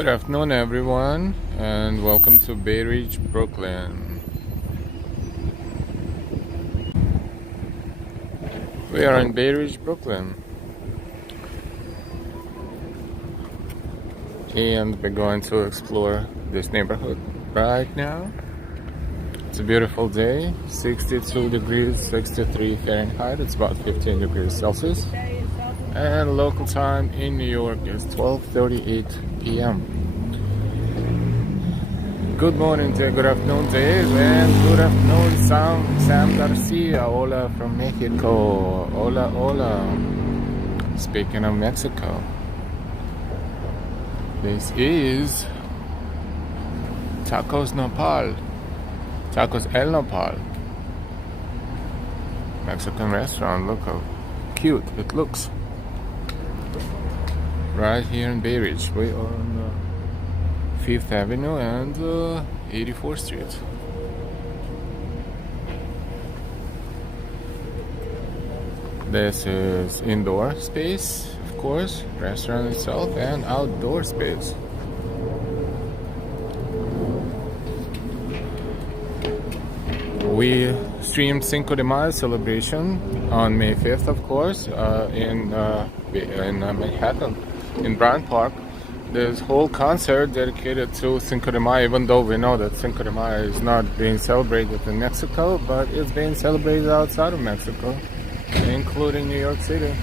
Good afternoon, everyone, and welcome to Bay Ridge, Brooklyn. We are in Bay Ridge, Brooklyn, and we're going to explore this neighborhood right now. It's a beautiful day, 62 degrees, 63 Fahrenheit, it's about 15 degrees Celsius. And local time in New York is 12:38 p.m. Good morning, Dave. Good afternoon, Dave. And good afternoon, Sam Garcia. Hola from Mexico. Hola, hola. Speaking of Mexico, this is Tacos Nopal. Tacos El Nopal. Mexican restaurant. Look how cute it looks. Right here in Bay Ridge. We are on 5th Avenue and 84th Street. This is indoor space, of course, restaurant itself, and outdoor space. We streamed Cinco de Mayo celebration on May 5th, of course, in Manhattan, in Bryant Park. This whole concert dedicated to Cinco de Mayo, even though we know that Cinco de Mayo is not being celebrated in Mexico, but it's being celebrated outside of Mexico, including New York City.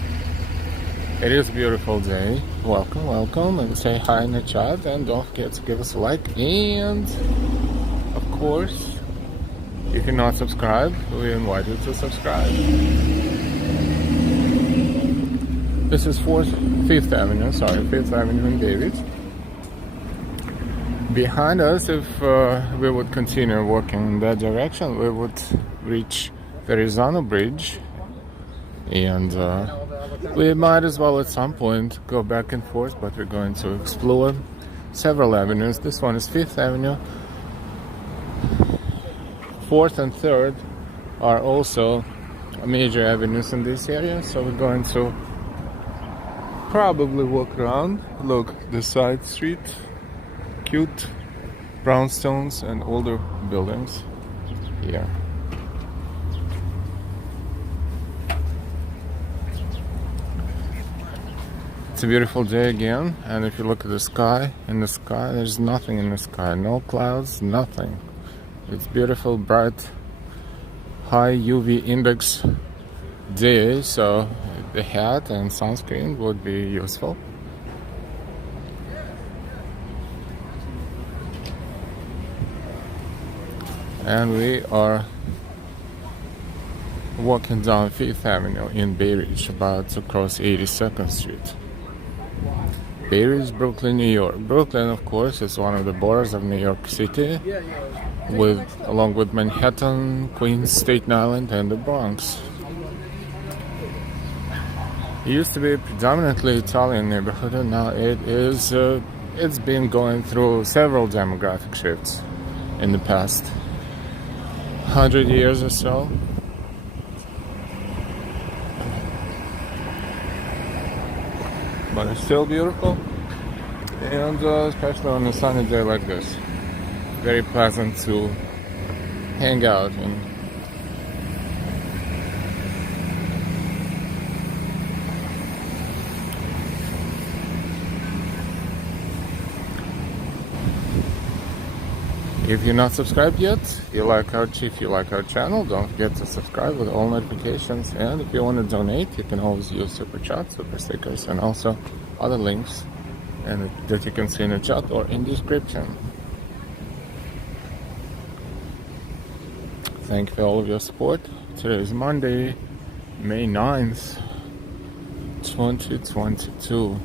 It is a beautiful day. Welcome, welcome, and say hi in the chat, and don't forget to give us a like, and of course, if you're not subscribed, we invite you to subscribe. This is 5th Avenue in Bay Ridge. Behind us, if we would continue walking in that direction, we would reach Verrazano Bridge. And we might as well at some point go back and forth, but we're going to explore several avenues. This one is 5th Avenue. 4th and 3rd are also major avenues in this area, so we're going to probably walk around. Look, the side street, cute brownstones and older buildings here. It's a beautiful day again, and if you look at the sky, there's nothing in the sky, no clouds, nothing. It's beautiful, bright, high UV index day, so the hat and sunscreen would be useful. And we are walking down 5th Avenue in Bay Ridge, about to cross 82nd Street. Bay Ridge, Brooklyn, New York. Brooklyn, of course, is one of the borders of New York City, along with Manhattan, Queens, Staten Island, and the Bronx. It used to be a predominantly Italian neighborhood, and now it's been going through several demographic shifts in the past 100 years or so. But it's still beautiful, and especially on a sunny day like this, very pleasant to hang out and if you're not subscribed yet, if you like our channel, don't forget to subscribe with all notifications. And if you want to donate, you can always use super chat, super stickers, and also other links and that you can see in the chat or in the description. Thank you for all of your support. Today is Monday, May 9th, 2022.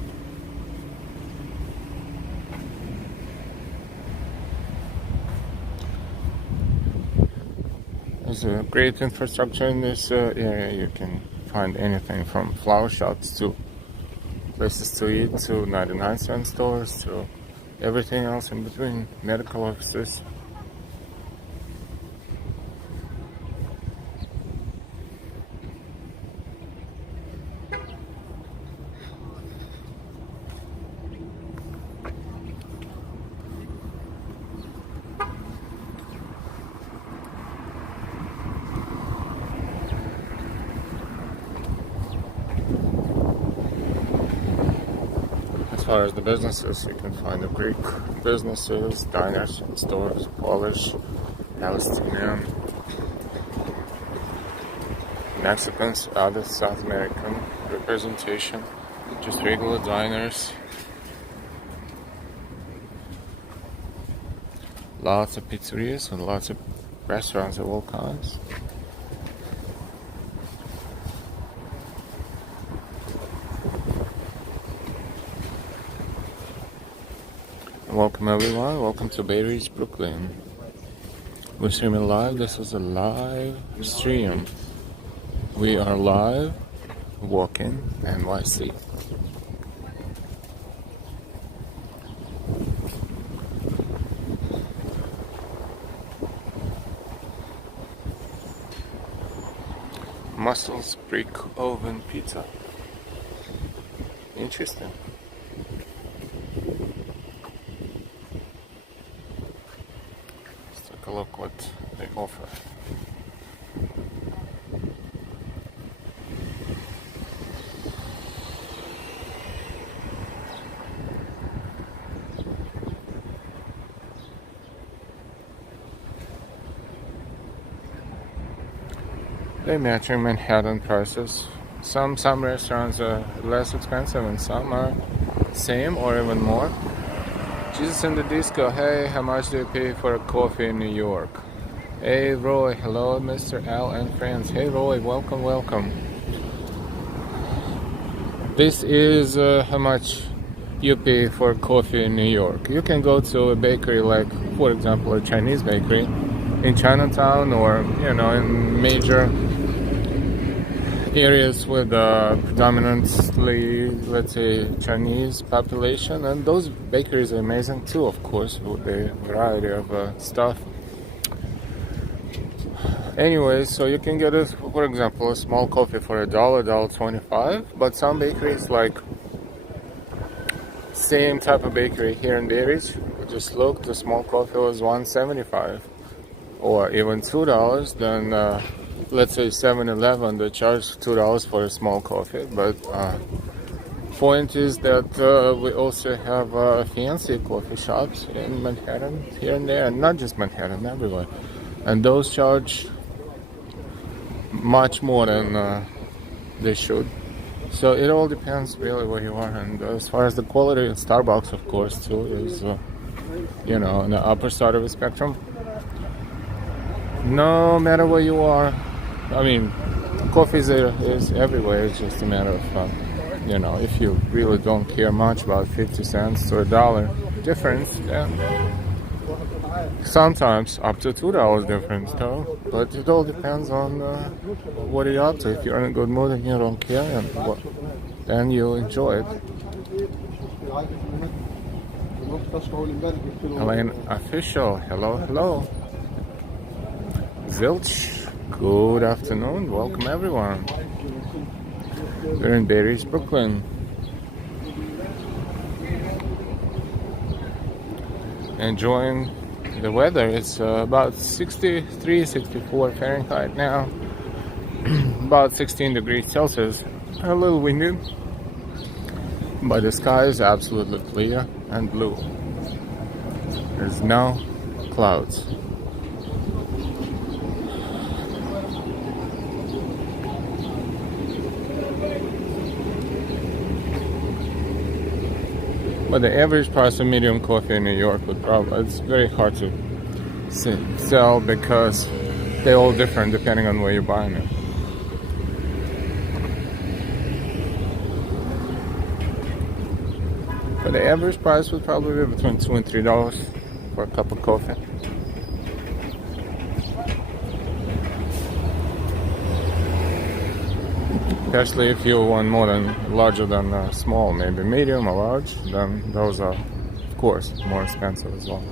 There's a great infrastructure in this area. You can find anything from flower shops to places to eat to 99-cent stores to everything else in between, medical offices. as far as the businesses, you can find the Greek businesses, diners, stores, Polish, Palestinian, Mexicans, other South American representation, just regular diners. Lots of pizzerias and lots of restaurants of all kinds. Welcome everyone, welcome to Bay Ridge, Brooklyn. We're streaming live. This is a live stream. We are live walking NYC. Muscles brick oven pizza. Interesting. Let's take a look what they offer. They're matching Manhattan prices. Some restaurants are less expensive and some are same or even more. Jesus in the Disco, hey, how much do you pay for a coffee in New York? Hey Roy, hello Mr. Al and friends. Hey Roy, welcome, welcome. This is how much you pay for coffee in New York. You can go to a bakery like, for example, a Chinese bakery in Chinatown or, you know, in major areas with predominantly, let's say, Chinese population, and those bakeries are amazing too, of course, with a variety of stuff. Anyway, so you can get, for example, a small coffee for $1.25, but some bakeries, like same type of bakery here in Bay Ridge, just look, the small coffee was $1.75 or even $2. Then let's say 7-Eleven, they charge $2 for a small coffee. But point is that we also have fancy coffee shops in Manhattan here and there, and not just Manhattan, everywhere, and those charge much more than they should. So it all depends really where you are. And as far as the quality, Starbucks, of course, too, is you know, on the upper side of the spectrum. No matter where you are, I mean, coffee is everywhere. It's just a matter of, you know, if you really don't care much about 50 cents to $1 difference, then sometimes up to $2 difference, though. But it all depends on what you're up to. If you're in a good mood and you don't care, then you'll enjoy it. Elaine Official, hello, hello. Zilch. Good afternoon, welcome everyone. We're in Bay Ridge, Brooklyn. Enjoying the weather. It's about 63, 64 Fahrenheit now. About 16 degrees Celsius. A little windy, but the sky is absolutely clear and blue. There's no clouds. But the average price of medium coffee in New York it's very hard to sell because they're all different depending on where you're buying it. But the average price would probably be between $2 and $3 for a cup of coffee. Especially if you want more than larger than small, maybe medium or large, then those are, of course, more expensive as well.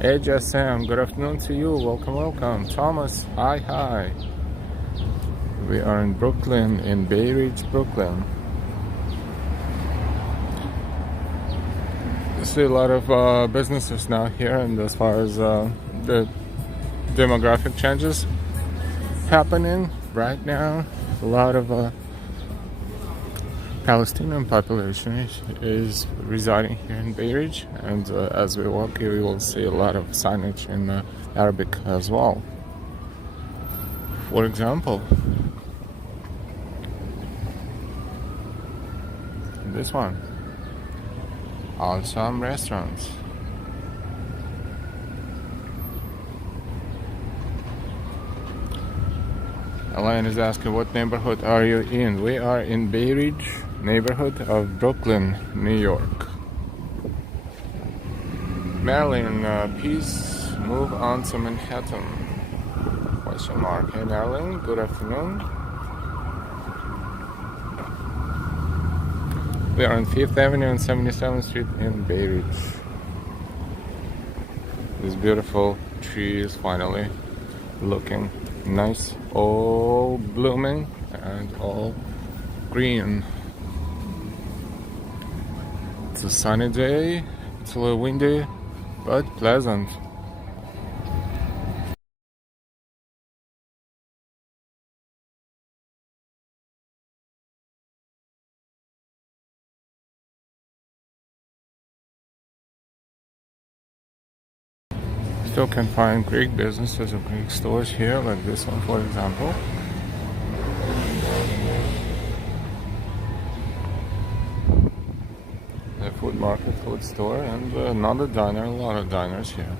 Hey Sam, good afternoon to you. Welcome, welcome. Thomas, hi. We are in Brooklyn, in Bay Ridge, Brooklyn. I see a lot of businesses now here, and as far as the demographic changes happening right now, a lot of Palestinian population is residing here in Bay Ridge, and as we walk here, we will see a lot of signage in Arabic as well. For example, this one, Awesome Restaurants. Elaine is asking, what neighborhood are you in? We are in Bay Ridge, neighborhood of Brooklyn, New York. Marilyn, please move on to Manhattan. Question mark. Hey Marilyn, good afternoon. We are on 5th Avenue and 77th Street in Bay Ridge. This beautiful tree is finally looking nice, all blooming and all green. It's a sunny day, it's a little windy, but pleasant. Still can find Greek businesses or Greek stores here, like this one for example. A food market, food store, and another diner, a lot of diners here.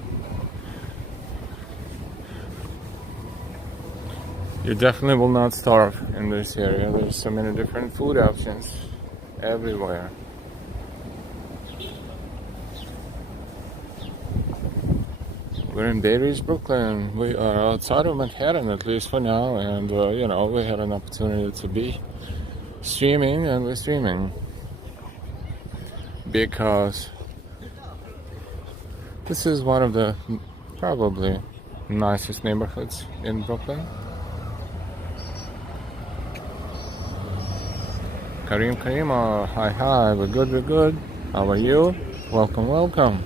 You definitely will not starve in this area. There's so many different food options everywhere. We're in Bay Ridge, Brooklyn. We are outside of Manhattan, at least for now, and you know, we had an opportunity to be streaming, and we're streaming because this is one of the probably nicest neighborhoods in Brooklyn. Karim, hi, we're good. How are you? Welcome.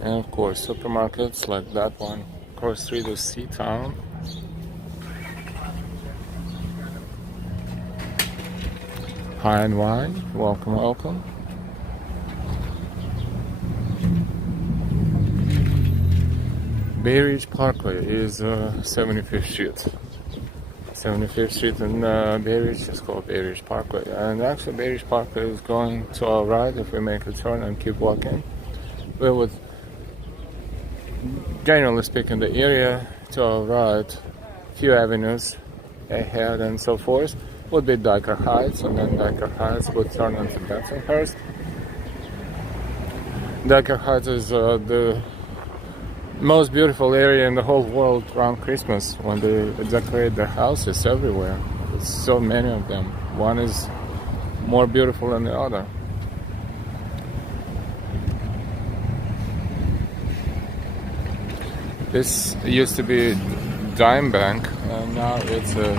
And of course, supermarkets like that one across the street is C-Town. Hi and wine, welcome. Bay Ridge Parkway is 75th Street. 75th Street in Bay Ridge is called Bay Ridge Parkway. And actually Bay Ridge Parkway is going to our right if we make a turn and keep walking. We would, generally speaking, the area to our right, few avenues ahead and so forth, would be Dyker Heights, and then Dyker Heights would turn into Bensonhurst. Dyker Heights is the most beautiful area in the whole world around Christmas when they decorate their houses everywhere. There's so many of them. One is more beautiful than the other. This used to be Dime Bank, and now it's a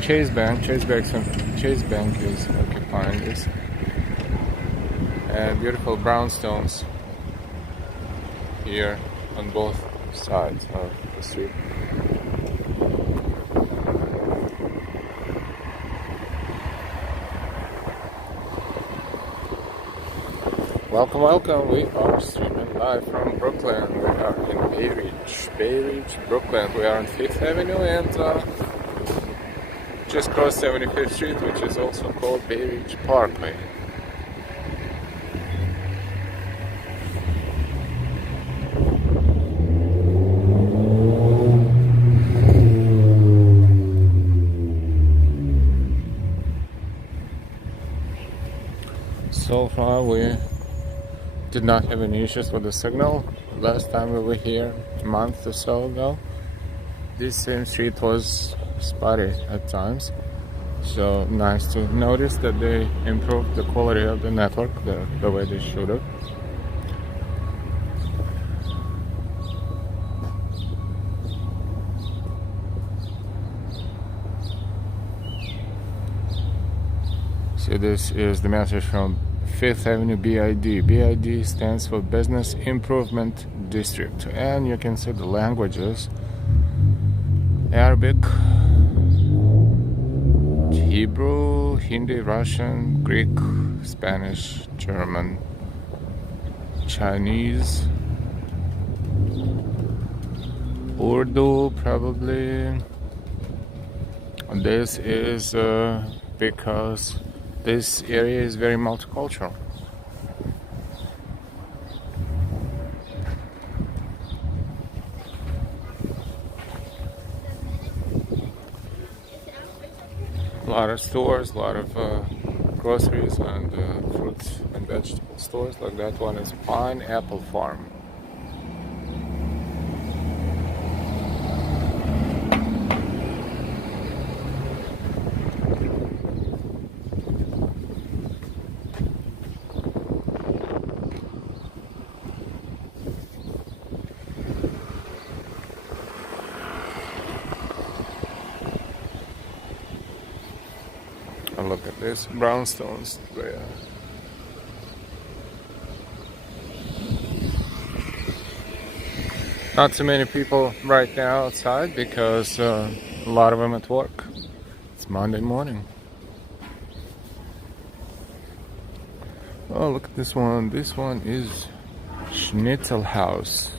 Chase Bank. Chase Bank is occupying this. And beautiful brownstones here on both sides of the street. Welcome. We are streaming live from Brooklyn. We are in Bay Ridge, Brooklyn. We are on 5th Avenue and just crossed 75th Street, which is also called Bay Ridge Parkway. So far we did not have any issues with the signal. Last time we were here a month or so ago, this same street was spotty at times. So nice to notice that they improved the quality of the network the way they should have. So this is the message from Fifth Avenue BID. BID stands for Business Improvement District, and you can see the languages: Arabic, Hebrew, Hindi, Russian, Greek, Spanish, German, Chinese, Urdu probably. And this is because this area is very multicultural. A lot of stores, a lot of groceries and fruits and vegetable stores. Like that one is Pineapple Farm. And look at this, brownstones there. Not too many people right now outside because a lot of them at work. It's Monday morning. Oh, look at this one. This one is Schnitzel House.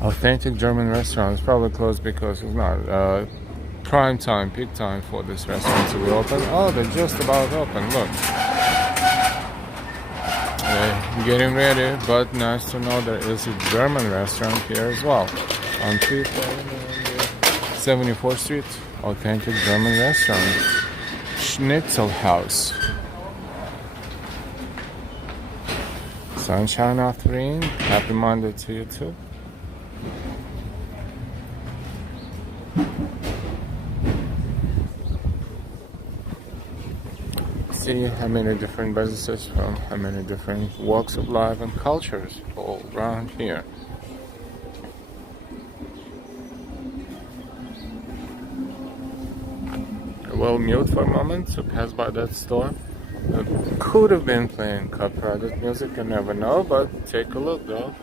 Authentic German restaurant. It's probably closed because it's not prime time, peak time for this restaurant to be open. Oh, they're just about open. Look. Getting ready, but nice to know there is a German restaurant here as well. On 74th Street, authentic German restaurant, Schnitzel House. Sunshine after rain. Happy Monday to you too. See how many different businesses from how many different walks of life and cultures all around here. I will mute for a moment to pass by that store. It could have been playing copyrighted music, you never know, but take a look though.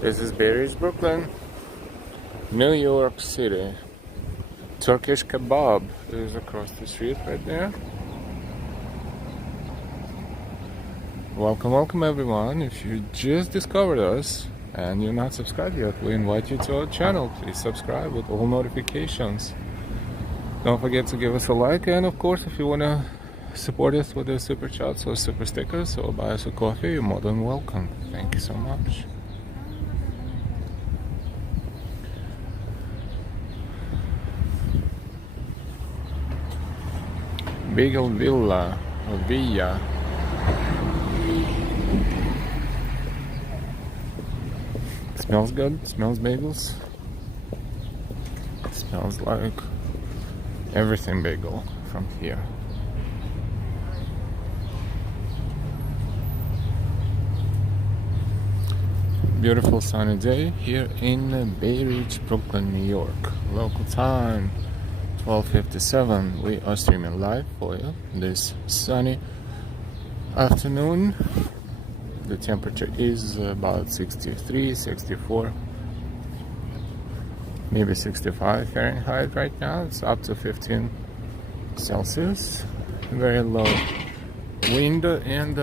This is Bay Ridge, Brooklyn, New York City. Turkish kebab is across the street right there. Welcome, welcome everyone. If you just discovered us and you're not subscribed yet, we invite you to our channel. Please subscribe with all notifications. Don't forget to give us a like, and of course if you want to support us with the super chats or super stickers or buy us a coffee, you're more than welcome. Thank you so much. Bagel Villa or Villa. It smells good, smells bagels. It smells like everything bagel from here. Beautiful sunny day here in Bay Ridge, Brooklyn, New York. Local time 12:57. We are streaming live for you this sunny afternoon. The temperature is about 63, 64, maybe 65 Fahrenheit right now. It's up to 15 Celsius. Very low wind, and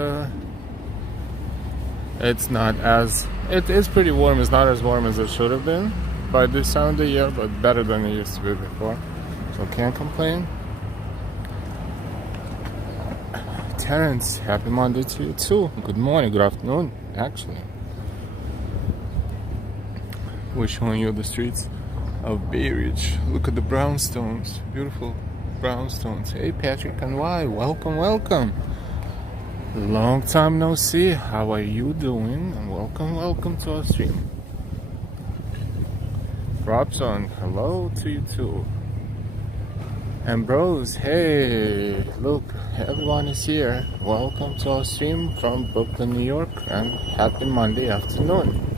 it's not as, it is pretty warm. It's not as warm as it should have been by this time of the year, but better than it used to be before. So can't complain. Terrence, happy Monday to you too. Good morning, good afternoon, actually. We're showing you the streets of Bay Ridge. Look at the brownstones, beautiful brownstones. Hey Patrick and why? Welcome, welcome. Long time no see. How are you doing? And welcome to our stream. Robson, hello to you too. Ambrose, hey, look, everyone is here. Welcome to our stream from Brooklyn, New York, and happy Monday afternoon.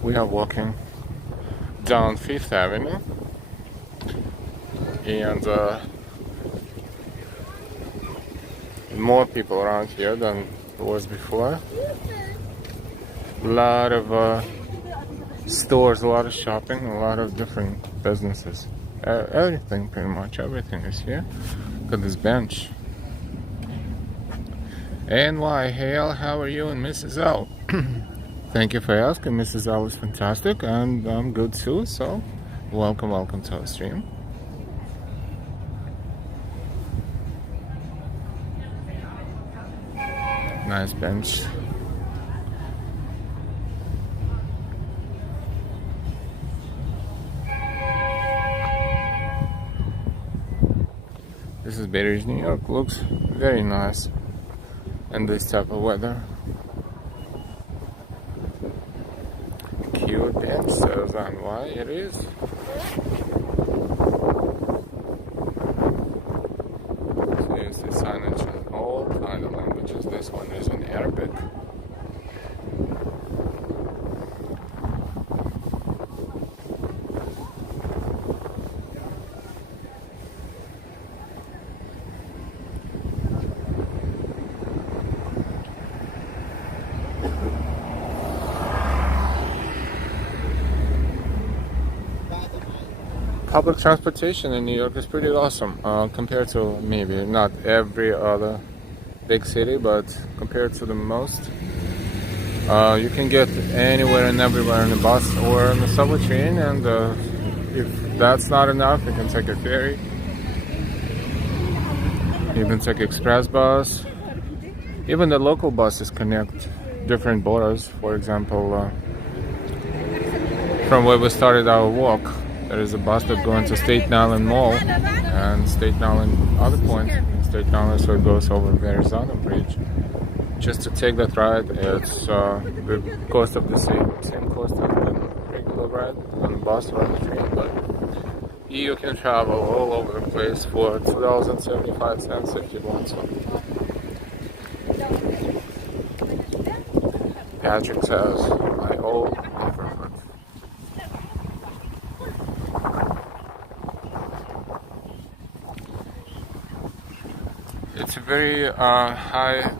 We are walking down Fifth Avenue, and more people around here than there was before. A lot of stores, a lot of shopping, a lot of different businesses. Everything, pretty much everything is here. Look at this bench. NY, Hale, how are you? And Mrs. L. Thank you for asking. Mrs. L is fantastic, and I'm good too. So, welcome to our stream. Nice bench. This is Bay Ridge, New York. Looks very nice in this type of weather. Cute bench, says on why it is. So you see signage in all kind of languages. This one is in Arabic. Public transportation in New York is pretty awesome compared to maybe not every other big city, but compared to the most. You can get anywhere and everywhere in the bus or in the subway train, and if that's not enough, you can take a ferry. You can take express bus. Even the local buses connect different borders. For example, from where we started our walk, there is a bus that goes into Staten Island Mall and Staten Island other points in Staten Island, so it goes over Verrazano Bridge. Just to take that ride, it's the cost of the same cost as the regular ride on the bus or on the train, but you can travel all over the place for $2.75 if you want to. Patrick says, I owe neighborhood. It's a very high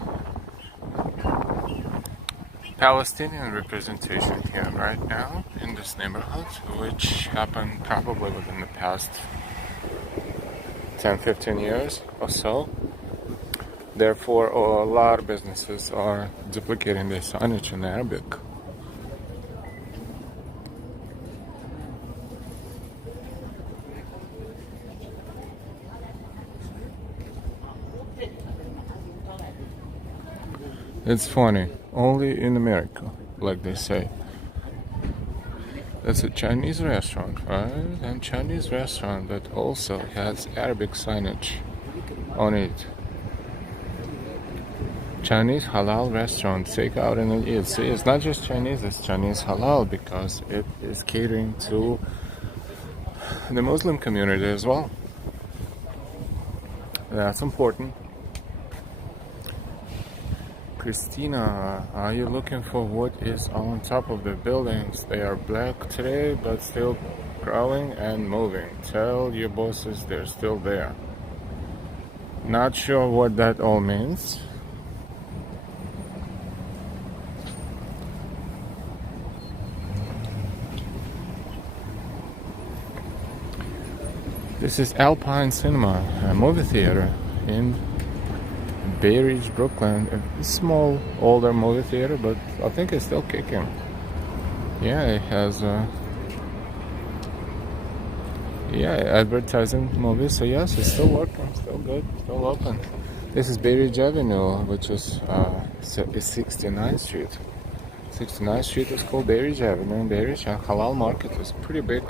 Palestinian representation here right now in this neighborhood, which happened probably within the past 10-15 years or so. Therefore, a lot of businesses are duplicating their signage in Arabic. It's funny, only in America, like they say. It's a Chinese restaurant, right? And Chinese restaurant that also has Arabic signage on it. Chinese halal restaurant, takeout and eat. See, it's not just Chinese, it's Chinese halal because it is catering to the Muslim community as well. That's important. Christina, are you looking for what is on top of the buildings? They are black today, but still growing and moving. Tell your bosses they're still there. Not sure what that all means. This is Alpine Cinema, a movie theater in Bay Ridge, Brooklyn. A small, older movie theater, but I think it's still kicking. Yeah, it has advertising movies, so yes, it's still working, still good, still open. This is Bay Ridge Avenue, which is 69th Street. 69th Street is called Bay Ridge Avenue. Bay Ridge Halal Market is pretty big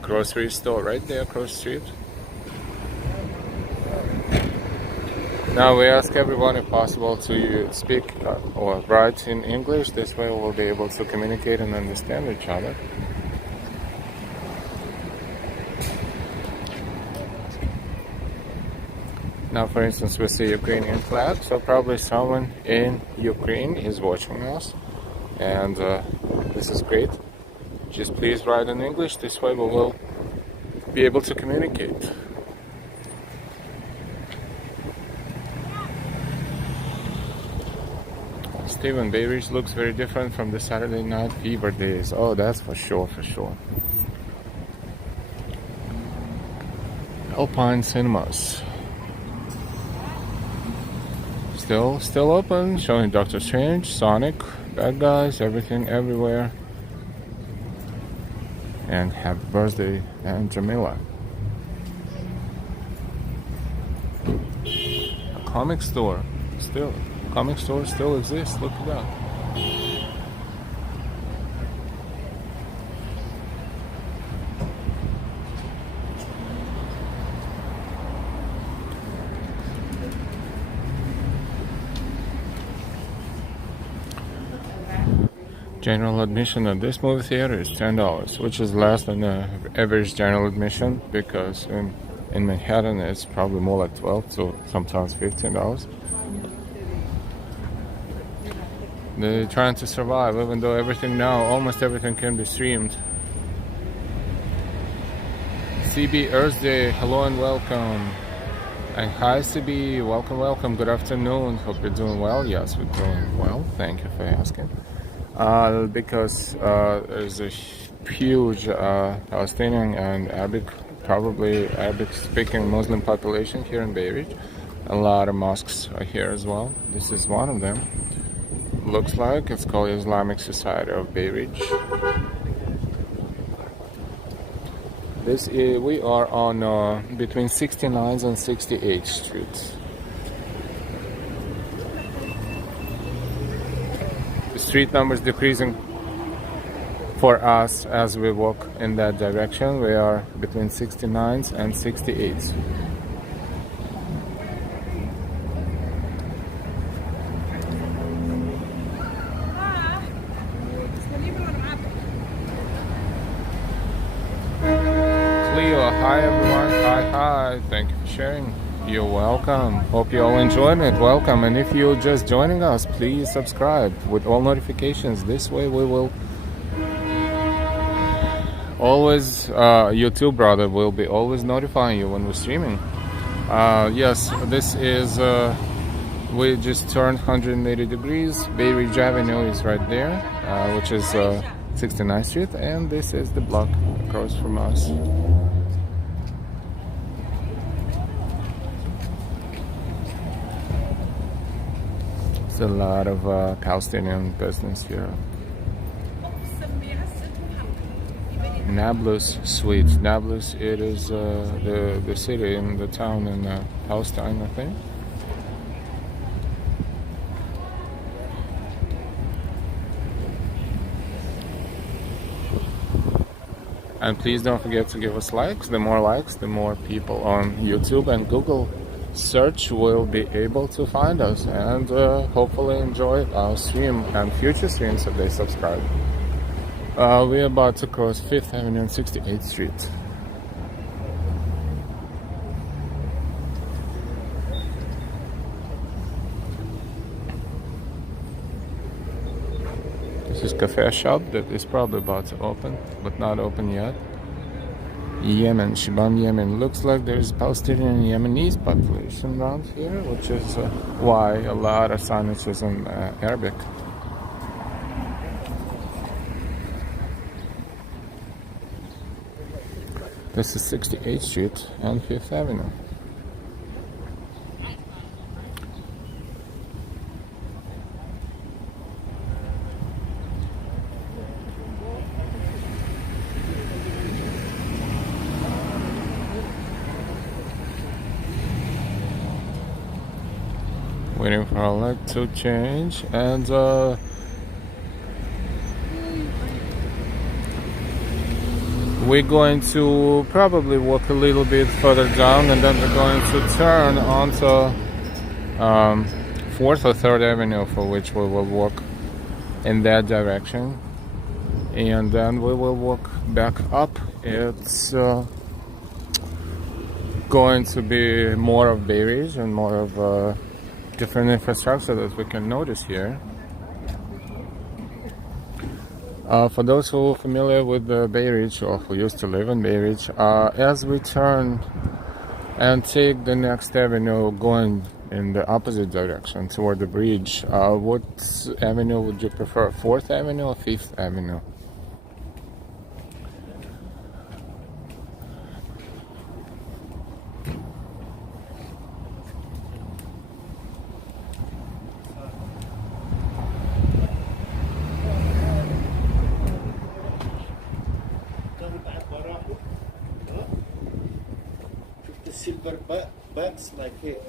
grocery store right there across the street. Now we ask everyone if possible to speak or write in English. This way we'll be able to communicate and understand each other. Now, for instance, we see Ukrainian flag, so probably someone in Ukraine is watching us, and this is great. Just please write in English, this way we will be able to communicate. Steven, Bay Ridge looks very different from the Saturday Night Fever days. Oh, that's for sure, for sure. Alpine Cinemas. Still open, showing Doctor Strange, Sonic, Bad Guys, everything, everywhere. And happy birthday, and Jamila. A comic store still exists. Look at that. General admission at this movie theater is $10, which is less than the average general admission, because in Manhattan it's probably more like $12, so sometimes $15. They're trying to survive, even though everything now, almost everything can be streamed. CB Earth Day, hello and welcome. And hi CB, welcome, good afternoon. Hope you're doing well. Yes, we're doing well, thank you for asking. Because there's a huge Palestinian and probably Arabic-speaking Muslim population here in Bay Ridge. A lot of mosques are here as well. This is one of them. Looks like it's called Islamic Society of Bay Ridge. We are on between 69th and 68th Street. Street numbers decreasing for us as we walk in that direction. We are between 69th and 68th. Cleo, hi everyone. Hi. Thank you for sharing. You're welcome. Hope you all enjoyed it. Welcome. And if you're just joining us, please subscribe with all notifications. This way we will always, YouTube brother will be always notifying you when we're streaming. Yes, this is, we just turned 180 degrees. Bay Ridge Avenue is right there, which is 69th Street. And this is the block across from us. A lot of Palestinian business here. Nablus Sweet. Nablus, it is the city in the town in Palestine, I think. And please don't forget to give us likes. The more likes, the more people on YouTube and Google search will be able to find us and hopefully enjoy our stream and future streams if they subscribe. We're about to cross 5th Avenue and 68th Street. This is cafe shop that is probably about to open, but not open yet. Yemen, Shiban, Yemen. Looks like there's Palestinian Yemenis population around here, which is why a lot of signage is in Arabic. This is 68th Street and 5th Avenue. Waiting for our light to change, and we're going to probably walk a little bit further down, and then we're going to turn onto 4th or 3rd Avenue, for which we will walk in that direction, and then we will walk back up. It's going to be more of Bay Ridge and more of different infrastructure that we can notice here. For those who are familiar with the Bay Ridge, or who used to live in Bay Ridge, as we turn and take the next avenue going in the opposite direction toward the bridge, what avenue would you prefer, 4th Avenue or 5th Avenue? Silver bags like it.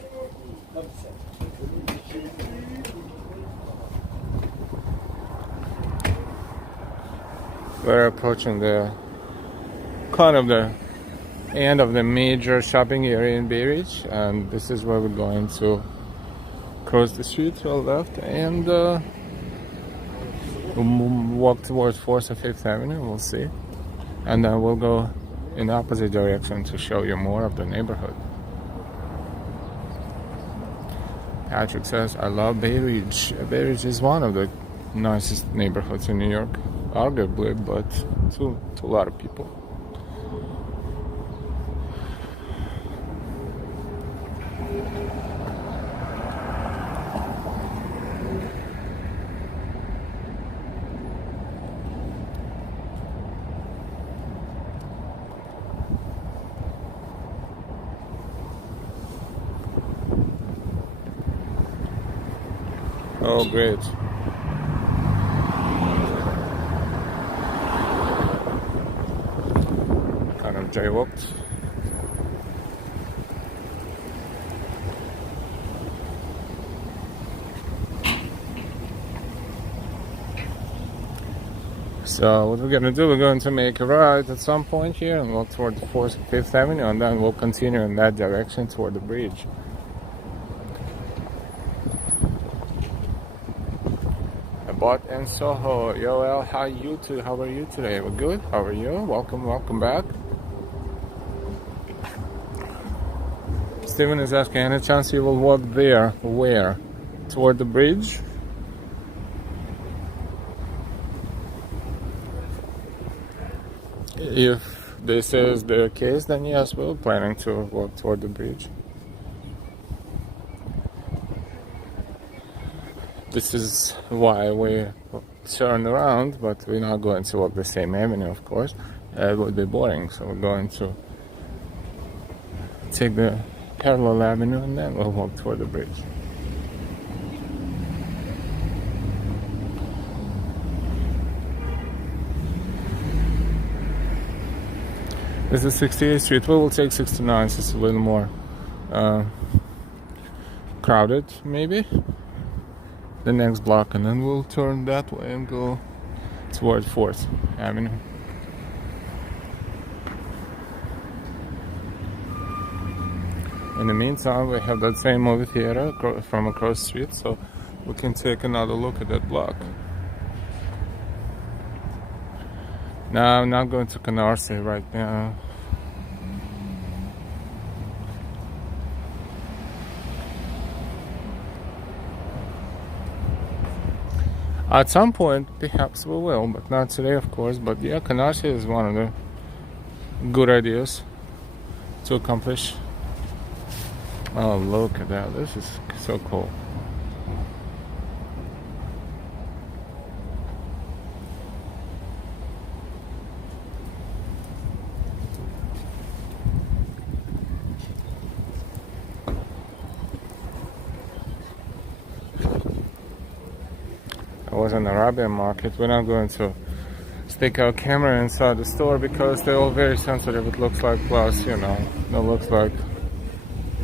We're approaching the kind of the end of the major shopping area in Bay Ridge, and this is where we're going to cross the street to our left and walk towards 4th or 5th Avenue. We'll see, and then we'll go in the opposite direction to show you more of the neighborhood. Patrick says, I love Bay Ridge. Bay Ridge is one of the nicest neighborhoods in New York, arguably, but to a lot of people. Oh, great. Kind of jaywalked. So what we're going to do, we're going to make a right at some point here and walk toward the 4th and 5th Avenue, and then we'll continue in that direction toward the bridge. Bot and Soho, Yoel, how are you today? We're good. How are you? Welcome back. Steven is asking, any chance you will walk there? Where? Toward the bridge? If this is the case, then yes, we're planning to walk toward the bridge. This is why we turn around, but we're not going to walk the same avenue, of course. It would be boring, so we're going to take the parallel avenue and then we'll walk toward the bridge. This is 68th Street. We will take 69, so it's a little more crowded, maybe. The next block, and then we'll turn that way and go toward 4th Avenue. In the meantime, we have that same movie theater from across the street, so we can take another look at that block. Now, I'm not going to Canarsie right now. At some point, perhaps we will, but not today, of course. But yeah, Canarsie is one of the good ideas to accomplish. Oh, look at that. This is so cool. It was an Arabian market. We're not going to stick our camera inside the store because they're all very sensitive, it looks like. Plus, you know, it looks like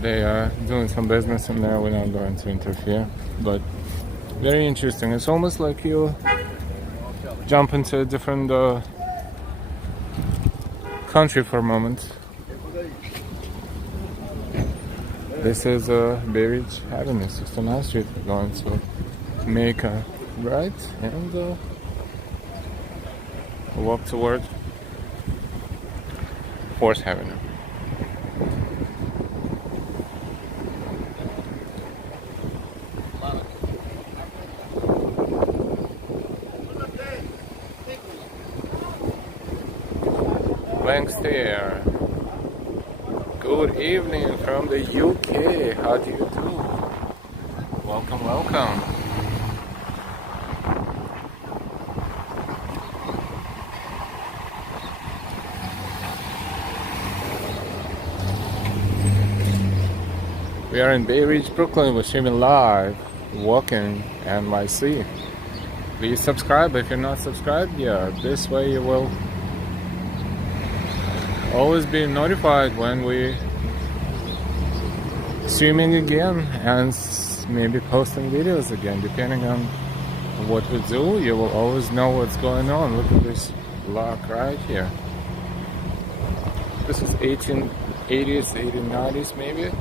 They are doing some business in there. We're not going to interfere, but very interesting. It's almost like you jump into a different country for a moment. This is Bay Ridge Avenue, 69th Street. We're going to make a right and walk toward 4th Avenue. Blank stare. Good evening from the UK. How do you do? Welcome, welcome. We are in Bay Ridge, Brooklyn. We're streaming live, walking NYC. Please subscribe if you're not subscribed yet. This way you will always be notified when we streaming again and maybe posting videos again, depending on what we do. You will always know what's going on. Look at this block right here. This is 1880s, 1890s maybe.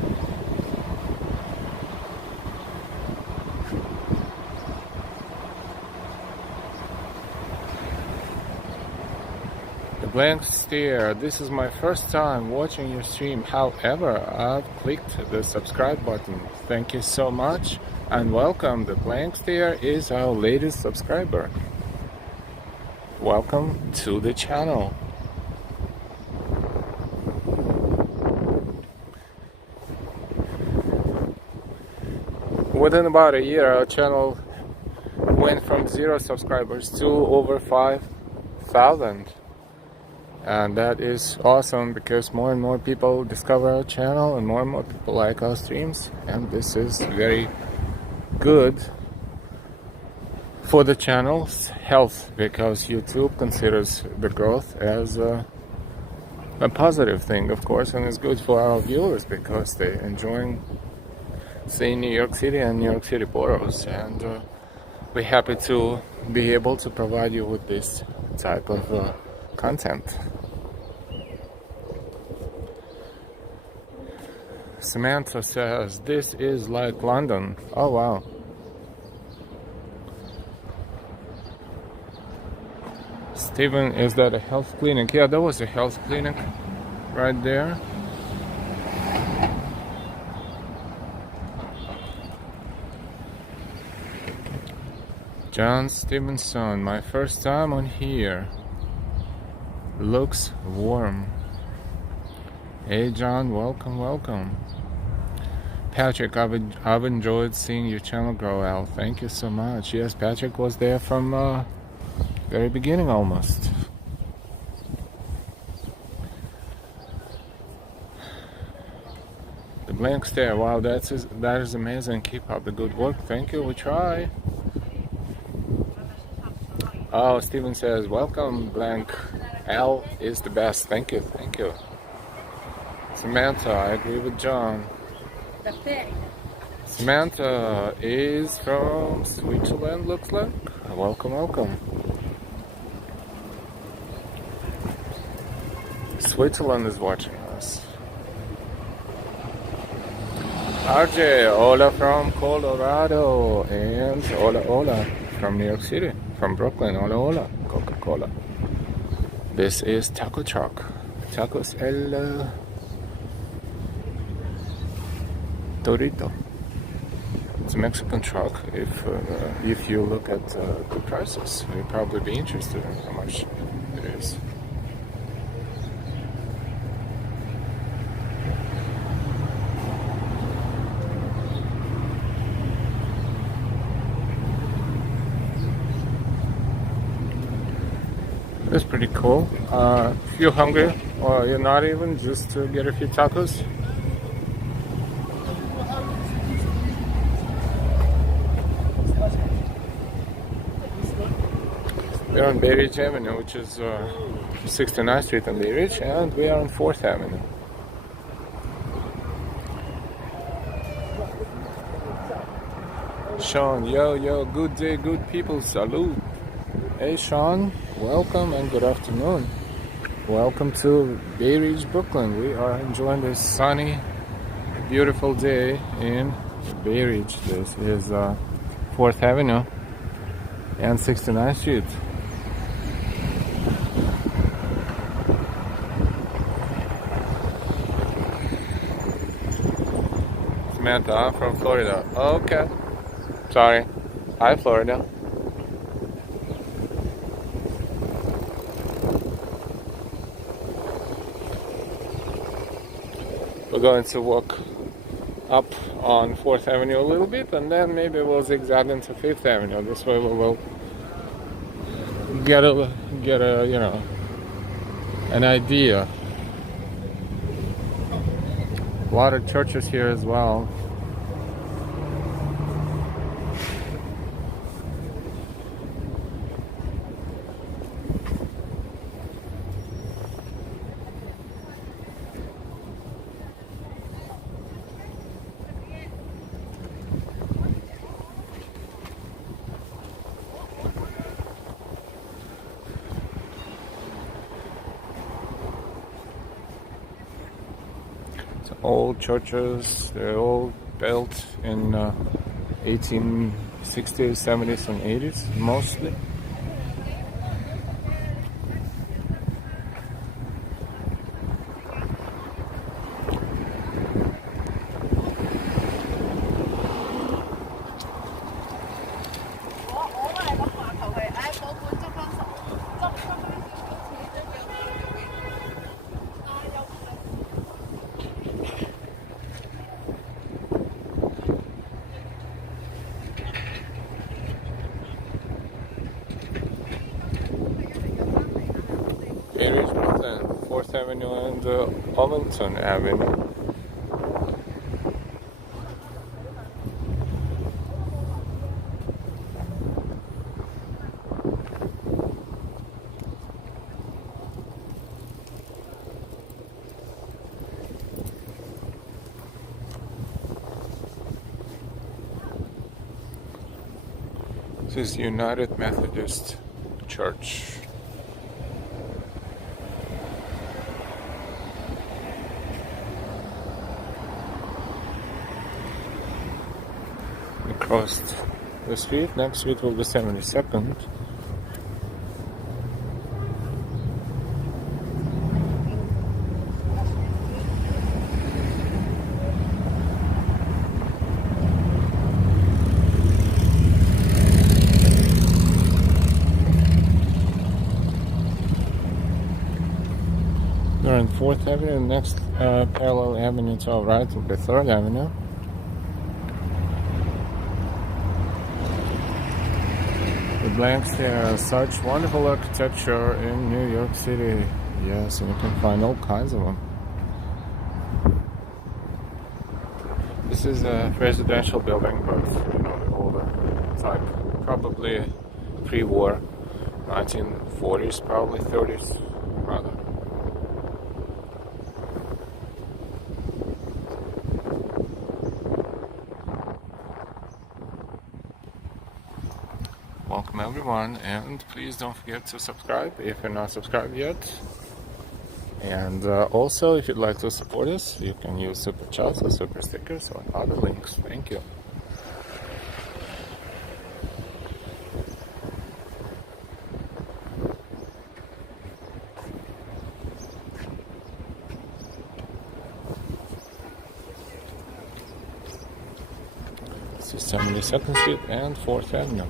Blank stare. This is my first time watching your stream. However, I've clicked the subscribe button. Thank you so much and welcome. The blank stare is our latest subscriber. Welcome to the channel. Within about a year, our channel went from 0 subscribers to over 5,000. And that is awesome because more and more people discover our channel and more people like our streams, and this is very good for the channel's health because YouTube considers the growth as a positive thing, of course, and it's good for our viewers because they're enjoying seeing New York City and New York City boroughs, and we're happy to be able to provide you with this type of content. Samantha says, this is like London. Oh wow. Steven, is that a health clinic? Yeah, that was a health clinic right there. John Stevenson, my first time on here. Looks warm. Hey John, welcome, welcome. Patrick, I've enjoyed seeing your channel grow out. Thank you so much. Yes, Patrick was there from very beginning almost. The blank stare. Wow, that is amazing. Keep up the good work. Thank you. We try. Oh, Steven says, welcome, blank. L is the best. Thank you, thank you. Samantha, I agree with John. Samantha is from Switzerland, looks like. Welcome, welcome. Switzerland is watching us. RJ, hola from Colorado, and hola, hola from New York City, from Brooklyn, hola, hola, Coca-Cola. This is Taco Truck. Tacos El Dorito. It's a Mexican truck. If you look at the prices, you'll probably be interested in how much it is. It's pretty cool. If you're hungry or you're not even, just to get a few tacos. We're on Bay Ridge Avenue, which is 69th Street on Bay Ridge, and we are on 4th Avenue. Sean, yo, good day, good people, salute. Hey Sean, welcome and good afternoon. Welcome to Bay Ridge, Brooklyn. We are enjoying this sunny, beautiful day in Bay Ridge. This is 4th Avenue and 69th Street. Samantha, I'm from Florida. Okay. Sorry. Hi, Florida. We're going to walk up on 4th Avenue a little bit, and then maybe we'll zigzag into 5th Avenue. This way we will get a an idea. A lot of churches here as well. Old churches, they're all built in 1860s, 70s, and 80s, mostly. Here is Brooklyn, 4th Avenue and Ovington Avenue. This is United Methodist Church. Across the street, next street will be 72nd. We're on 4th Avenue, next parallel avenue to our right will be 3rd Avenue. The blanks, there are such wonderful architecture in New York City. Yes, and you can find all kinds of them. This is a residential building, but the older type, probably pre-war, 1940s, probably 30s, rather. Welcome everyone, and please don't forget to subscribe if you're not subscribed yet. And also, if you'd like to support us, you can use super chats or super stickers or other links. Thank you. This is 72nd Street and 4th Avenue.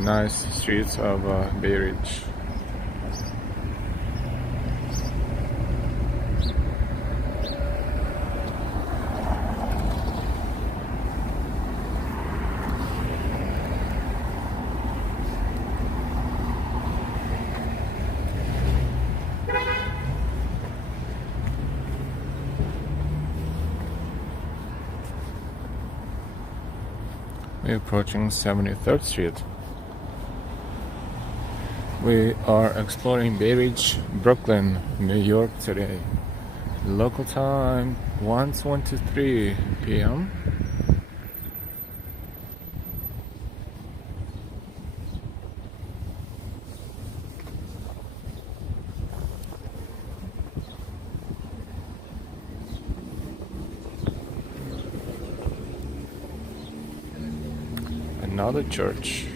Nice streets of Bay Ridge. We're approaching 73rd Street. We are exploring Bay Ridge, Brooklyn, New York today. Local time 1:23 p.m. Another church.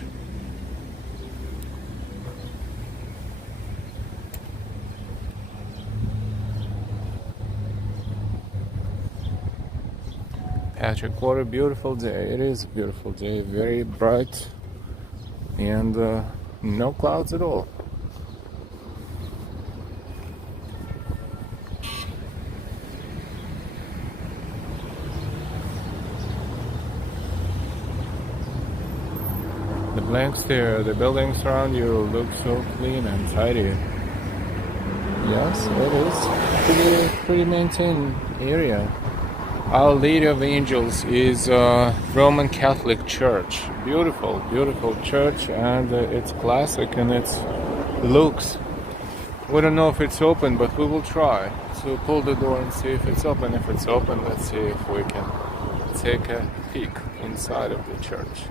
Patrick, what a beautiful day. It is a beautiful day, very bright, and no clouds at all. The blanks there, the buildings around you look so clean and tidy. Yes, it is pretty maintained area. Our Lady of Angels is a Roman Catholic church. Beautiful, beautiful church, and it's classic in its looks. We don't know if it's open, but we will try. So pull the door and see if it's open. If it's open, let's see if we can take a peek inside of the church.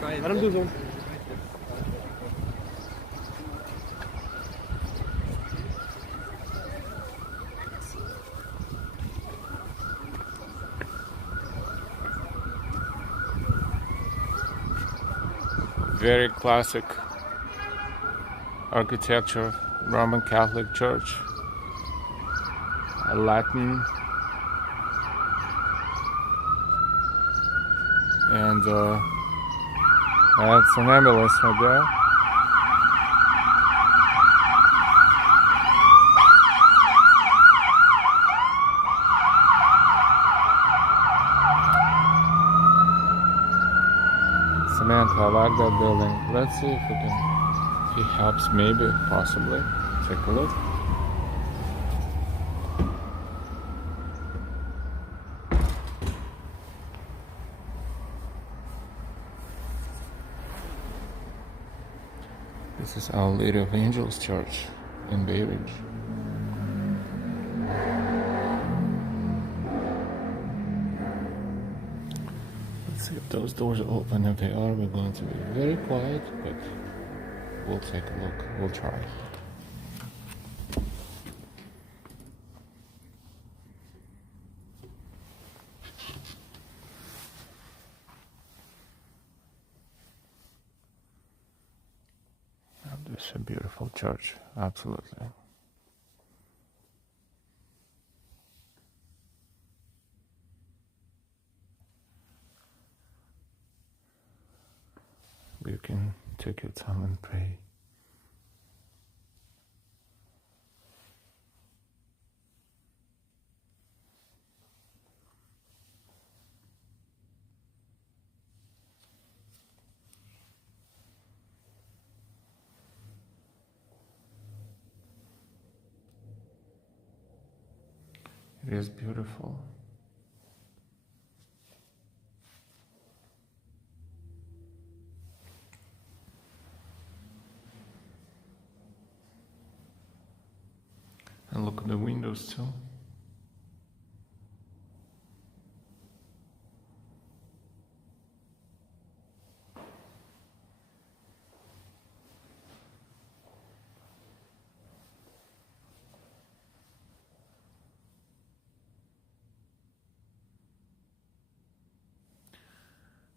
Let him do them. Very classic architecture, Roman Catholic Church, Latin, and that's an ambulance right there. Samantha, I like that building. Let's see if we can, perhaps, maybe, possibly, take a look. This is Our Lady of Angels Church in Bay Ridge. Let's see if those doors are open. If they are, we're going to be very quiet, but we'll take a look. We'll try. This is a beautiful church, absolutely. You can take your time and pray. It is beautiful. And look at the windows too.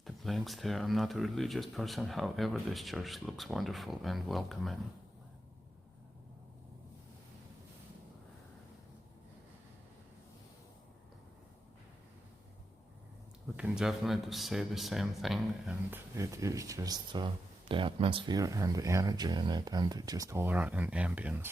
The blanks there. I'm not a religious person, however, this church looks wonderful and welcoming. We can definitely say the same thing, and it is just the atmosphere and the energy in it, and just aura and ambience.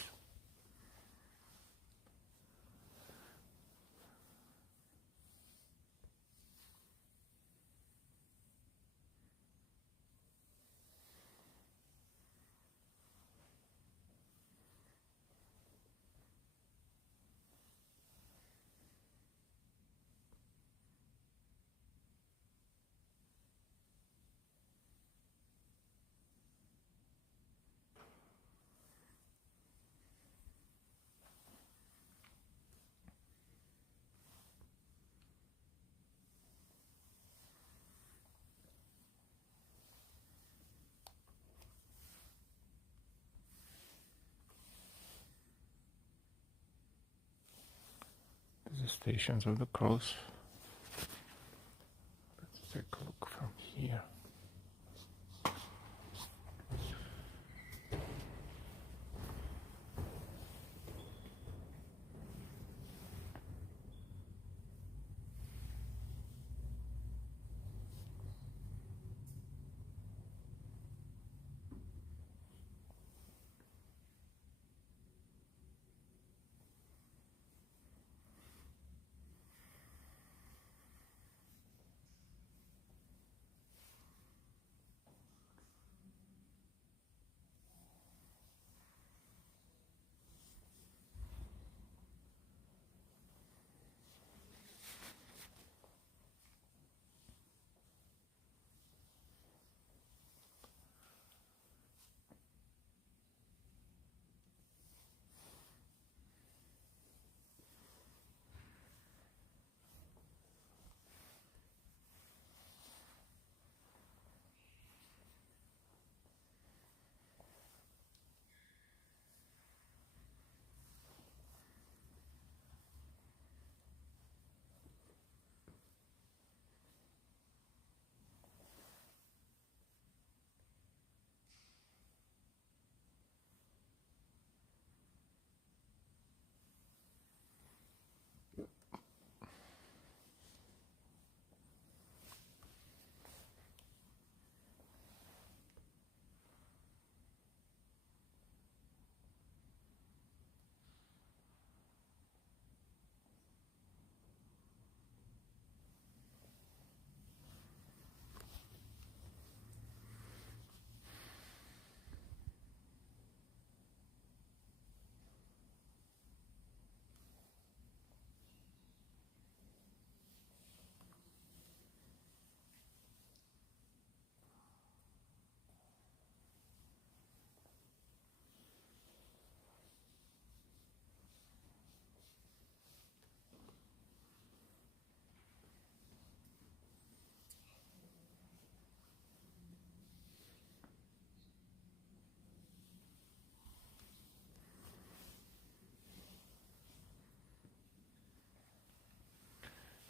The stations of the cross. Let's take a look from here.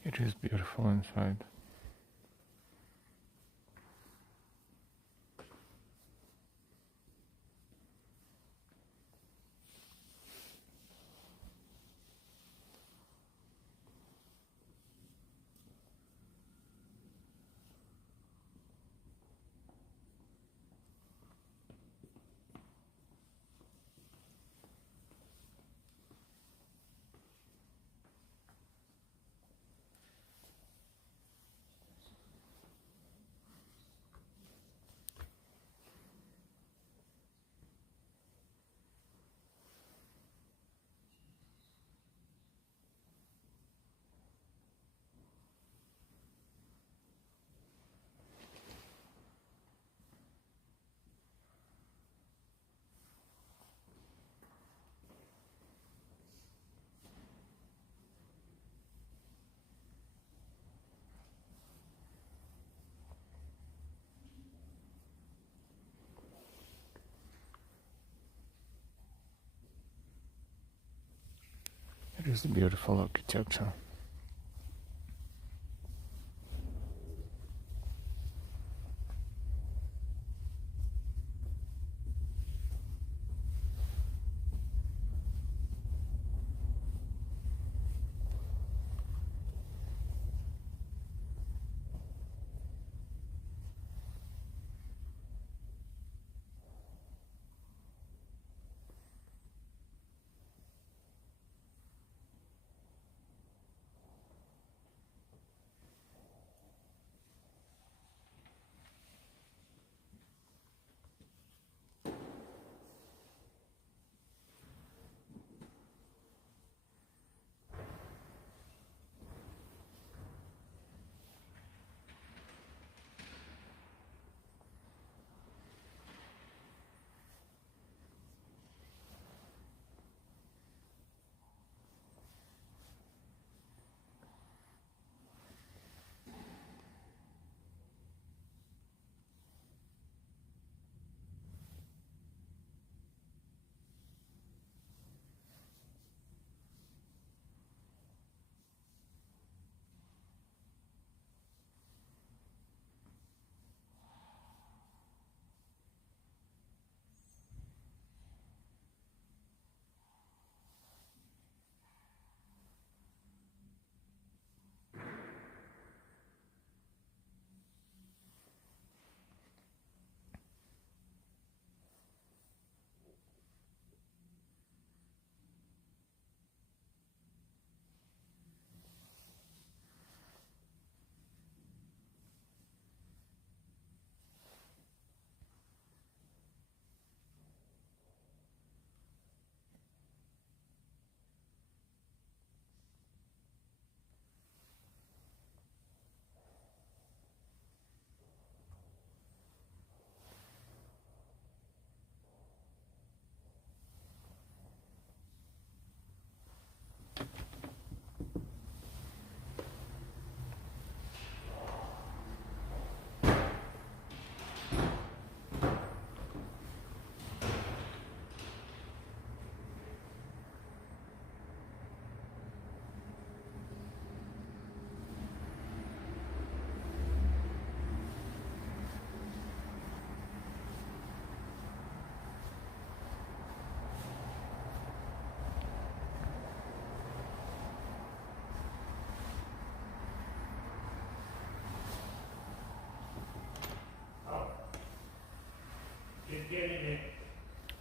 It is beautiful inside. It is beautiful architecture.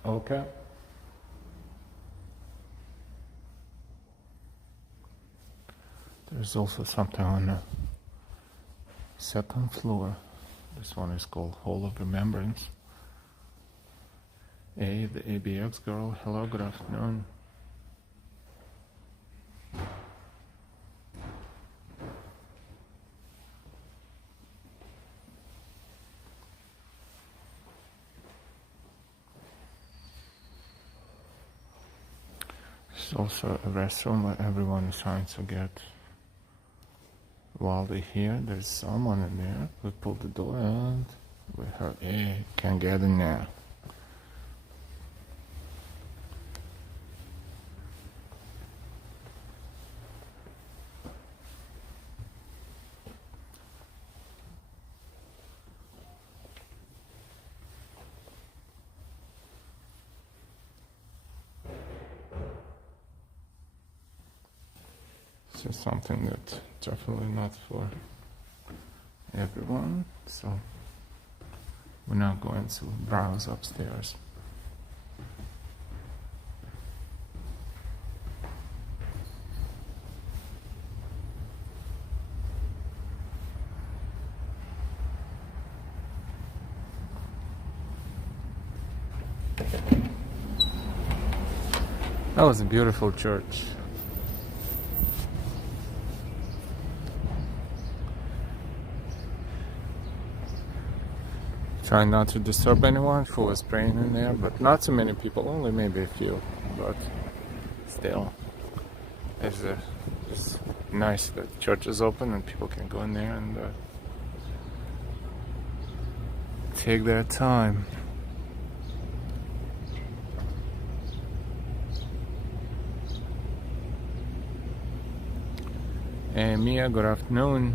Okay. There's also something on the second floor. This one is called Hall of Remembrance. A, the ABX girl. Hello, good afternoon. There's also a restroom where everyone is trying to get. While they're here, there's someone in there. We pulled the door and we heard, hey, can't get in there. This is something that's definitely not for everyone, so we're not going to browse upstairs. That was a beautiful church. Trying not to disturb anyone who was praying in there, but not too many people, only maybe a few, but still, it's nice that the church is open and people can go in there and take their time. Hey Mia, good afternoon.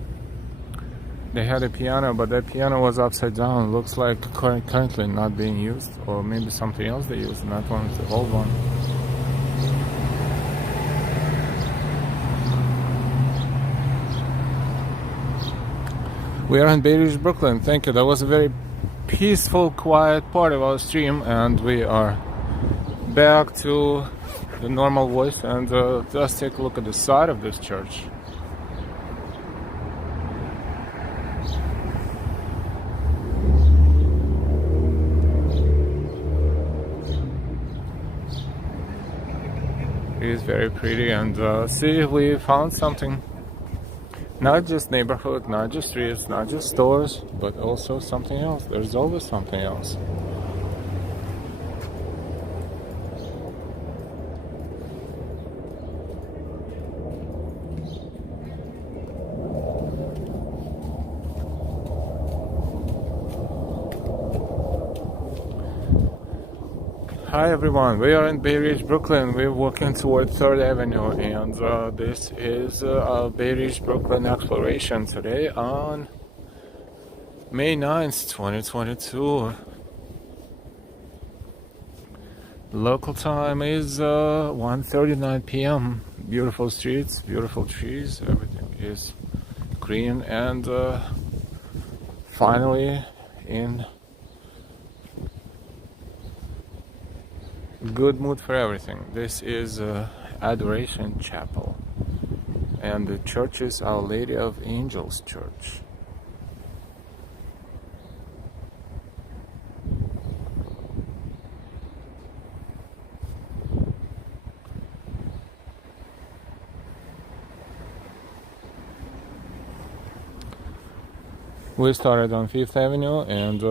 They had a piano, but that piano was upside down. Looks like currently not being used, or maybe something else they used, and that one's the old one. We are in Bay Ridge, Brooklyn. Thank you. That was a very peaceful, quiet part of our stream, and we are back to the normal voice. And just take a look at the side of this church. Is very pretty, and see, we found something. Not just neighborhood, not just streets, not just stores, but also something else. There's always something else. Hi everyone, we are in Bay Ridge, Brooklyn. We're walking toward 3rd Avenue, and this is Bay Ridge, Brooklyn exploration today on May 9th, 2022. Local time is 1:39 p.m. Beautiful streets, beautiful trees, everything is green, and finally in good mood for everything. This is Adoration Chapel, and the church is Our Lady of Angels Church. We started on 5th Avenue and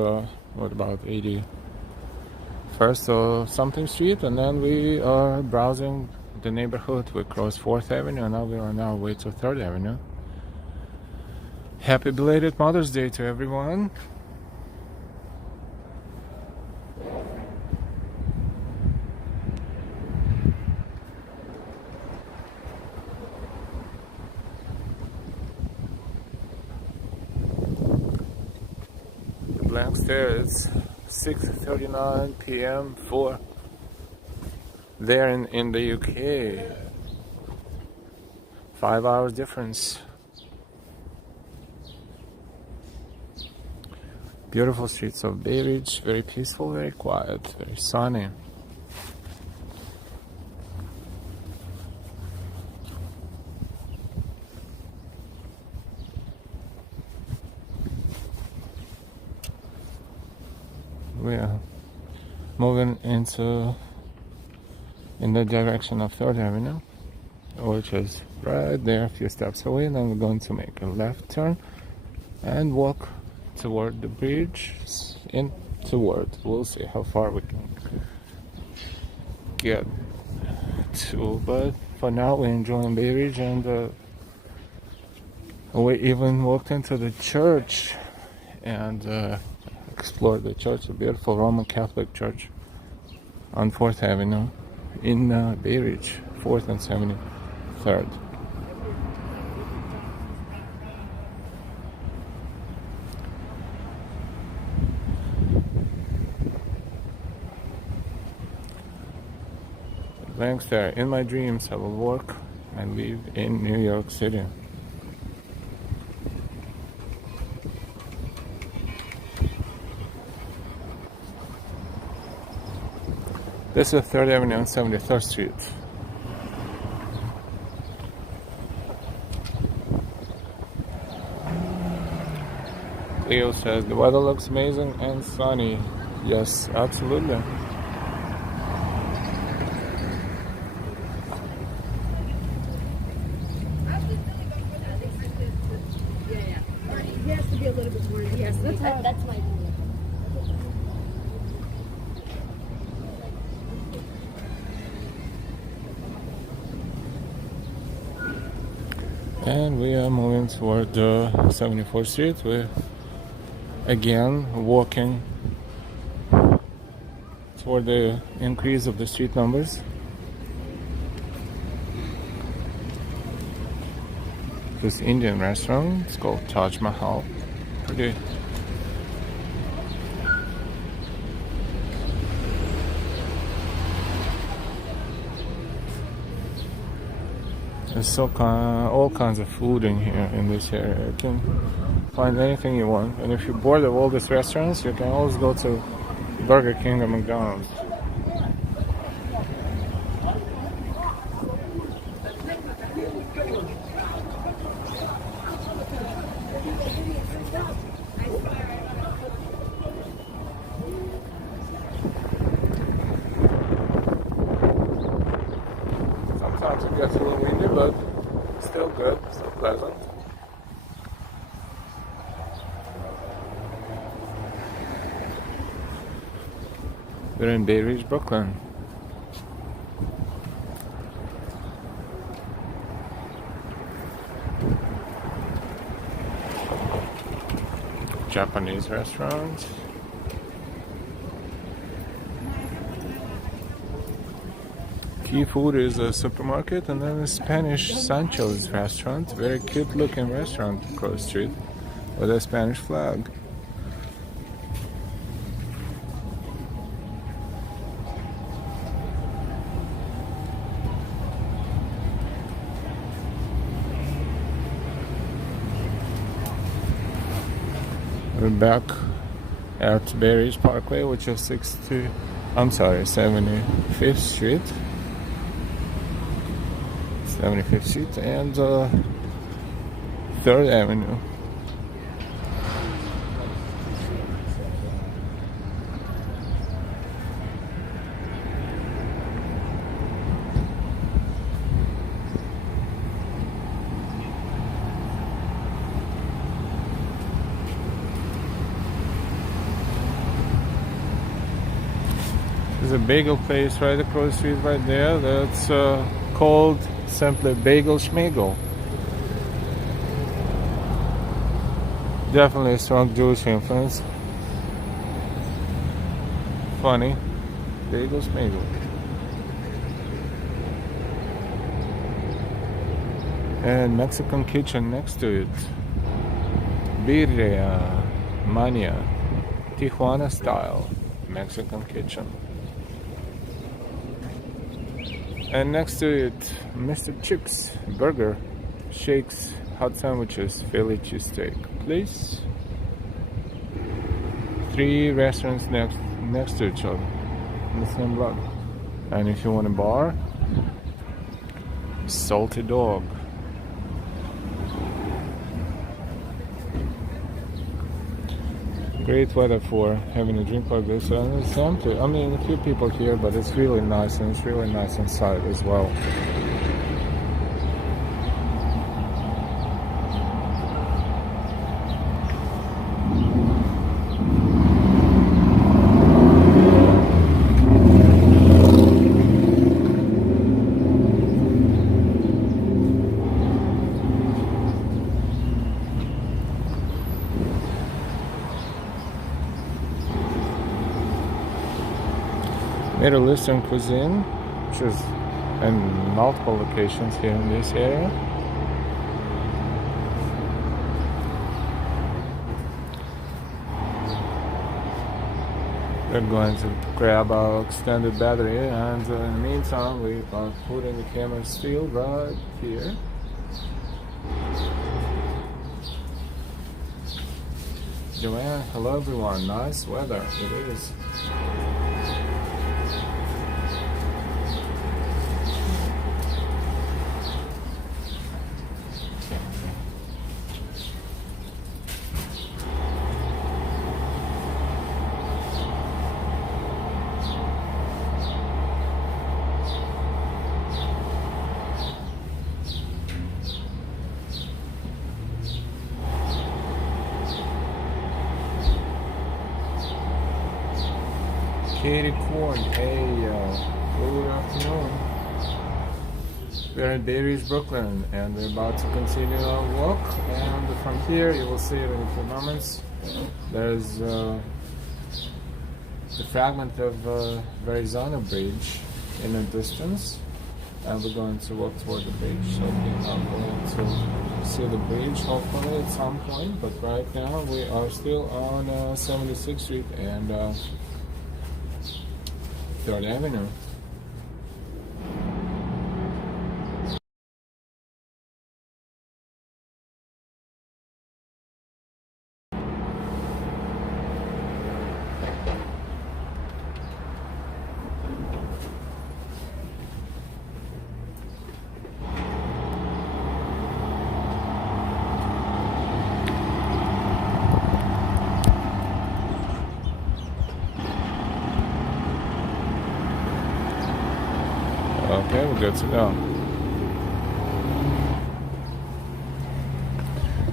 what about 81st or something street, and then we are browsing the neighborhood. We crossed 4th Avenue, and now we are on our way to 3rd Avenue. Happy belated Mother's Day to everyone. Blank stare, it's 6:39 p.m. for there in the UK. 5 hours difference. Beautiful streets of Bay Ridge, very peaceful, very quiet, very sunny. We are moving in the direction of 3rd Avenue, which is right there, a few steps away. Then we're going to make a left turn and walk toward the bridge we'll see how far we can get to, but for now we're enjoying Bay Ridge, and we even walked into the church and explored the church, a beautiful Roman Catholic church on 4th Avenue in Bay Ridge, 4th and 73rd. Thanks there. In my dreams, I will work and live in New York City. This is 3rd Avenue and 73rd Street. Leo says the weather looks amazing and sunny. Yes, absolutely. That's my And we are moving toward 74th Street. We're again walking toward the increase of the street numbers. This Indian restaurant, it's called Taj Mahal. Pretty there's all kinds of food in here in this area. You can find anything you want, and if you're bored of all these restaurants, you can always go to Burger King or McDonald's. Sometimes it gets a little windy, but still good, still pleasant. We're in Bay Ridge, Brooklyn. Japanese restaurant. Key Food is a supermarket, and then a Spanish Sancho's restaurant. Very cute looking restaurant across the street with a Spanish flag. We're back at Bay Ridge Parkway, which is 75th Street. 75th Street and 3rd Avenue. There's a bagel place right across the street right there that's called simply Bagel Schmagel. Definitely a strong Jewish influence. Funny. Bagel Schmagel. And Mexican kitchen next to it. Birria Mania. Tijuana style Mexican kitchen. And next to it, Mr. Chick's Burger, Shakes, hot sandwiches, Philly cheesesteak, please. 3 restaurants next to each other in the same block. And if you want a bar, Salty Dog. Great weather for having a drink like this, and it's empty. I mean, a few people here, but it's really nice, and it's really nice inside as well. Middle Eastern cuisine, which is in multiple locations here in this area. We're going to grab our extended battery, and in the meantime we are putting the camera still right here. Joanne, hello everyone, nice weather, it is. Katie Corn, hey, good afternoon. We're in Bay Ridge, Brooklyn, and we're about to continue our walk. And from here, you will see it in a few moments. There's the fragment of Verrazano Bridge in the distance, and we're going to walk toward the bridge. So we are going to see the bridge hopefully at some point. But right now, we are still on 76th Street and 3rd Avenue. Okay, we're good to go.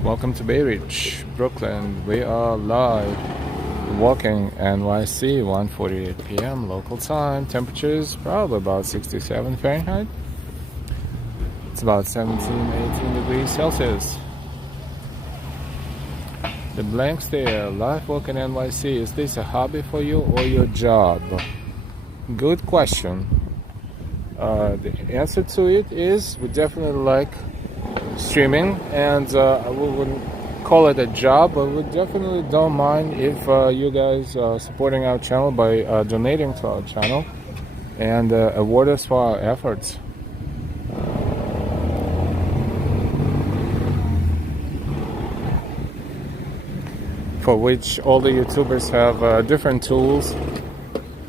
Welcome to Bay Ridge, Brooklyn. We are live walking NYC, 1:48 p.m. local time. Temperature is probably about 67 Fahrenheit. It's about 17-18 degrees Celsius. The blank stare, live walking NYC. Is this a hobby for you or your job? Good question. The answer to it is we definitely like streaming, and I wouldn't call it a job, but we definitely don't mind if you guys are supporting our channel by donating to our channel and award us for our efforts. For which all the YouTubers have different tools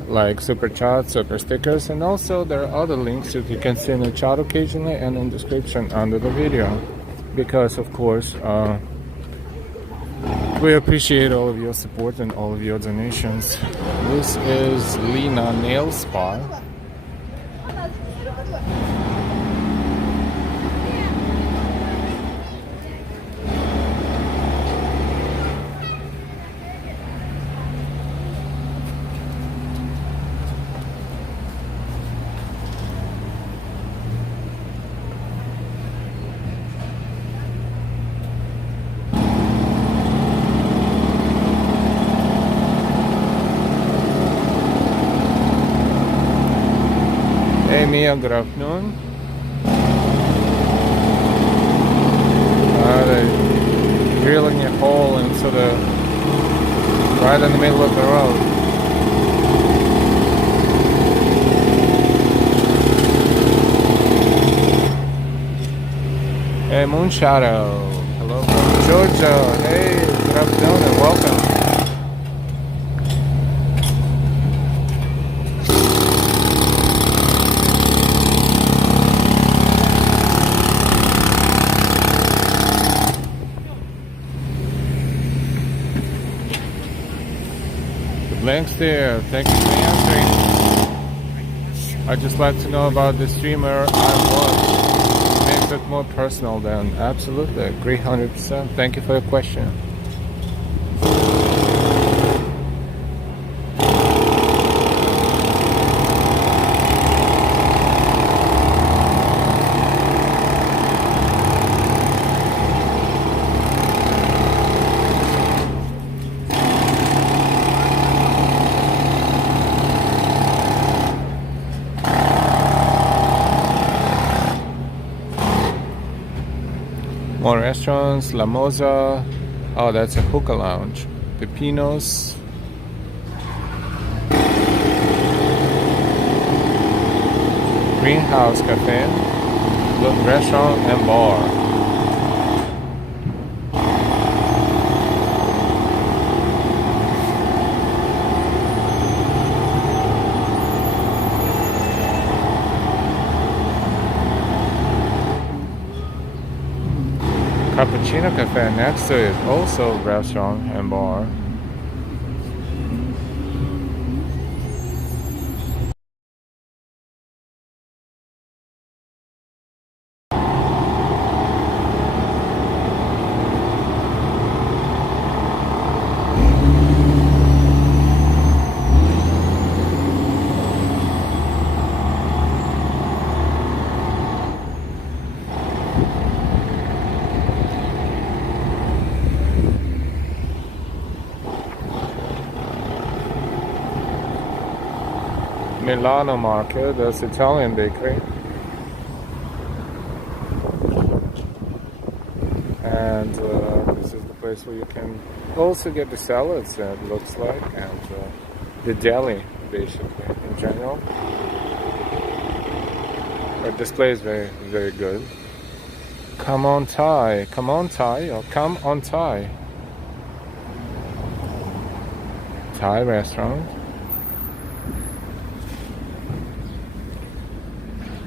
like super chat, super stickers, and also there are other links that you can see in the chat occasionally and in the description under the video, because of course we appreciate all of your support and all of your donations. This is Lena Nail Spa. Hey Mia, good afternoon. They're drilling a hole into right in the middle of the road. Hey Moonshadow, hello from Georgia. Hey, good afternoon and welcome. Thanks, dear. Thank you for answering. I'd just like to know about the streamer I was. Makes it more personal then. Absolutely. Agree 100%. Thank you for your question. More restaurants, La Moza. Oh, that's a hookah lounge. Pepinos. Greenhouse Cafe. Little restaurant and bar. Cappuccino Cafe next to it, also restaurant and bar. Milano Market, that's Italian bakery. And this is the place where you can also get the salads, it looks like, and the deli, basically, in general. But display is very, very good. Come on Thai, or come on Thai. Thai restaurant.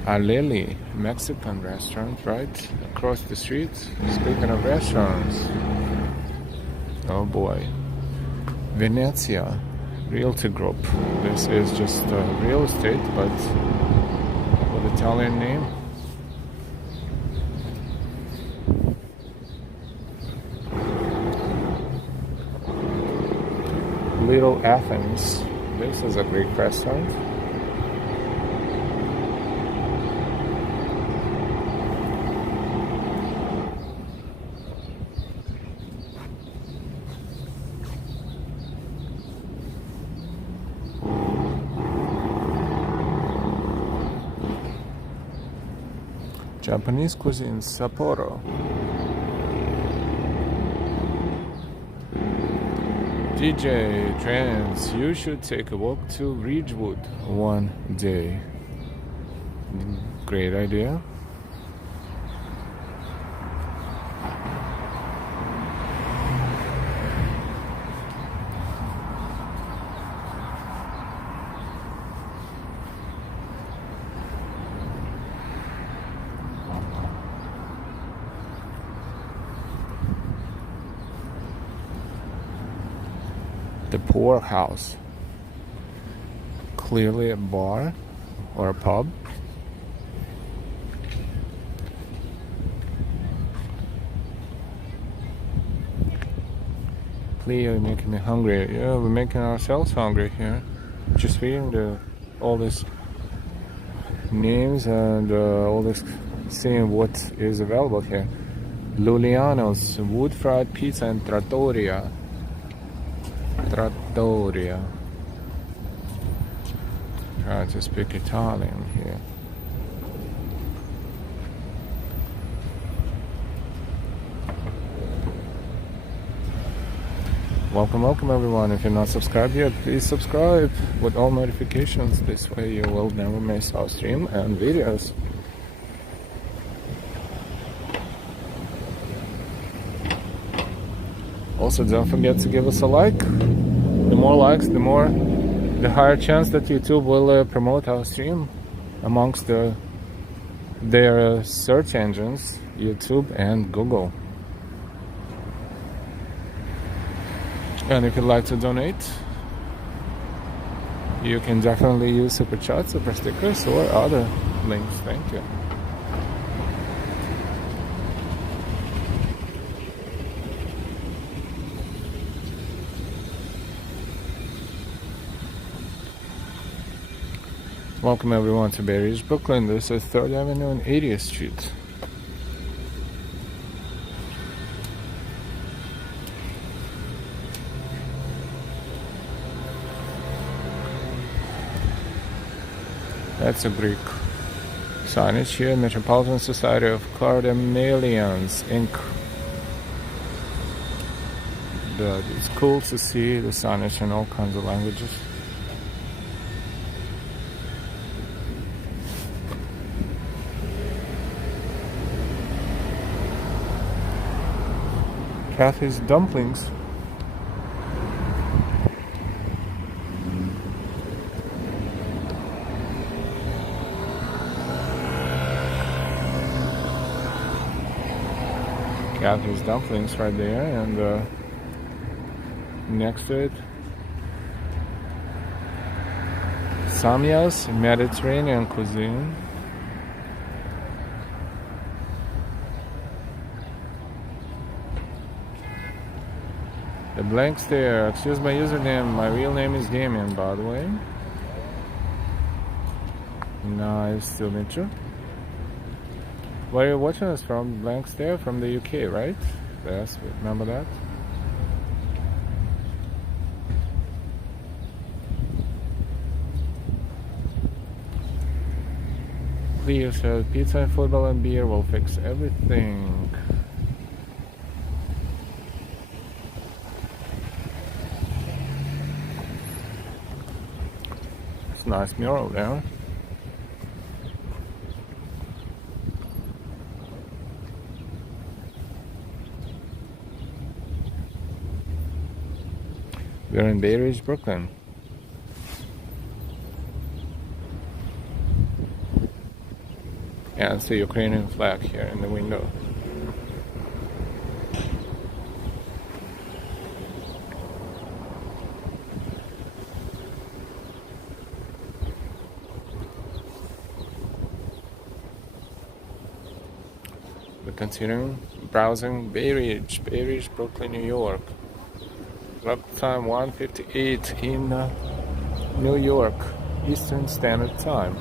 Aleli, Mexican restaurant, right across the street. Speaking of restaurants, oh boy, Venezia Realty Group. This is just real estate, but with Italian name. Little Athens. This is a Greek restaurant. Japanese cuisine, Sapporo. DJ Trans, you should take a walk to Ridgewood one day. Great idea. The Poorhouse. Clearly a bar or a pub. Cleo, making me hungry. Yeah, we're making ourselves hungry here. Just reading all these names and all this, seeing what is available here. Luliano's Wood Fried Pizza and Trattoria. Trattoria. Try to speak Italian here. Welcome everyone. If you're not subscribed yet, please subscribe with all notifications. This way you will never miss our stream and videos. Also, don't forget to give us a like. The more likes, the higher chance that YouTube will promote our stream amongst their search engines, YouTube and Google. And if you'd like to donate, You can definitely use super chats, super stickers, or other links. Thank you. Welcome everyone to Bay Ridge, Brooklyn. This is 3rd Avenue and 80th Street. That's a Greek signage here. Metropolitan Society of Cardamelians, Inc. It's cool to see the signage in all kinds of languages. Kathy's Dumplings. Kathy's Dumplings right there, and next to it, Samya's Mediterranean cuisine. The blank stare. Excuse my username. My real name is Damien, by the way. Nice to meet you. Where are you watching us from? Blank stare from the UK, right? Yes, remember that? Please, pizza and football and beer will fix everything. Nice mural there. We're in Bay Ridge, Brooklyn. Yeah, it's the Ukrainian flag here in the window. Continuing browsing Bay Ridge, Brooklyn, New York. Clock time 1:58 in New York, Eastern Standard Time.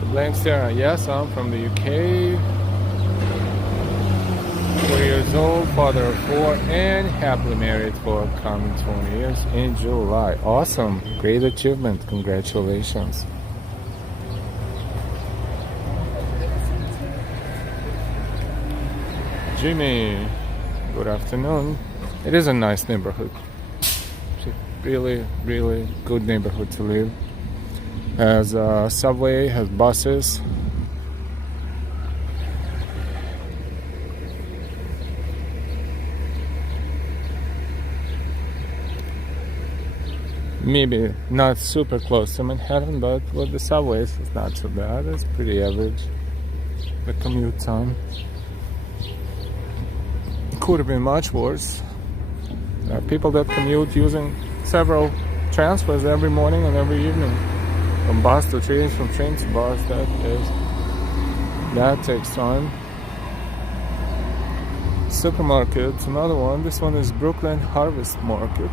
The blank stare. Yes, I'm from the UK. 4 years old, father of 4, and happily married for coming 20 years in July. Awesome, great achievement. Congratulations. Jimmy, good afternoon. It is a nice neighborhood. It's a really, really good neighborhood to live. Has a subway, has buses. Maybe not super close to Manhattan, but with the subways, it's not too bad. It's pretty average. The commute time could have been much worse. People that commute using several transfers every morning and every evening, from bus to train, from train to bus, that takes time. Supermarket, another one. This one is Brooklyn Harvest Market.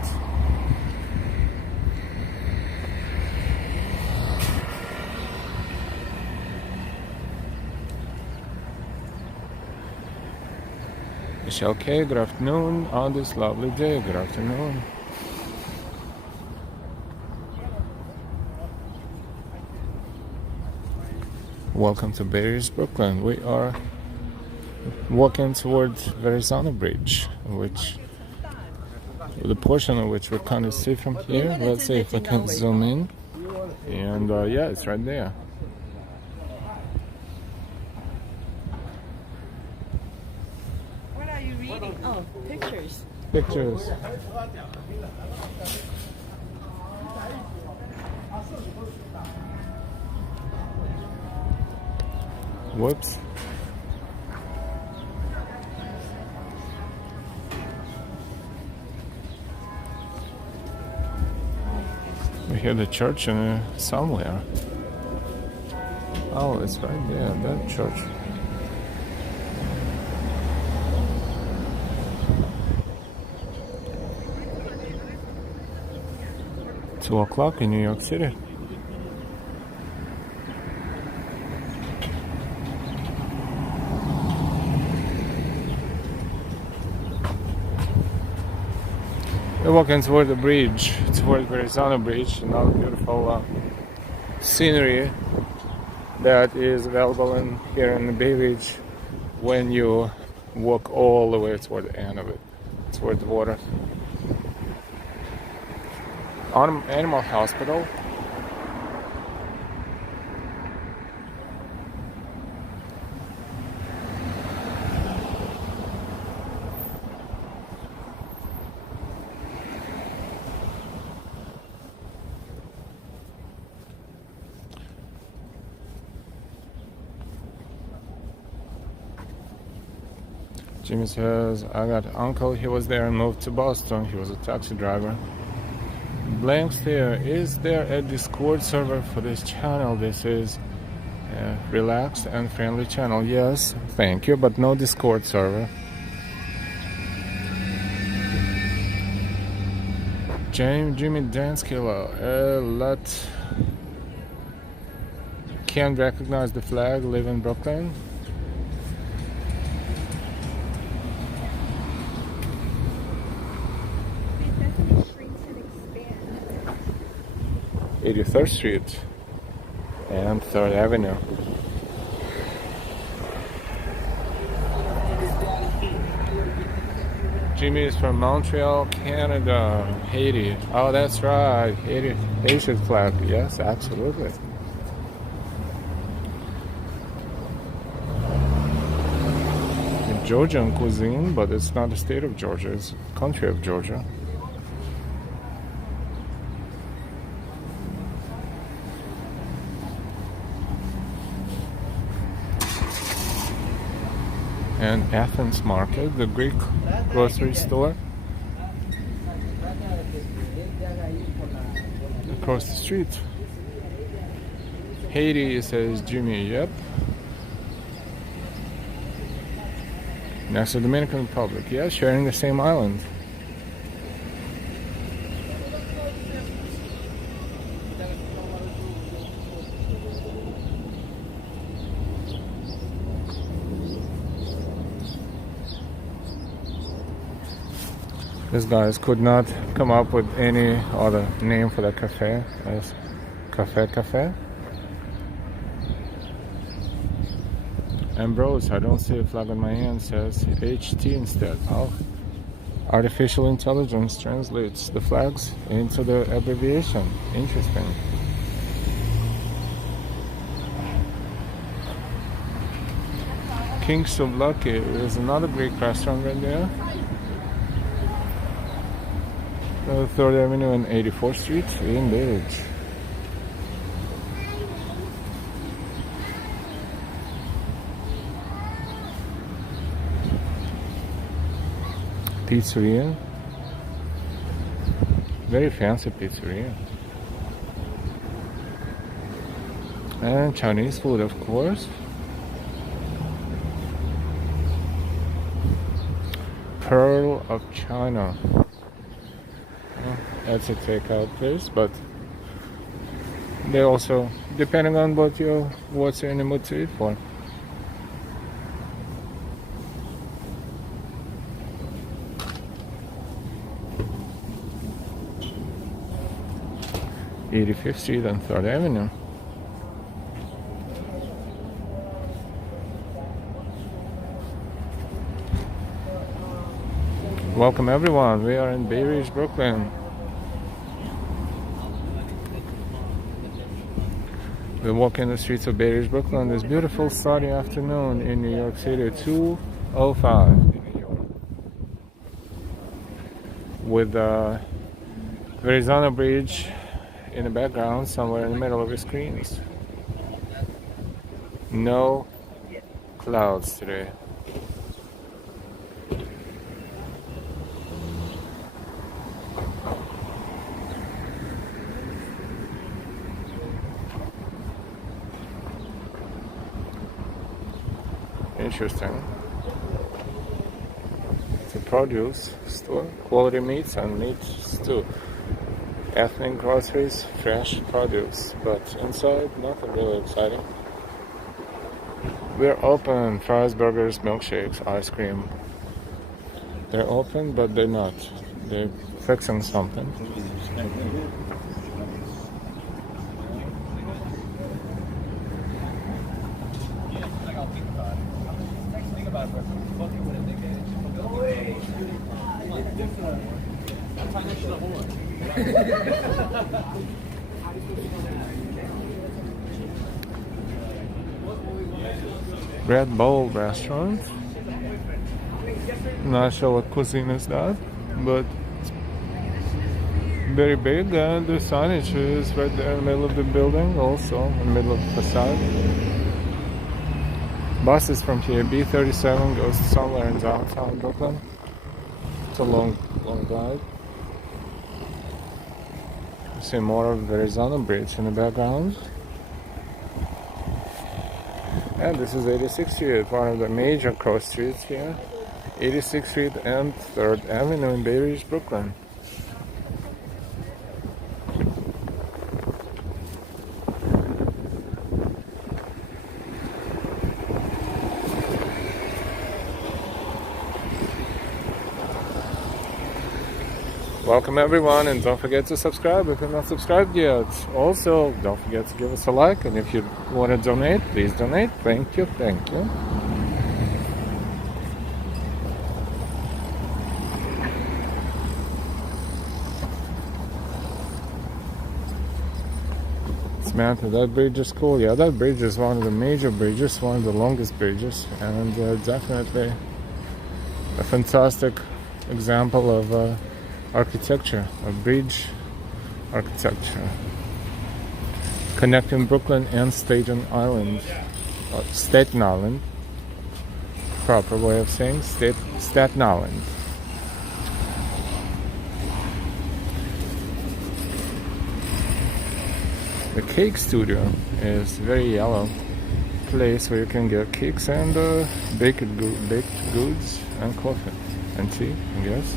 Michelle K, good afternoon on this lovely day. Good afternoon. Welcome to Bay Ridge, Brooklyn. We are walking towards Verrazano Bridge, which the portion of which we kind of see from here. Let's see if we can zoom in. And yeah, it's right there. Oh, pictures. Pictures. Whoops. We hear the church somewhere. Oh, it's right there, that church. Two o'clock in New York City. We're walking toward the bridge, toward the Arizona Bridge, another beautiful scenery that is available here in the Bay Ridge when you walk all the way toward the end of it, toward the water. Animal hospital. Jimmy says, I got an uncle, he was there and moved to Boston. He was a taxi driver. Blank stare, is there a Discord server for this channel? This is a relaxed and friendly channel. Yes, thank you, but no Discord server. Jimmy Dance Killer, can't recognize the flag, live in Brooklyn. 83rd Street and 3rd Avenue. Jimmy is from Montreal, Canada. Haiti. Oh, that's right. Haiti. Haitian flag. Yes, absolutely. Georgian cuisine, but it's not the state of Georgia, it's the country of Georgia. And Athens Market, the Greek grocery store. Across the street. Haiti, says Jimmy, yep. Next to Dominican Republic, yeah, sharing the same island. These guys could not come up with any other name for the cafe as Cafe. Ambrose, I don't see a flag on my hand, says HT instead. Oh, artificial intelligence translates the flags into the abbreviation. Interesting. Kings of Lucky is another Greek restaurant right there. 3rd Avenue and 84th Street in Village. Pizzeria, very fancy pizzeria, and Chinese food, of course. Pearl of China. Well, that's a takeout place, but they also, depending on what's you're in the mood to eat for. '85th Street and 3rd Avenue. Welcome everyone, we are in Bay Ridge, Brooklyn. We're walking the streets of Bay Ridge, Brooklyn this beautiful sunny afternoon in New York City, 2:05 in New York. With the Arizona Bridge in the background, somewhere in the middle of your screens. No clouds today. Interesting. It's a produce store, quality meats and meats too. Ethnic groceries, fresh produce, but inside nothing really exciting. We're open, fries, burgers, milkshakes, ice cream. They're open, but they're not. They're fixing something. Red Bowl restaurant. Not sure what cuisine is that, but it's very big, and the signage is right there in the middle of the building, also in the middle of the facade. Buses from here, B37 goes somewhere in downtown Brooklyn. It's a long ride. You see more of the Arizona Bridge in the background. And this is 86th Street, one of the major cross streets here. 86th Street and 3rd Avenue in Bay Ridge, Brooklyn. Welcome everyone, and don't forget to subscribe if you're not subscribed yet. Also, don't forget to give us a like, and if you want to donate, please donate. Thank you, thank you. Samantha, that bridge is cool. Yeah, that bridge is one of the major bridges, one of the longest bridges, and definitely a fantastic example of architecture, of bridge architecture, connecting Brooklyn and Staten Island, Staten Island, proper way of saying Staten Island. The cake studio is a very yellow place where you can get cakes and baked goods and coffee and tea, I guess.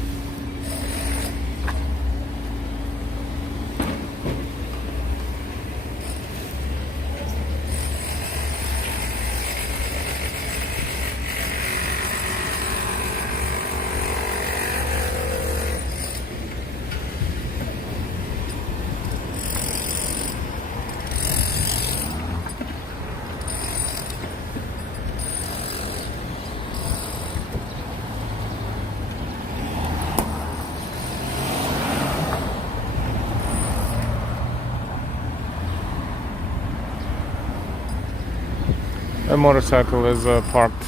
A motorcycle is parked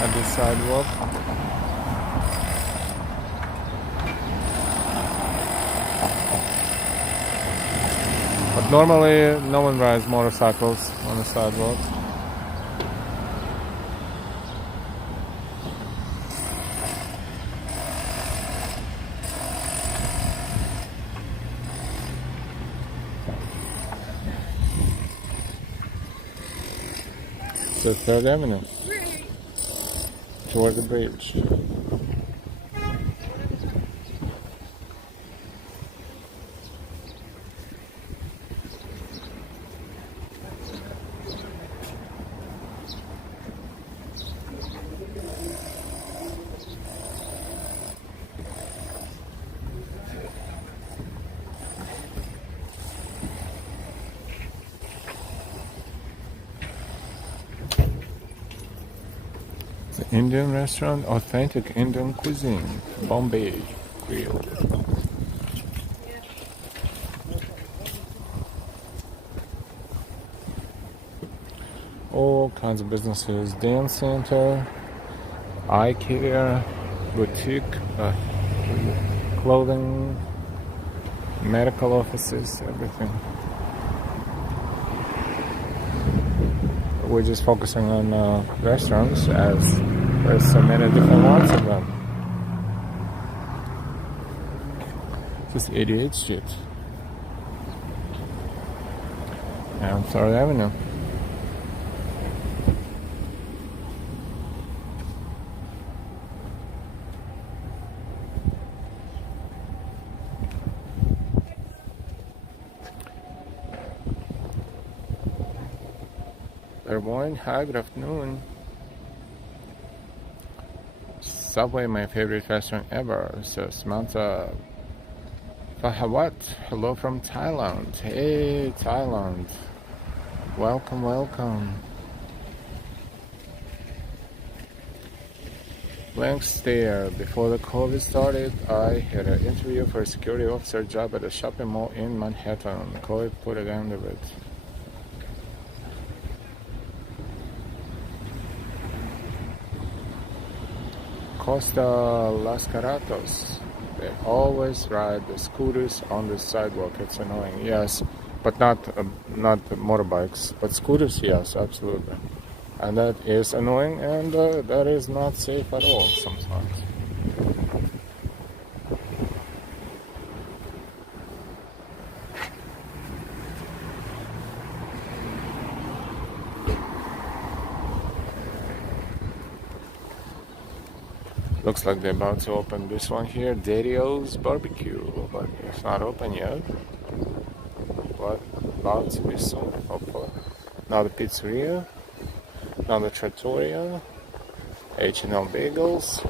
at the sidewalk. But normally no one rides motorcycles on the sidewalk. So 3rd Avenue toward the bridge. Indian restaurant, authentic Indian cuisine, Bombay Grill. All kinds of businesses, dance center, eye care, boutique, clothing, medical offices, everything. We're just focusing on restaurants as there's so many different ones of them. This is 88th Street and 3rd Avenue. Pervoin, hi, good afternoon. Subway, my favorite restaurant ever. So Samantha Fahawat, hello from Thailand. Hey, Thailand. Welcome, welcome. Blank stare. Before the COVID started, I had an interview for a security officer job at a shopping mall in Manhattan. COVID put it end of it. Costa Las Caratos. They always ride the scooters on the sidewalk. It's annoying. Yes, but not motorbikes, but scooters. Yes, absolutely. And that is annoying, and that is not safe at all sometimes. Looks like they're about to open this one here, Daddy-O's Barbecue, but it's not open yet. But about to be soon, hopefully. Now the pizzeria, now the trattoria, H&L Bagels.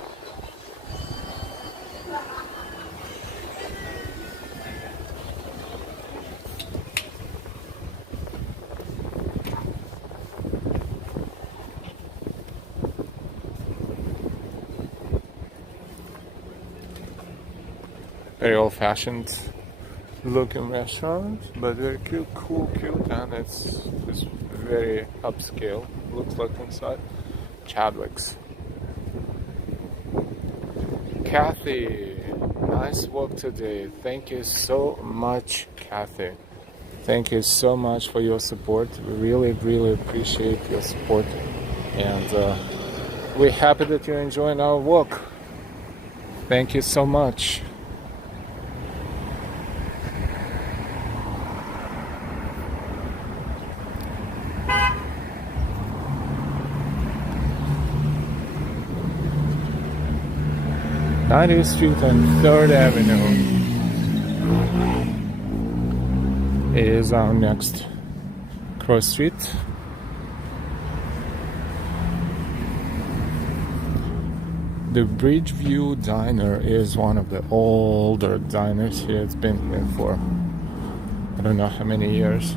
Very old-fashioned looking restaurant, but very cute, cool, cute, and it's very upscale. Looks like inside. Chadwick's. Kathy, nice walk today. Thank you so much, Kathy. Thank you so much for your support. We really, really appreciate your support, and we're happy that you're enjoying our walk. Thank you so much. Ninetieth Street and 3rd Avenue is our next cross street. The Bridgeview Diner is one of the older diners here. It's been here for I don't know how many years.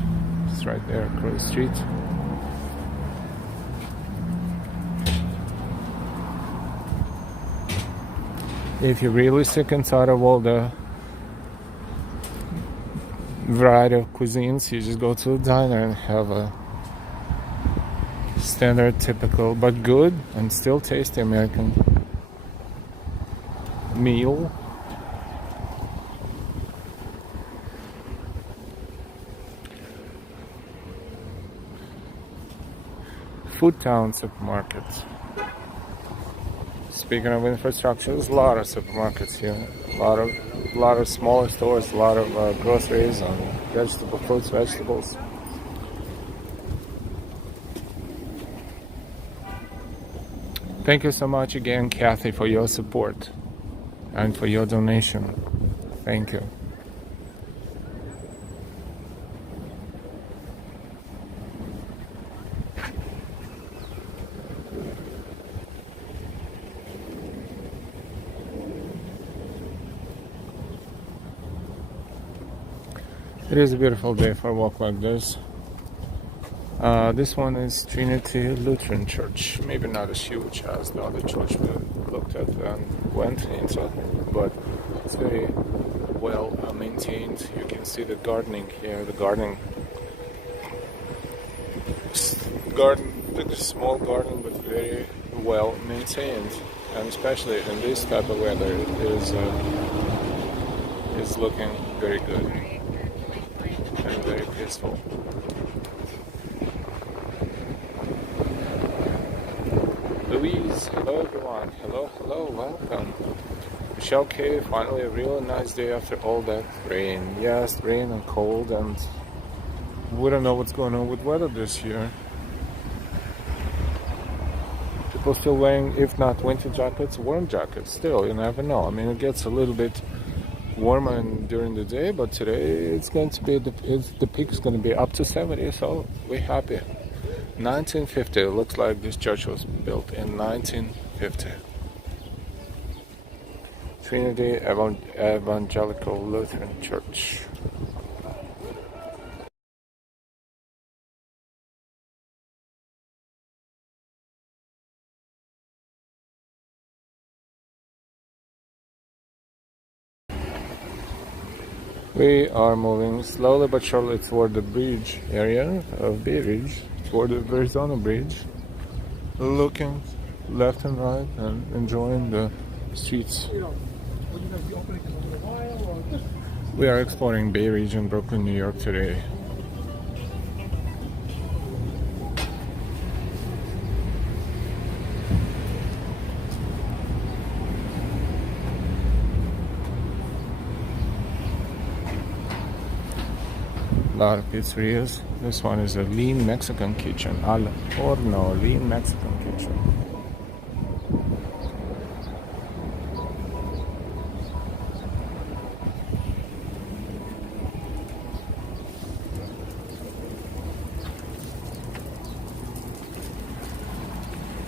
It's right there across the street. If you're really sick and tired of all the variety of cuisines, you just go to a diner and have a standard, typical, but good and still tasty American meal. Food Town Supermarket. Speaking of infrastructure, there's a lot of supermarkets here. A lot of smaller stores, a lot of groceries and fruits, vegetables. Thank you so much again, Kathy, for your support and for your donation. Thank you. It is a beautiful day for a walk like this. This one is Trinity Lutheran Church. Maybe not as huge as the other church we looked at and went into, but it's very well maintained. You can see the gardening here. The garden, like a small garden, but very well maintained, and especially in this type of weather, it is looking very good and very peaceful. Louise, hello everyone. Hello, welcome. Michelle K, finally a real nice day after all that rain. Yes, rain and cold, and we don't know what's going on with weather this year. People still wearing, if not winter jackets, warm jackets still, you never know. I mean, it gets a little bit warmer during the day, but today it's going to be the peak is going to be up to 70, so we're happy. 1950. It looks like this church was built in 1950. Trinity Evangelical Lutheran Church. We are moving slowly but surely toward the bridge area of Bay Ridge, toward the Verrazano Bridge, looking left and right and enjoying the streets. We are exploring Bay Ridge in Brooklyn, New York today. A lot of pizzerias. This one is a lean Mexican kitchen. Al horno, lean Mexican kitchen.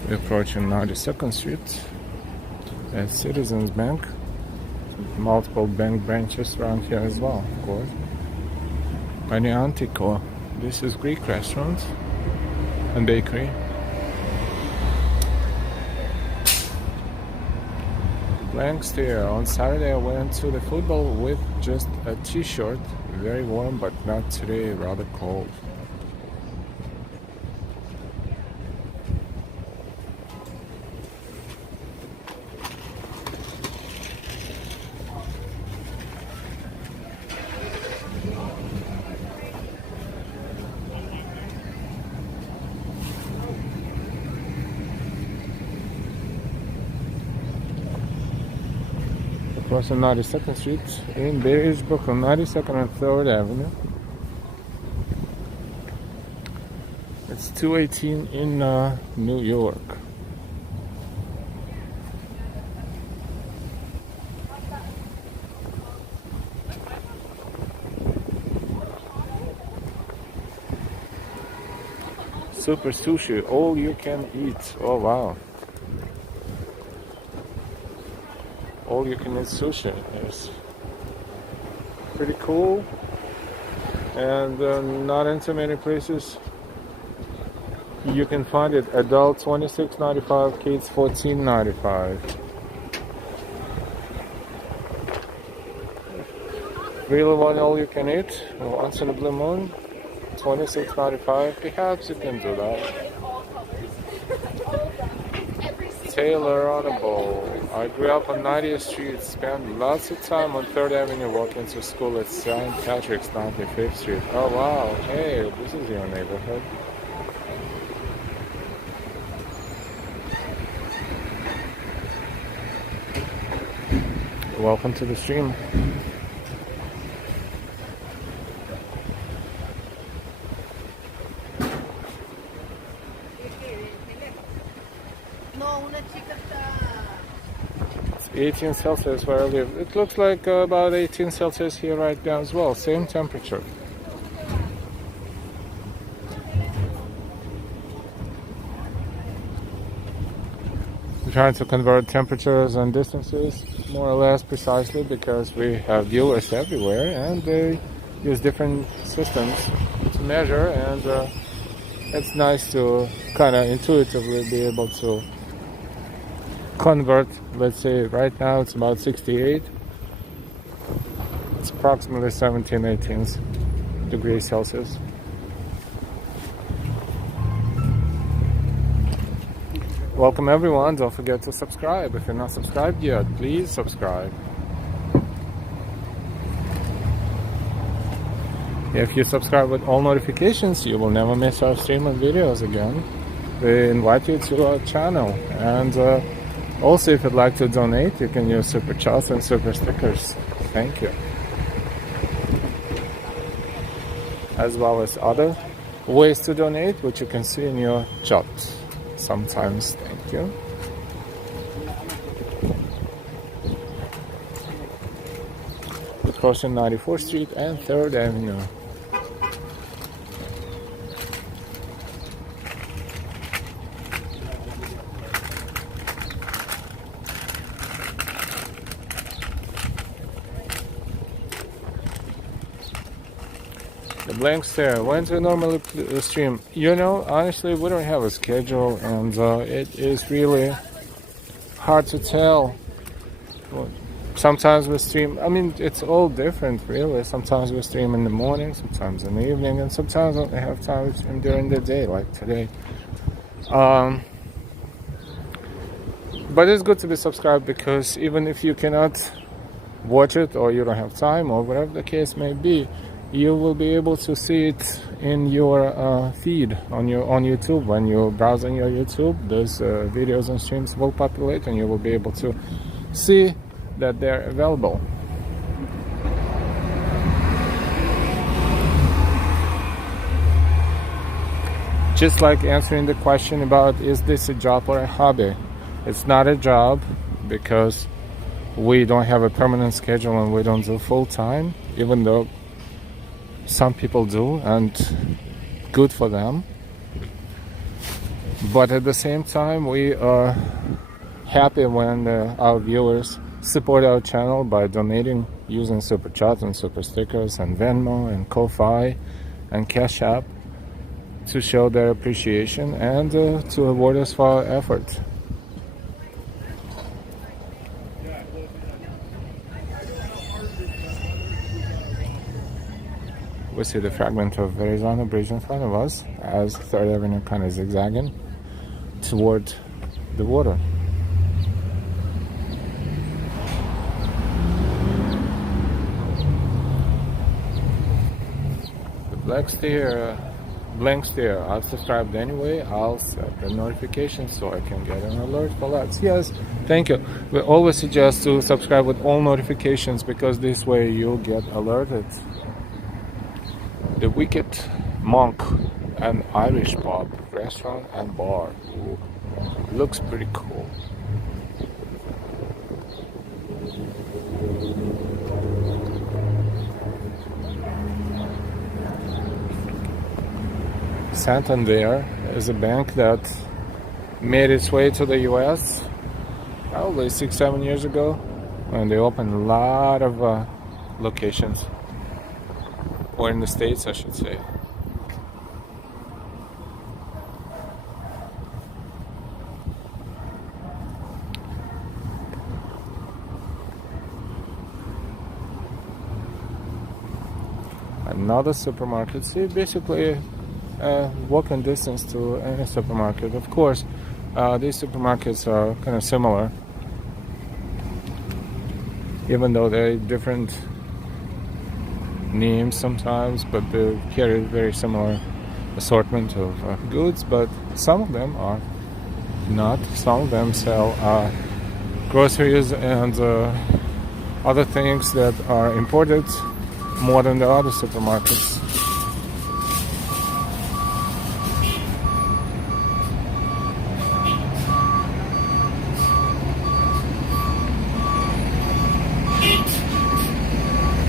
We're approaching 92nd Street at Citizens Bank. Multiple bank branches around here as well, of course. Any Antico. This is Greek restaurant and bakery. Blank stare. On Saturday I went to the football with just a t-shirt. Very warm, but not today, rather cold. Crossing 92nd Street in Bay Ridge, Brooklyn, 92nd and 3rd Avenue. It's 218 in New York. Super sushi, all you can eat. Oh wow. All you can eat sushi is pretty cool, and not in too many places you can find it. Adult $26.95, kids $14.95. Really want all you can eat once in a blue moon, $26.95. Perhaps you can do that. Taylor on a bowl. I grew up on 90th Street, spent lots of time on 3rd Avenue walking to school at St. Patrick's, 95th Street. Oh wow, hey, this is your neighborhood. Welcome to the stream. It's 18 Celsius where I live. It looks like about 18 Celsius here right now as well. Same temperature. We're trying to convert temperatures and distances more or less precisely because we have viewers everywhere and they use different systems to measure, and it's nice to kind of intuitively be able to convert. Let's say right now it's about 68. It's approximately 17-18 degrees Celsius. Welcome everyone. Don't forget to subscribe. If you're not subscribed yet, please subscribe. If you subscribe with all notifications, you will never miss our stream and videos again. We invite you to our channel, and also if you'd like to donate, you can use super chats and super stickers. Thank you. As well as other ways to donate, which you can see in your chat sometimes. Thank you. We're crossing 94th Street and 3rd Avenue. The blank stare. When do you normally stream? You know, honestly, we don't have a schedule, and it is really hard to tell. Sometimes we stream. I mean, it's all different, really. Sometimes we stream in the morning, sometimes in the evening, and sometimes we have time to stream during the day, like today. But it's good to be subscribed, because even if you cannot watch it, or you don't have time, or whatever the case may be, you will be able to see it in your feed on YouTube. When you're browsing your YouTube, those videos and streams will populate, and you will be able to see that they're available. Just like answering the question about, is this a job or a hobby? It's not a job, because we don't have a permanent schedule and we don't do full time, even though some people do, and good for them. But at the same time, we are happy when our viewers support our channel by donating using Super Chat and Super Stickers and Venmo and Ko-Fi and Cash App to show their appreciation and to reward us for our effort. We see the fragment of Verrazano Bridge in front of us as 3rd Avenue kind of zigzagging toward the water. The blank stare. I've subscribed anyway. I'll set the notifications so I can get an alert for that. Yes, thank you. We always suggest to subscribe with all notifications, because this way you'll get alerted. The Wicked Monk, an Irish pub, restaurant and bar. Ooh, looks pretty cool. Santander is a bank that made its way to the US probably 6-7 years ago, when they opened a lot of locations. Or in the States, I should say. Another supermarket. See, basically walking distance to any supermarket. Of course, these supermarkets are kind of similar, even though they're different names sometimes, but they carry very similar assortment of goods. But some of them are not. Some of them sell groceries and other things that are imported more than the other supermarkets.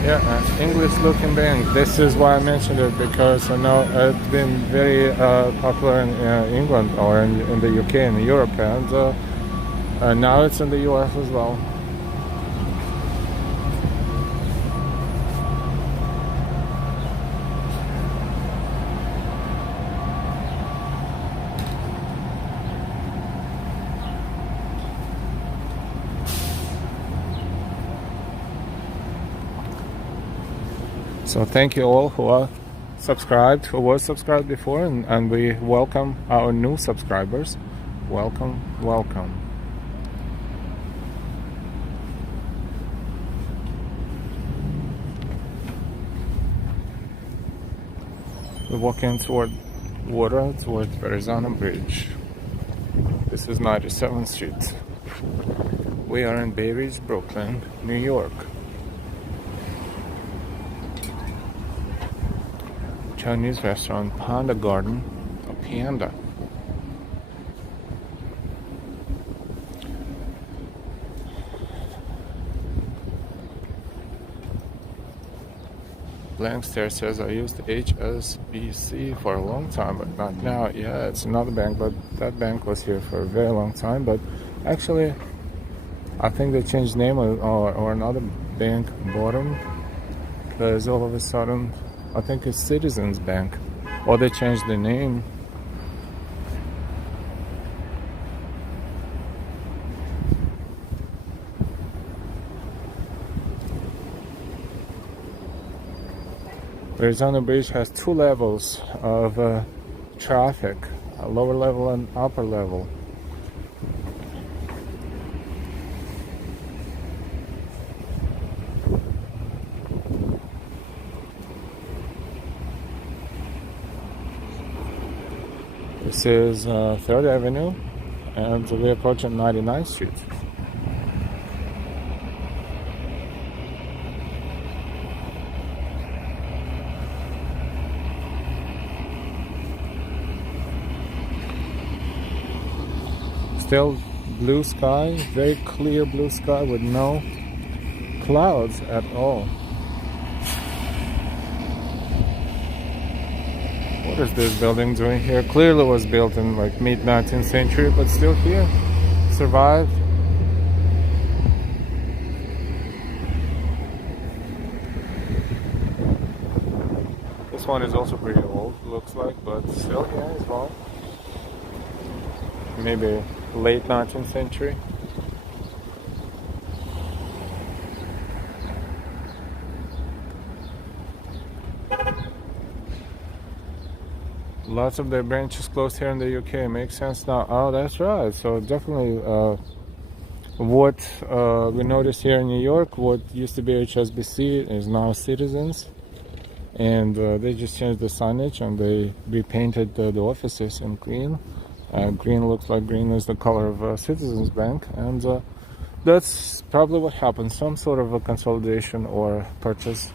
Yeah, English-looking bank. This is why I mentioned it, because I know it's been very popular in England, or in the UK and Europe, and now it's in the US as well. So thank you all who are subscribed, who were subscribed before, and we welcome our new subscribers. Welcome, welcome. We're walking toward water, toward Verrazano Bridge. This is 97th Street. We are in Bay Ridge, Brooklyn, New York. Chinese restaurant, Panda Garden, a panda. Blank Stare says, I used HSBC for a long time, but not now. Yeah, it's another bank, but that bank was here for a very long time. But actually, I think they changed name, or another bank bought them. Because all of a sudden, I think it's Citizens Bank, or they changed the name. Verrazano Bridge has two levels of traffic, a lower level and upper level. This is 3rd Avenue, and we're approaching 99th Street. Still blue sky, very clear blue sky with no clouds at all. What is this building doing here? Clearly was built in like mid-19th century, but still here. Survived. This one is also pretty old, looks like, but still here as well. Maybe late 19th century. Lots of their branches closed here in the UK. Makes sense now. Oh, that's right. So definitely what we noticed here in New York, what used to be HSBC is now Citizens. And they just changed the signage and they repainted the offices in green. Green looks like green is the color of Citizens Bank. And that's probably what happened. Some sort of a consolidation or purchase.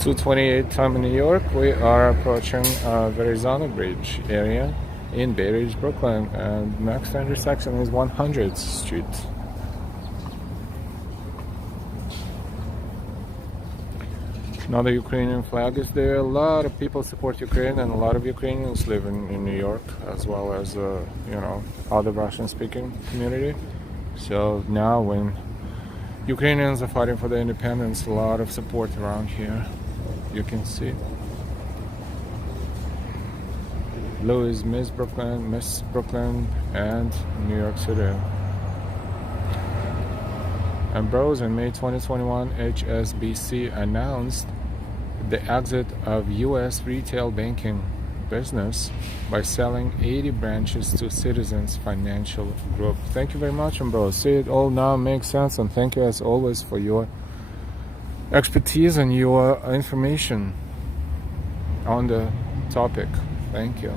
.228 time in New York. We are approaching Verrazano Bridge area in Bay Ridge, Brooklyn, and next intersection is 100th Street. Another Ukrainian flag is there. A lot of people support Ukraine, and a lot of Ukrainians live in New York, as well as other Russian-speaking community. So now, when Ukrainians are fighting for their independence, a lot of support around here. You can see. Blue is Miss Brooklyn, and New York City. And bros, in May 2021, HSBC announced the exit of U.S. retail banking business by selling 80 branches to Citizens Financial Group. Thank you very much, and bros. See, it all now makes sense, and thank you as always for your expertise and your information on the topic. Thank you.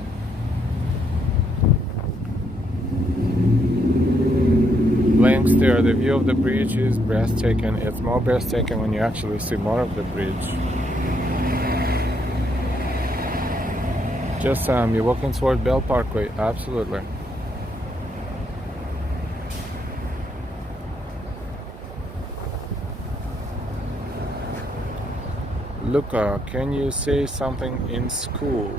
Links there. The view of the bridge is breathtaking. It's more breathtaking when you actually see more of the bridge. Just you're walking toward Bell Parkway. Absolutely. Luca, can you say something in school?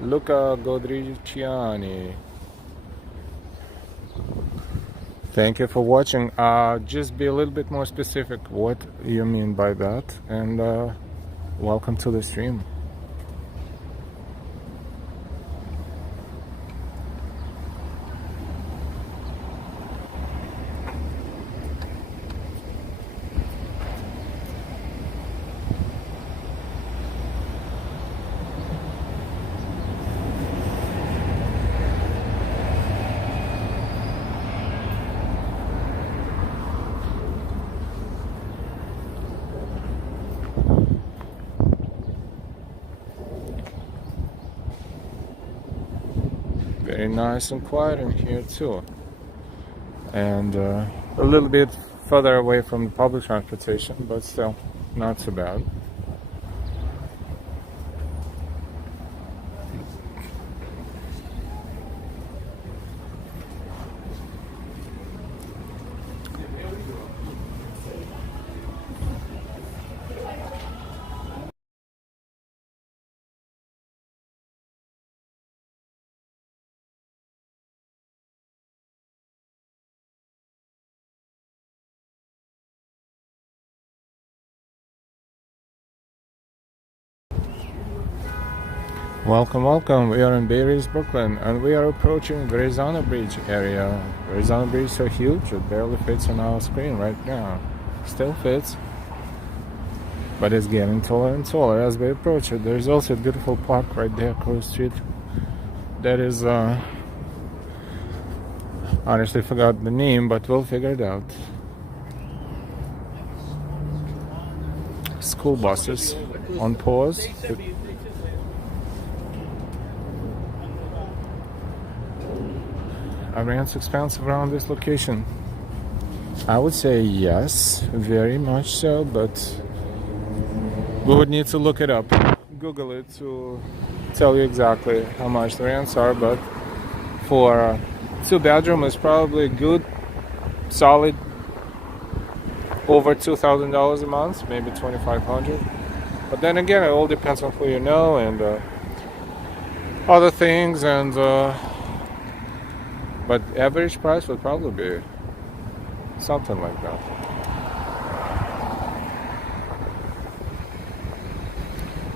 Luca Godriciani. Thank you for watching. Just be a little bit more specific what you mean by that, and welcome to the stream. Very nice and quiet in here too, and a little bit further away from the public transportation, but still not so bad. Welcome, welcome. We are in Bay Ridge, Brooklyn, and we are approaching the Arizona Bridge area. Arizona Bridge is so huge it barely fits on our screen right now. Still fits, but it's getting taller and taller as we approach it. There's also a beautiful park right there across the street. That is, honestly forgot the name, but we'll figure it out. School buses on pause. Are rents expensive around this location? I would say yes, very much so, but we would need to look it up, Google it to tell you exactly how much the rents are. But for a 2-bedroom, it's probably good, solid, over $2,000 a month, maybe $2,500. But then again, it all depends on who you know and other things, and but average price would probably be something like that.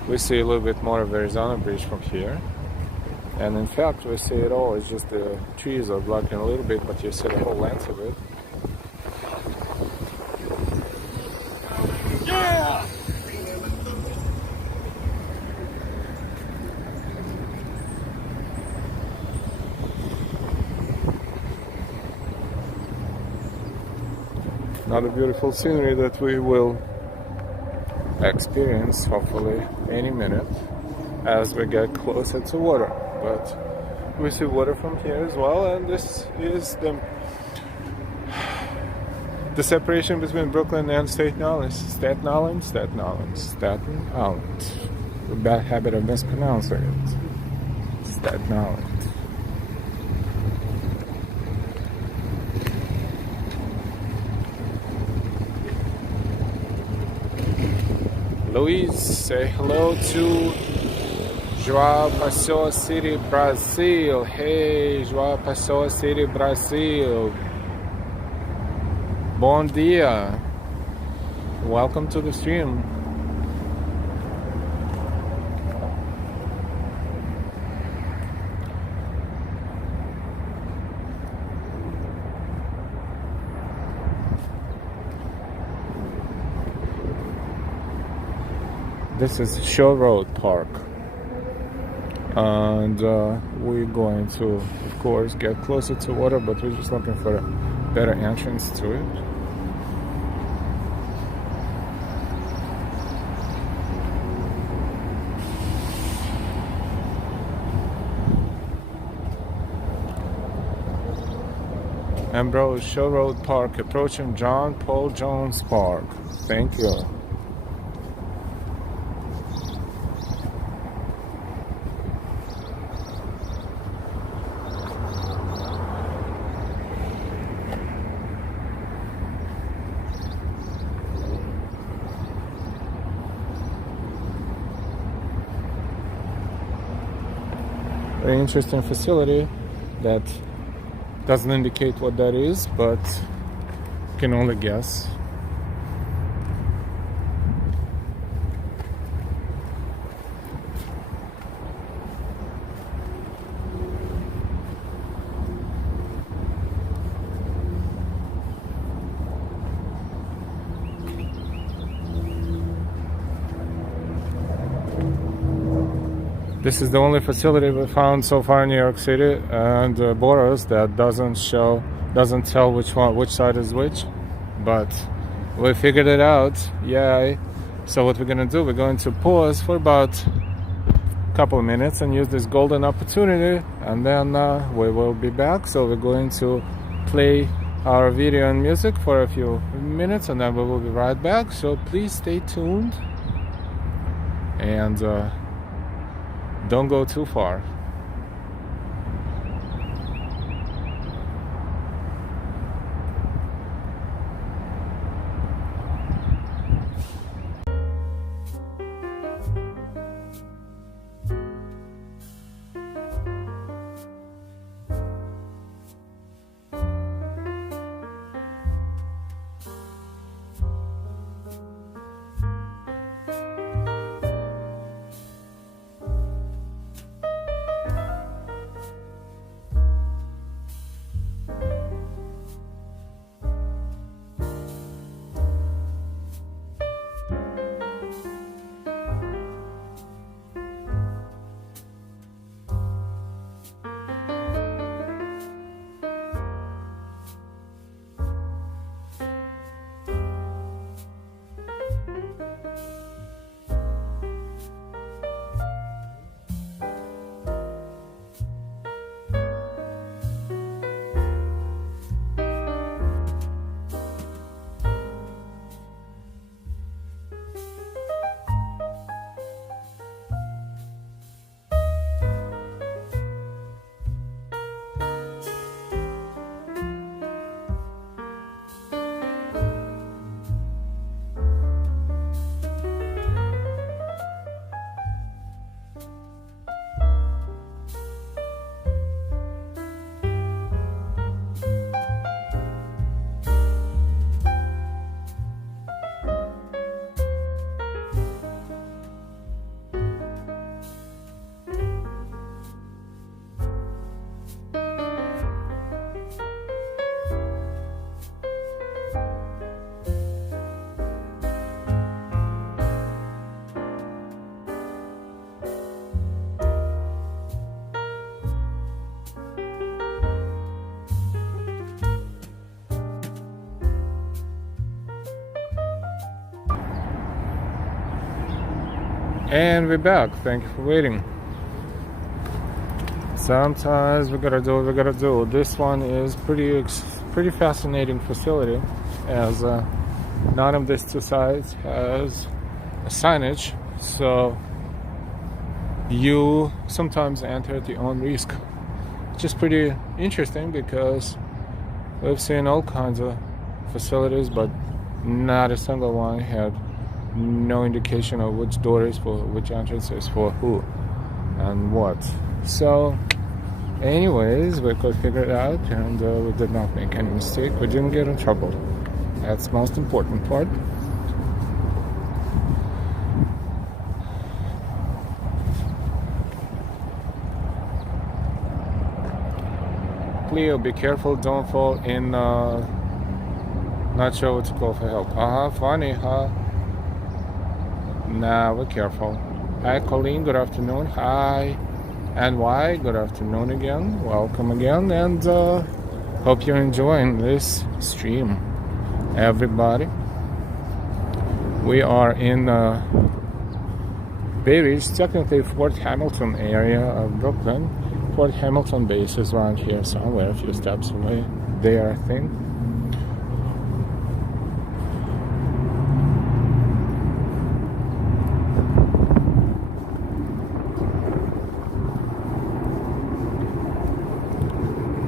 We see a little bit more of Arizona Bridge from here, and in fact we see it all. It's just the trees are blocking a little bit, but you see the whole length of it. Yeah! Another beautiful scenery that we will experience hopefully any minute as we get closer to water. But we see water from here as well, and this is the separation between Brooklyn and Staten Island. Staten Island. A bad habit of mispronouncing it. Staten Island. Luis, say hello to João Pessoa City, Brazil. Hey, João Pessoa City, Brazil. Bom dia. Welcome to the stream. This is Shore Road Park, and we're going to, of course, get closer to water, but we're just looking for a better entrance to it. Ambrose Shore Road Park, approaching John Paul Jones Park. Thank you. Very interesting facility that doesn't indicate what that is, but can only guess. This is the only facility we found so far in New York City and boroughs that doesn't tell which side is which, but we figured it out. Yay! So what we're gonna do? We're going to pause for about a couple of minutes and use this golden opportunity, and then we will be back. So we're going to play our video and music for a few minutes, and then we will be right back. So please stay tuned and don't go too far. And we're back. Thank you for waiting. Sometimes we gotta do what we gotta do. This one is pretty fascinating facility, as none of these two sides has a signage, so you sometimes enter at your own risk, which is pretty interesting because we've seen all kinds of facilities, but not a single one had no indication of which door is for which entrance is for who and what. So anyways, we could figure it out, and we did not make any mistake. We didn't get in trouble. That's the most important part. Cleo, be careful, don't fall in. Not sure what to call for help. Funny, huh? Nah, we're careful. Hi, Colleen, good afternoon. Hi. And why? Good afternoon again. Welcome again, and hope you're enjoying this stream, everybody. We are in Bay Ridge, technically Fort Hamilton area of Brooklyn. Fort Hamilton base is around here somewhere, a few steps away there, I think.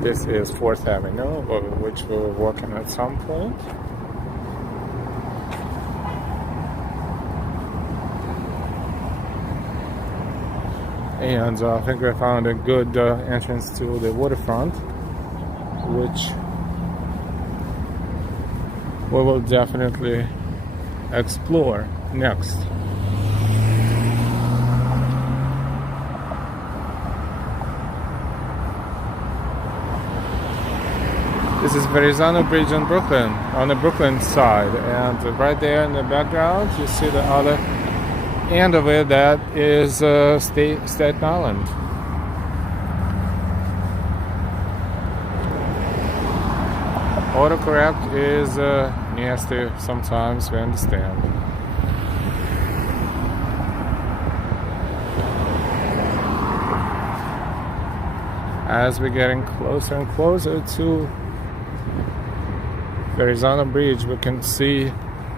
This is 4th Avenue, which we were walking at some point. And I think we found a good entrance to the waterfront, which we will definitely explore next. This is Verrazano Bridge in Brooklyn, on the Brooklyn side, and right there in the background you see the other end of it, that is Staten Island. Autocorrect is nasty sometimes, we understand. As we're getting closer and closer to Verrazano Bridge, we can see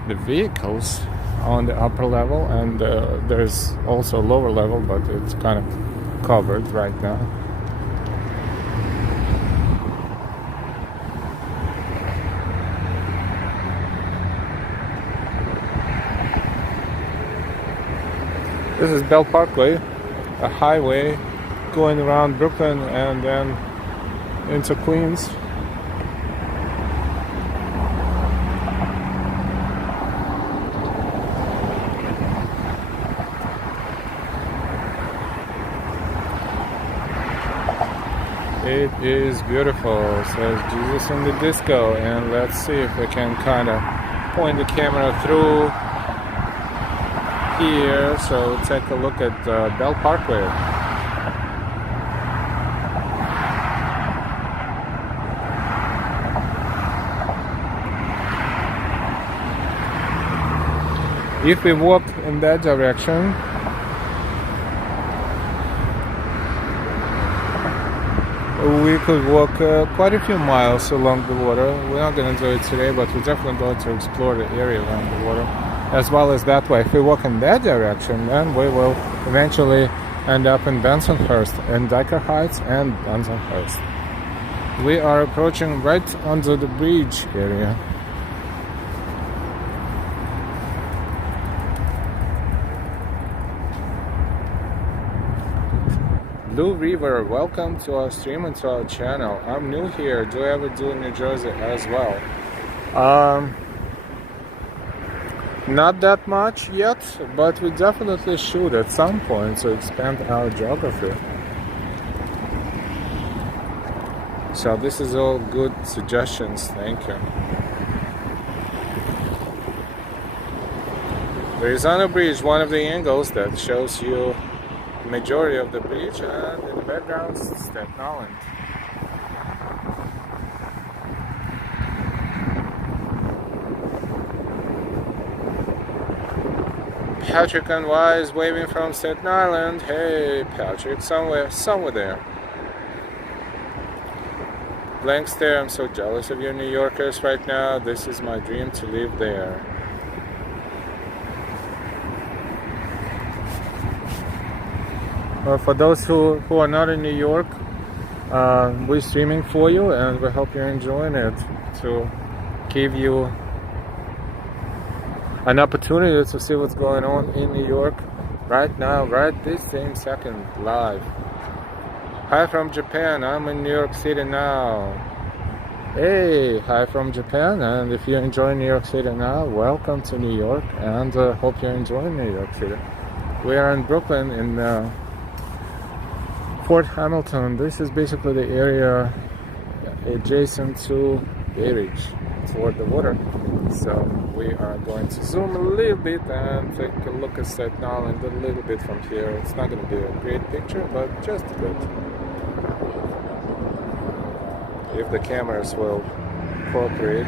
the vehicles on the upper level, and there's also a lower level, but it's kind of covered right now. This is Bell Parkway, a highway going around Brooklyn and then into Queens. It is beautiful, says Jesus in the Disco, and let's see if we can kind of point the camera through here. So take a look at Bell Parkway. If we walk in that direction, we could walk quite a few miles along the water. We're not going to do it today, but we're definitely going to explore the area around the water, as well as that way. If we walk in that direction, then we will eventually end up in Bensonhurst, and Dyker Heights and Bensonhurst. We are approaching right under the bridge area. Blue River, welcome to our stream and to our channel. I'm new here. Do I ever do New Jersey as well? Not that much yet, but we definitely should at some point to expand our geography. So this is all good suggestions, thank you. Verrazano Bridge, one of the angles that shows you the majority of the bridge, and in the background, Staten Island. Patrick and Wise waving from Staten Island. Hey, Patrick, somewhere there. Blank stare, I'm so jealous of you New Yorkers right now. This is my dream to live there. Well, for those who are not in New York, we're streaming for you and we hope you're enjoying it to give you an opportunity to see what's going on in New York right now, right this same second, live. Hi from Japan, I'm in New York City now. Hey, hi from Japan, and if you're enjoying New York City now, welcome to New York, and hope you're enjoying New York City. We are in Brooklyn, in Fort Hamilton. This is basically the area adjacent to Bay Ridge, toward the water. So we are going to zoom a little bit and take a look at Staten Island a little bit from here. It's not going to be a great picture, but just good. If the cameras will cooperate.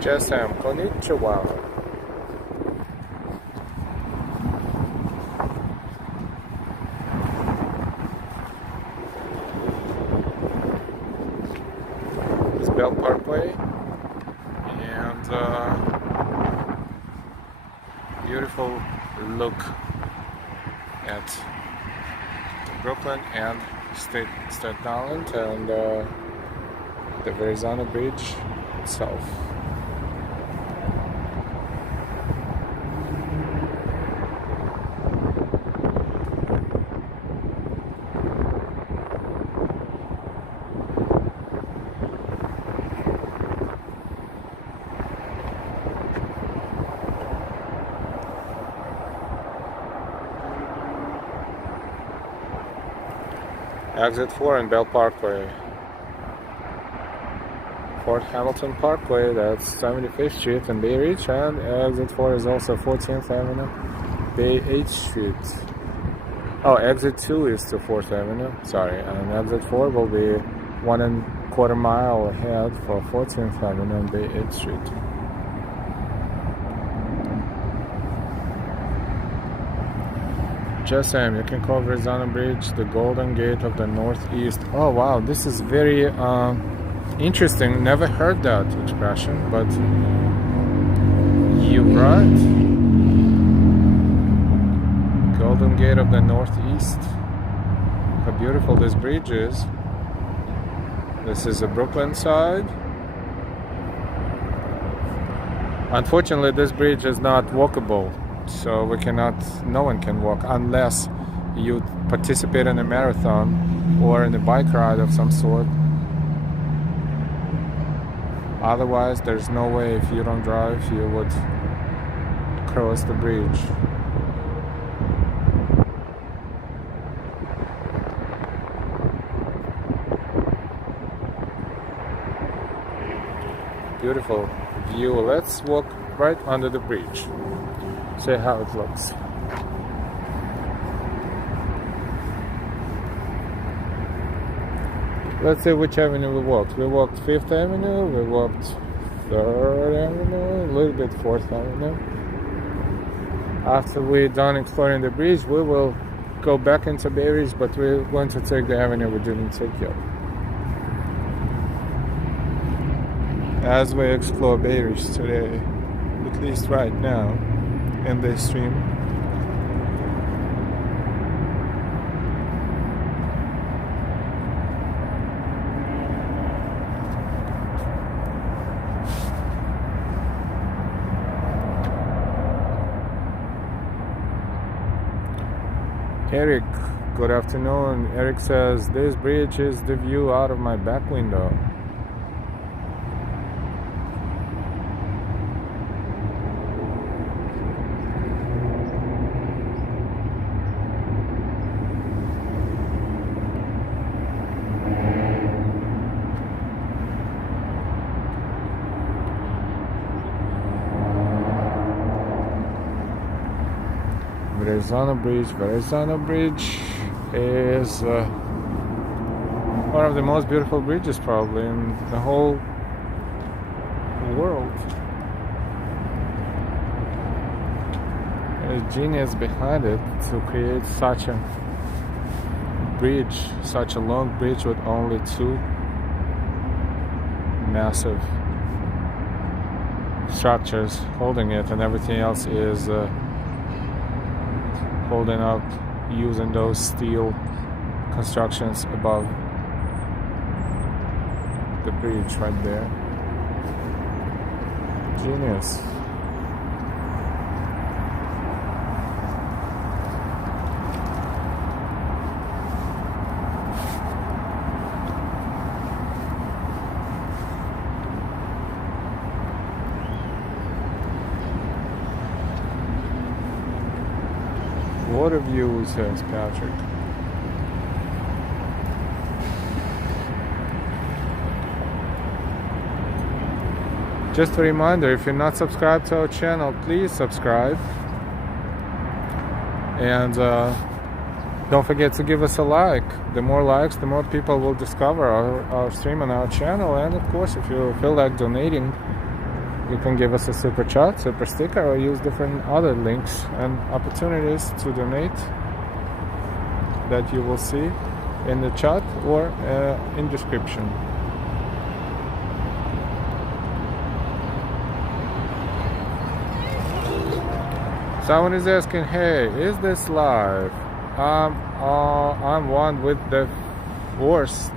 Just konnichiwa. Bell Parkway and beautiful look at Brooklyn and Staten Island and the Verrazano Bridge itself. Exit 4 in Bell Parkway. Fort Hamilton Parkway, that's 75th Street and Bay Ridge, and exit 4 is also 14th Avenue, Bay 8th Street. Oh, exit 2 is to 4th Avenue, sorry, and exit 4 will be 1.25 miles ahead for 14th Avenue and Bay 8th Street. Just saying, you can call Verrazano Bridge the Golden Gate of the Northeast. Oh wow, this is very interesting. Never heard that expression, but you're right. Golden Gate of the Northeast. How beautiful this bridge is. This is the Brooklyn side. Unfortunately, this bridge is not walkable. So no one can walk unless you participate in a marathon or in a bike ride of some sort. Otherwise, there's no way, if you don't drive, you would cross the bridge. Beautiful view. Let's walk right under the bridge. See how it looks. Let's see which avenue we walked. We walked 5th Avenue, we walked 3rd Avenue, a little bit 4th Avenue. After we're done exploring the bridge, we will go back into Bay Ridge, but we're going to take the avenue we didn't take yet. As we explore Bay Ridge today, at least right now, in this stream. Eric, good afternoon. Eric says, this bridge is the view out of my back window. Verrazano Bridge. Verrazano Bridge is one of the most beautiful bridges probably in the whole world. There's genius behind it to create such a bridge, such a long bridge with only two massive structures holding it, and everything else is holding up using those steel constructions above the bridge right there. Genius. Water view, says Patrick. Just a reminder, if you're not subscribed to our channel, please subscribe. And don't forget to give us a like. The more likes, the more people will discover our stream on our channel. And of course, if you feel like donating, you can give us a super chat, super sticker, or use different other links and opportunities to donate that you will see in the chat or in description. Someone is asking, hey, is this live? I'm one with the force.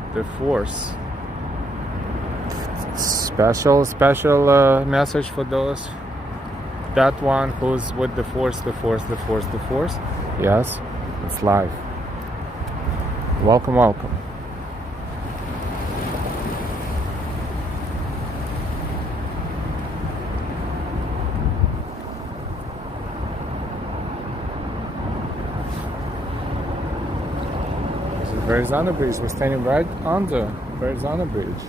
Special message for those. That one who's with the force. Yes, it's live. Welcome. This is Verrazano Bridge. We're standing right under Verrazano Bridge.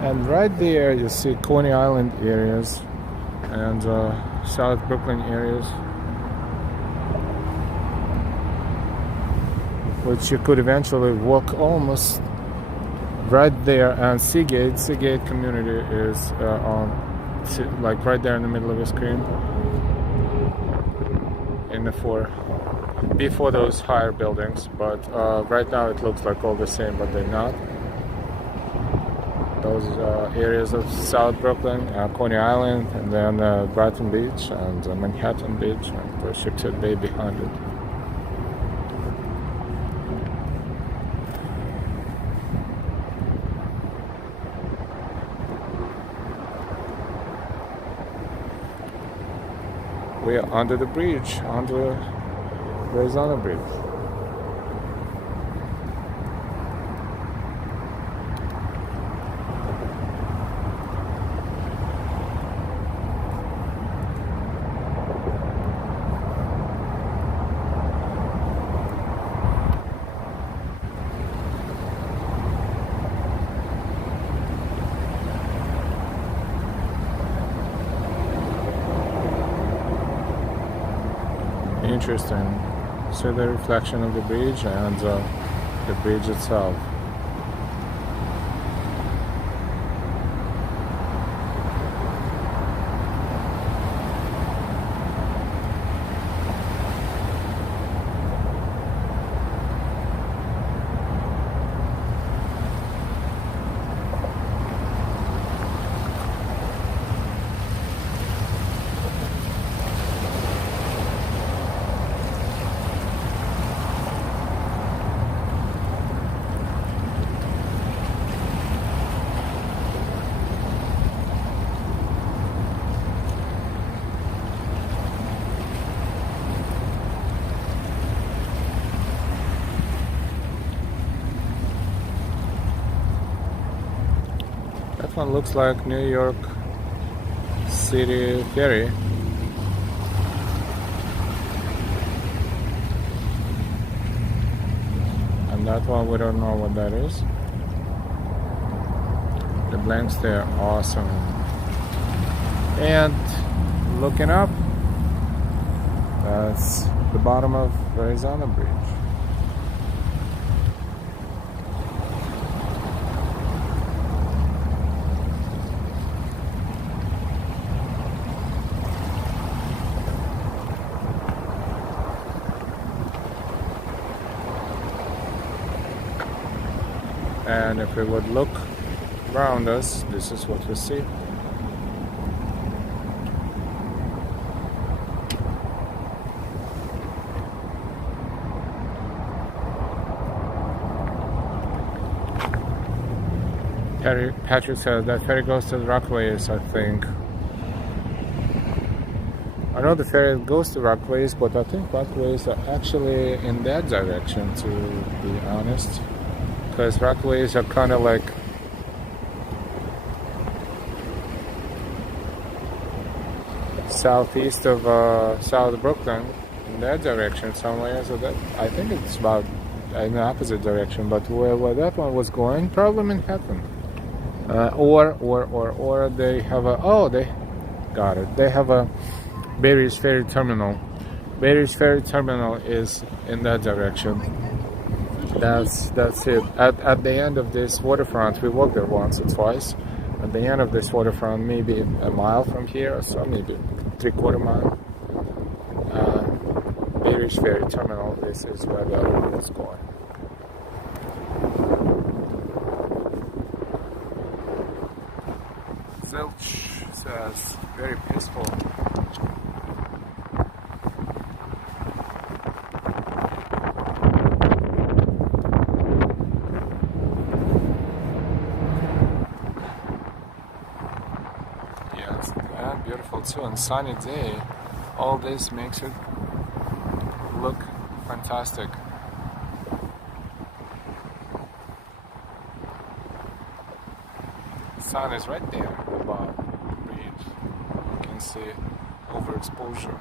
And right there you see Coney Island areas and South Brooklyn areas, which you could eventually walk almost right there. And Seagate community is on, like right there in the middle of the screen, before those higher buildings. But right now it looks like all the same, but they're not. Those areas of South Brooklyn, Coney Island, and then Brighton Beach and Manhattan Beach, and the Shipshead Bay behind it. We are under the bridge, under Verrazano Bridge. Interesting. See the reflection of the bridge and the bridge itself. That one looks like New York City ferry. And that one, we don't know what that is. The blanks there, awesome. And looking up, that's the bottom of Arizona Bridge. And if we would look around us, this is what we see. Patrick says that ferry goes to the Rockaways, I think. I know the ferry goes to Rockaways, but I think Rockaways are actually in that direction, to be honest. Because Rockaways are kind of like southeast of South Brooklyn, in that direction somewhere. So that I think it's about in the opposite direction. But where that one was going, probably Manhattan. Or they have a they got it. They have a Bay Ridge Ferry Terminal. Bay Ridge Ferry Terminal is in that direction. That's it. At the end of this waterfront, we walked there once or twice. At the end of this waterfront, maybe a mile from here, or so maybe 3/4 mile. Bay Ridge Ferry Terminal. This is where the other one was going. Zilch says very peaceful. Yes, and beautiful too, and sunny day. All this makes it look fantastic. Sun is right there above the bridge. You can see overexposure.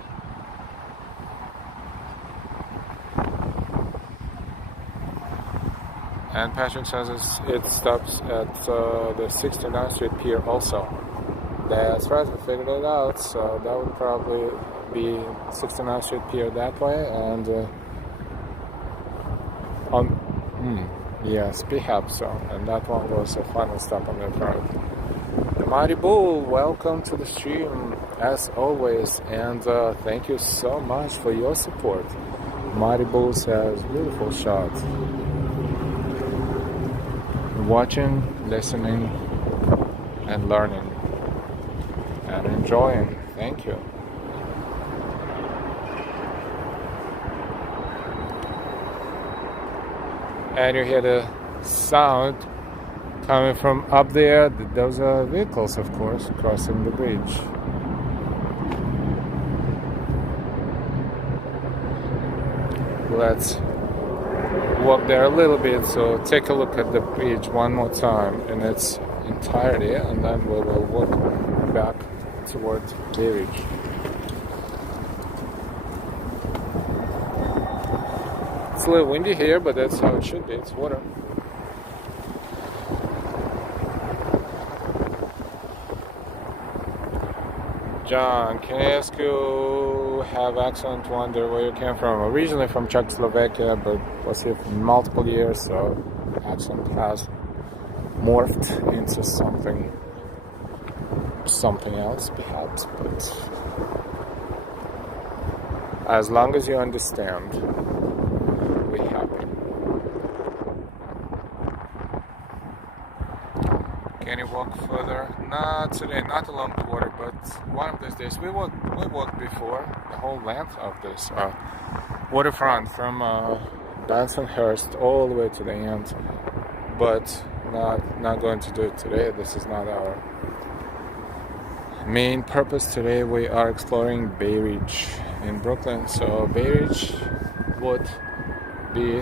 And Patrick says it stops at the 69th Street Pier also. That's right, we figured it out. So that would probably be 69th Street Pier that way, and yes, perhaps so. And that one was a final stop on that road. The Mighty Bull, welcome to the stream as always, and thank you so much for your support. Mighty Bull says beautiful shot. Watching, listening, and learning, and enjoying. Thank you. And you hear the sound coming from up there. Those are vehicles, of course, crossing the bridge. Let's walk there a little bit, so take a look at the bridge one more time in its entirety, and then we will walk back toward Bay Ridge. It's a little windy here, but that's how it should be. It's water. John, can I ask you, have accent, wonder where you came from? Originally from Czechoslovakia, but was here for multiple years, so accent has morphed into something else perhaps, but as long as you understand, we're happy. Can you walk further? Not today, not along the water, but one of these days. We walked before the whole length of this waterfront from Bensonhurst all the way to the end, but not going to do it today. This is not our main purpose today. We are exploring Bay Ridge in Brooklyn, so Bay Ridge would be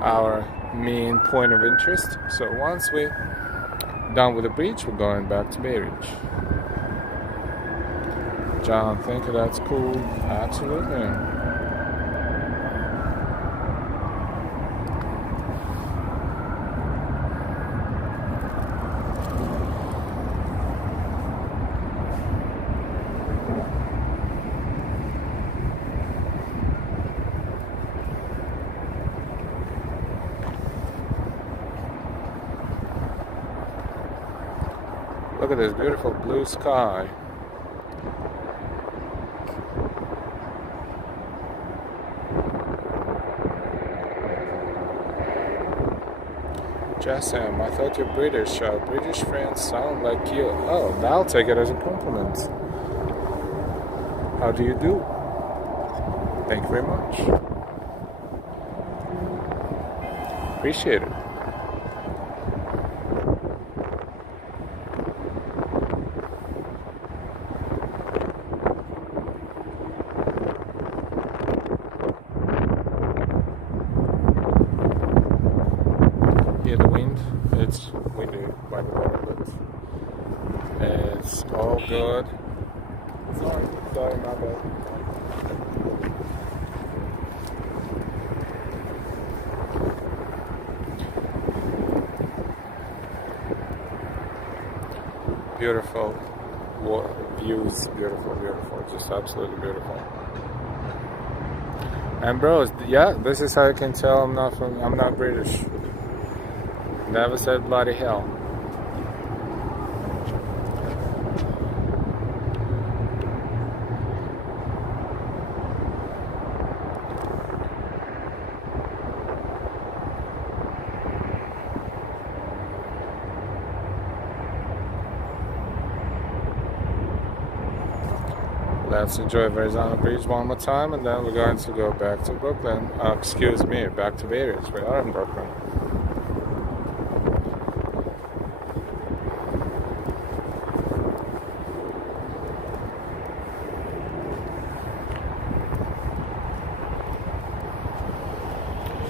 our main point of interest. So once we're done with the bridge, we're going back to Bay Ridge. John, think that's cool? Absolutely. Look at this beautiful blue sky. Jassam, I thought you're British. British friends sound like you. Oh, I'll take it as a compliment. How do you do? Thank you very much. Appreciate it. Yeah, the wind, it's windy by the water, but it's all good. Sorry, my bad. Beautiful views, beautiful, just absolutely beautiful. And bros, yeah, this is how you can tell I'm not British. Never said bloody hell. Let's enjoy Verrazano Bridge one more time, and then we're going to go back to Brooklyn. Excuse me, back to Bay Ridge. We are in Brooklyn.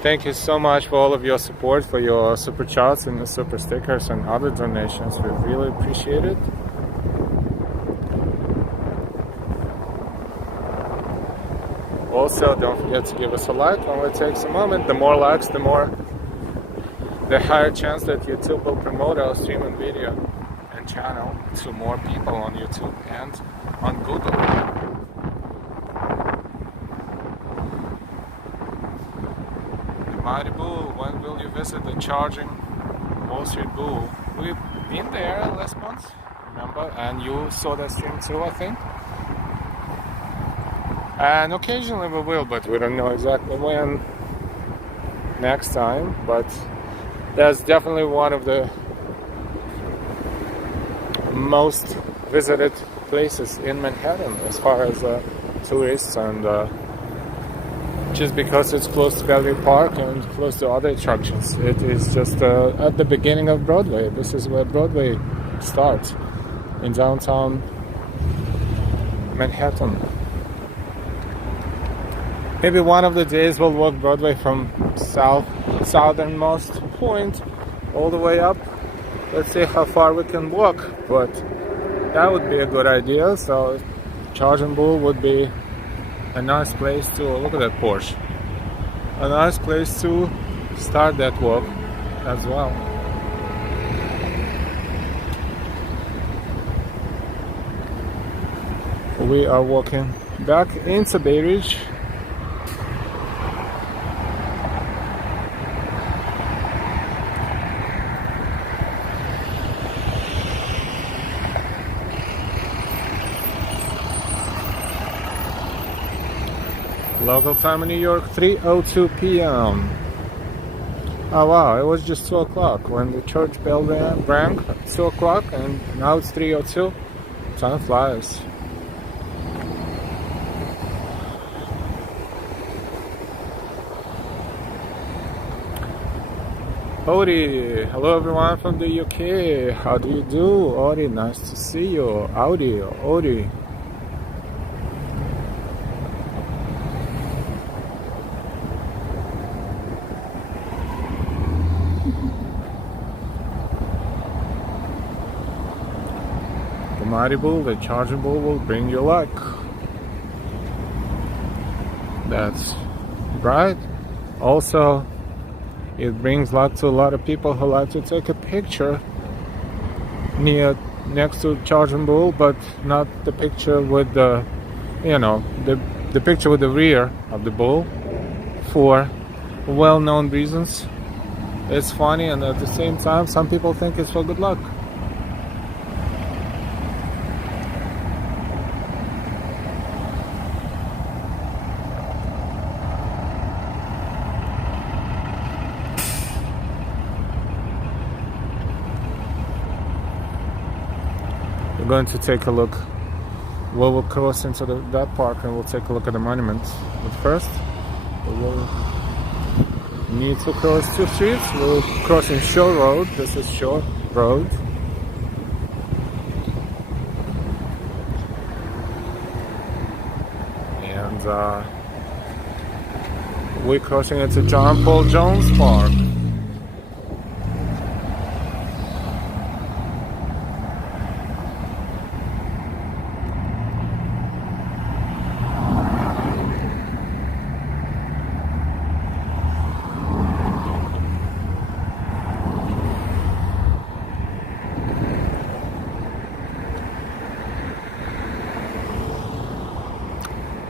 Thank you so much for all of your support, for your super chats and the super stickers and other donations. We really appreciate it. Also, don't forget to give us a like. Only takes a moment. The more likes, the higher chance that YouTube will promote our stream and video and channel to more people on YouTube and on Google. The Mighty Bull, when will you visit the charging Wall Street Bull? We've been there last month, remember? And you saw that stream too, I think. And occasionally we will, but we don't know exactly when next time. But that's definitely one of the most visited places in Manhattan as far as tourists, and just because it's close to Bellevue Park and close to other attractions. It is just at the beginning of Broadway. This is where Broadway starts, in downtown Manhattan. Maybe one of the days we'll walk Broadway from southernmost point all the way up. Let's see how far we can walk, but that would be a good idea. So Charging Bull would be a nice place to look at that Porsche. A nice place to start that walk as well. We are walking back into Bay Ridge. Local time in New York, 3:02 p.m. Oh wow, it was just 2 o'clock when the church bell rang, 2 o'clock, and now it's 3:02. Time flies. Odi, hello everyone from the UK. How do you do? Odi, nice to see you. Audi, Odi. The Mighty Bull, the Charging Bull will bring you luck. That's right. Also, it brings luck to a lot of people who like to take a picture next to Charging Bull, but not the picture with the, the picture with the rear of the bull, for well-known reasons. It's funny, and at the same time, some people think it's for good luck. We're going to take a look. We'll cross into that park and we'll take a look at the monuments. But first, we will need to cross two streets. We're crossing Shore Road. This is Shore Road. And we're crossing into John Paul Jones Park.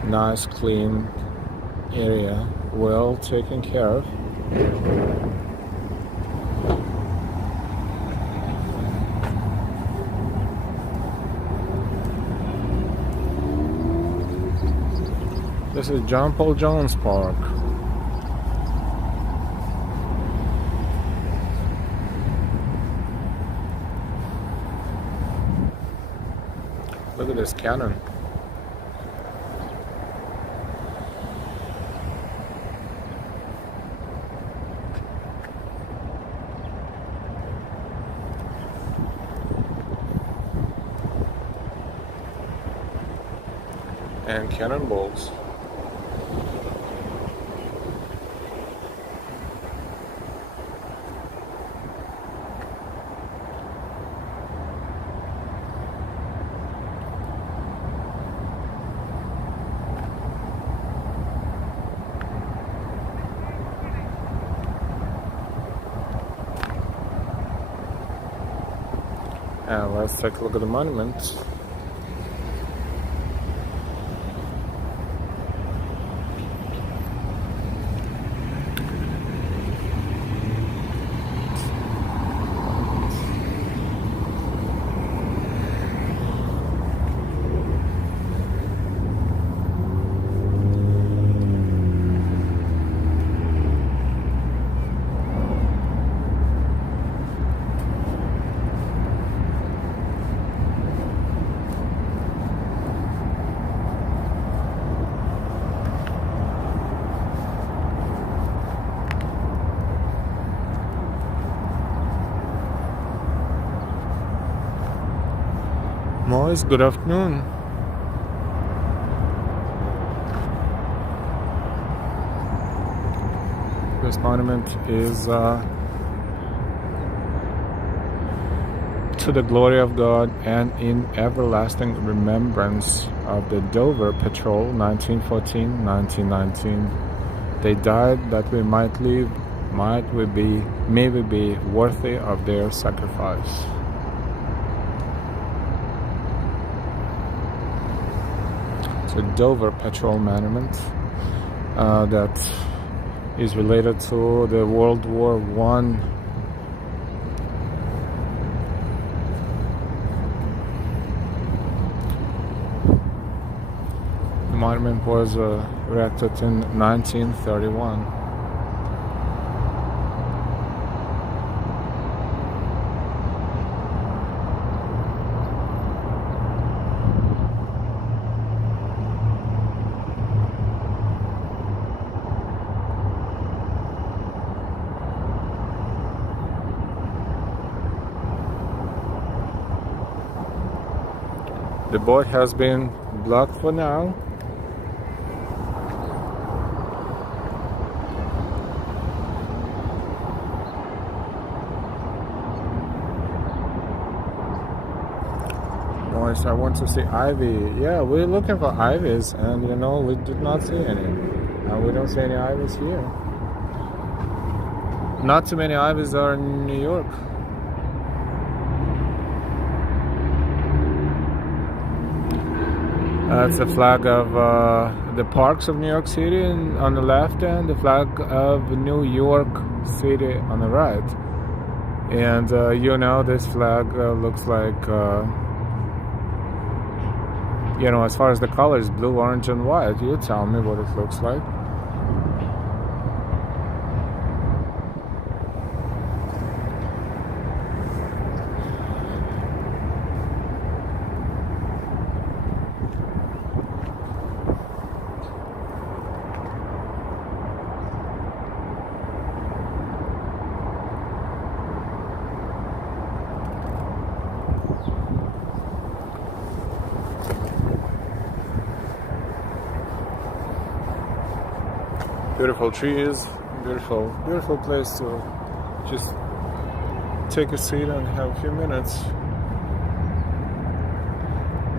Nice, clean area, well taken care of. This is John Paul Jones Park. Look at this cannon. And cannonballs. And let's take a look at the monument. Moise, good afternoon. This monument is to the glory of God and in everlasting remembrance of the Dover Patrol, 1914-1919. They died that we might live, may we be worthy of their sacrifice. The Dover Patrol Monument that is related to the World War I. The monument was erected in 1931. The board has been blocked for now. Boys, I want to see ivy. Yeah, we're looking for ivies, and you know, we did not see any. And we don't see any ivies here. Not too many ivies are in New York. That's the flag of the parks of New York City on the left, and the flag of New York City on the right. And you know, this flag looks like, you know, as far as the colors, blue, orange, and white. You tell me what it looks like. Beautiful trees, beautiful place to just take a seat and have a few minutes.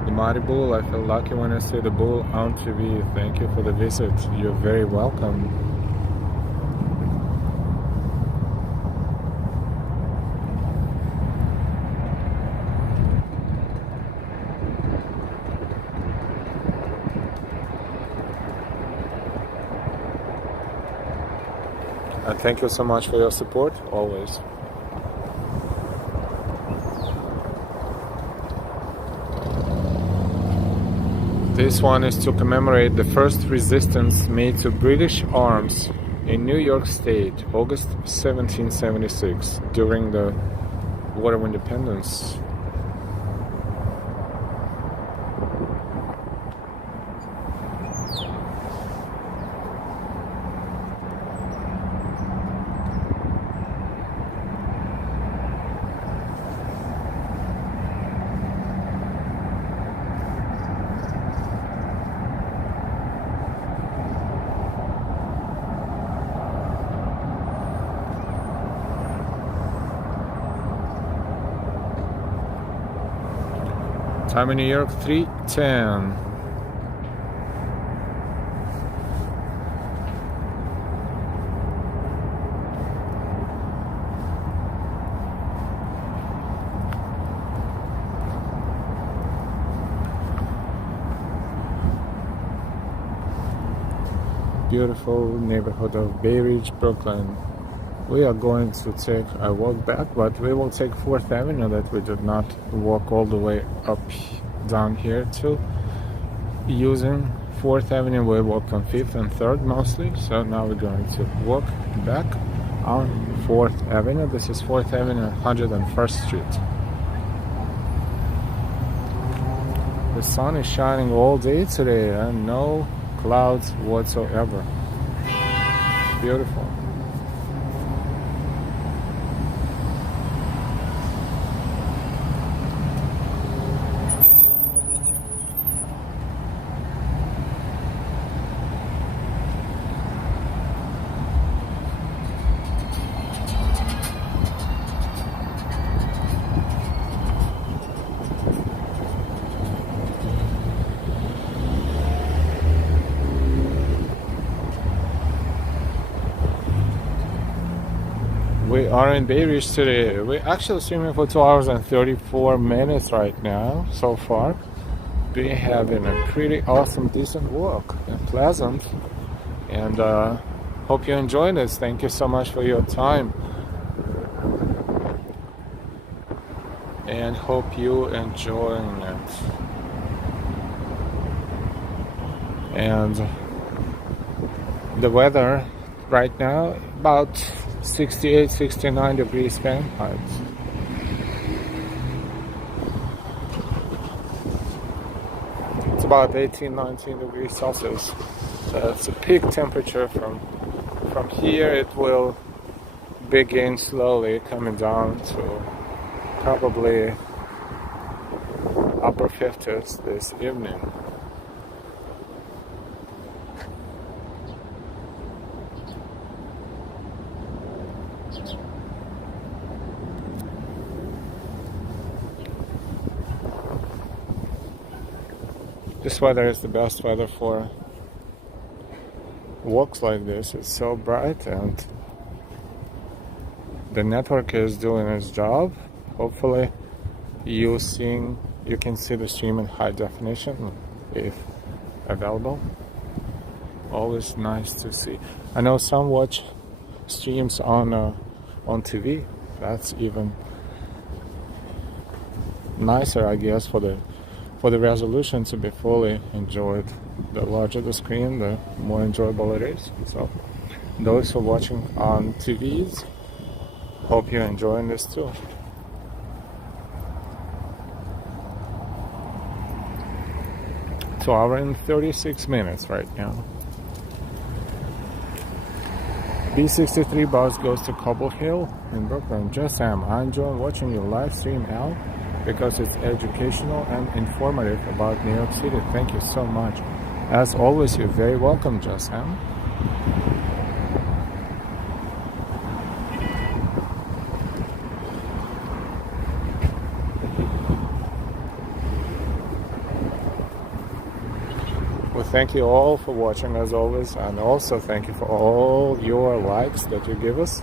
The Mighty Bull, I feel lucky when I see the bull on TV. Thank you for the visit. You're very welcome. And thank you so much for your support, always. This one is to commemorate the first resistance made to British arms in New York State, August 1776, during the War of Independence. Time in New York, 3:10. Beautiful neighborhood of Bay Ridge, Brooklyn. We are going to take a walk back, but we will take 4th Avenue that we did not walk all the way up down here to. Using 4th Avenue, we walked on 5th and 3rd mostly, so now we're going to walk back on 4th Avenue. This is 4th Avenue, 101st Street. The sun is shining all day today and no clouds whatsoever. Beautiful. We are in Bay Ridge today. We're actually streaming for 2 hours and 34 minutes right now, so far. We're having a pretty awesome, decent walk and pleasant. And hope you enjoy this. Thank you so much for your time. And hope you enjoying it. And the weather right now, about 68, 69 degrees Fahrenheit. It's about 18, 19 degrees Celsius. So it's a peak temperature. From here it will begin slowly coming down to probably upper 50s this evening. This weather is the best weather for walks like this. It's so bright and the network is doing its job. Hopefully you can see the stream in high definition if available. Always nice to see. I know some watch streams on TV. That's even nicer, I guess, for the resolution to be fully enjoyed. The larger the screen, the more enjoyable it is. So those who are watching on TVs, hope you're enjoying this too. So 2 hours and 36 minutes right now. B63 bus goes to Cobble Hill in Brooklyn. Just Sam, I enjoy watching your live stream, Al, because it's educational and informative about New York City. Thank you so much. As always, you're very welcome, Just Sam. thank you all for watching as always, and also thank you for all your likes that you give us.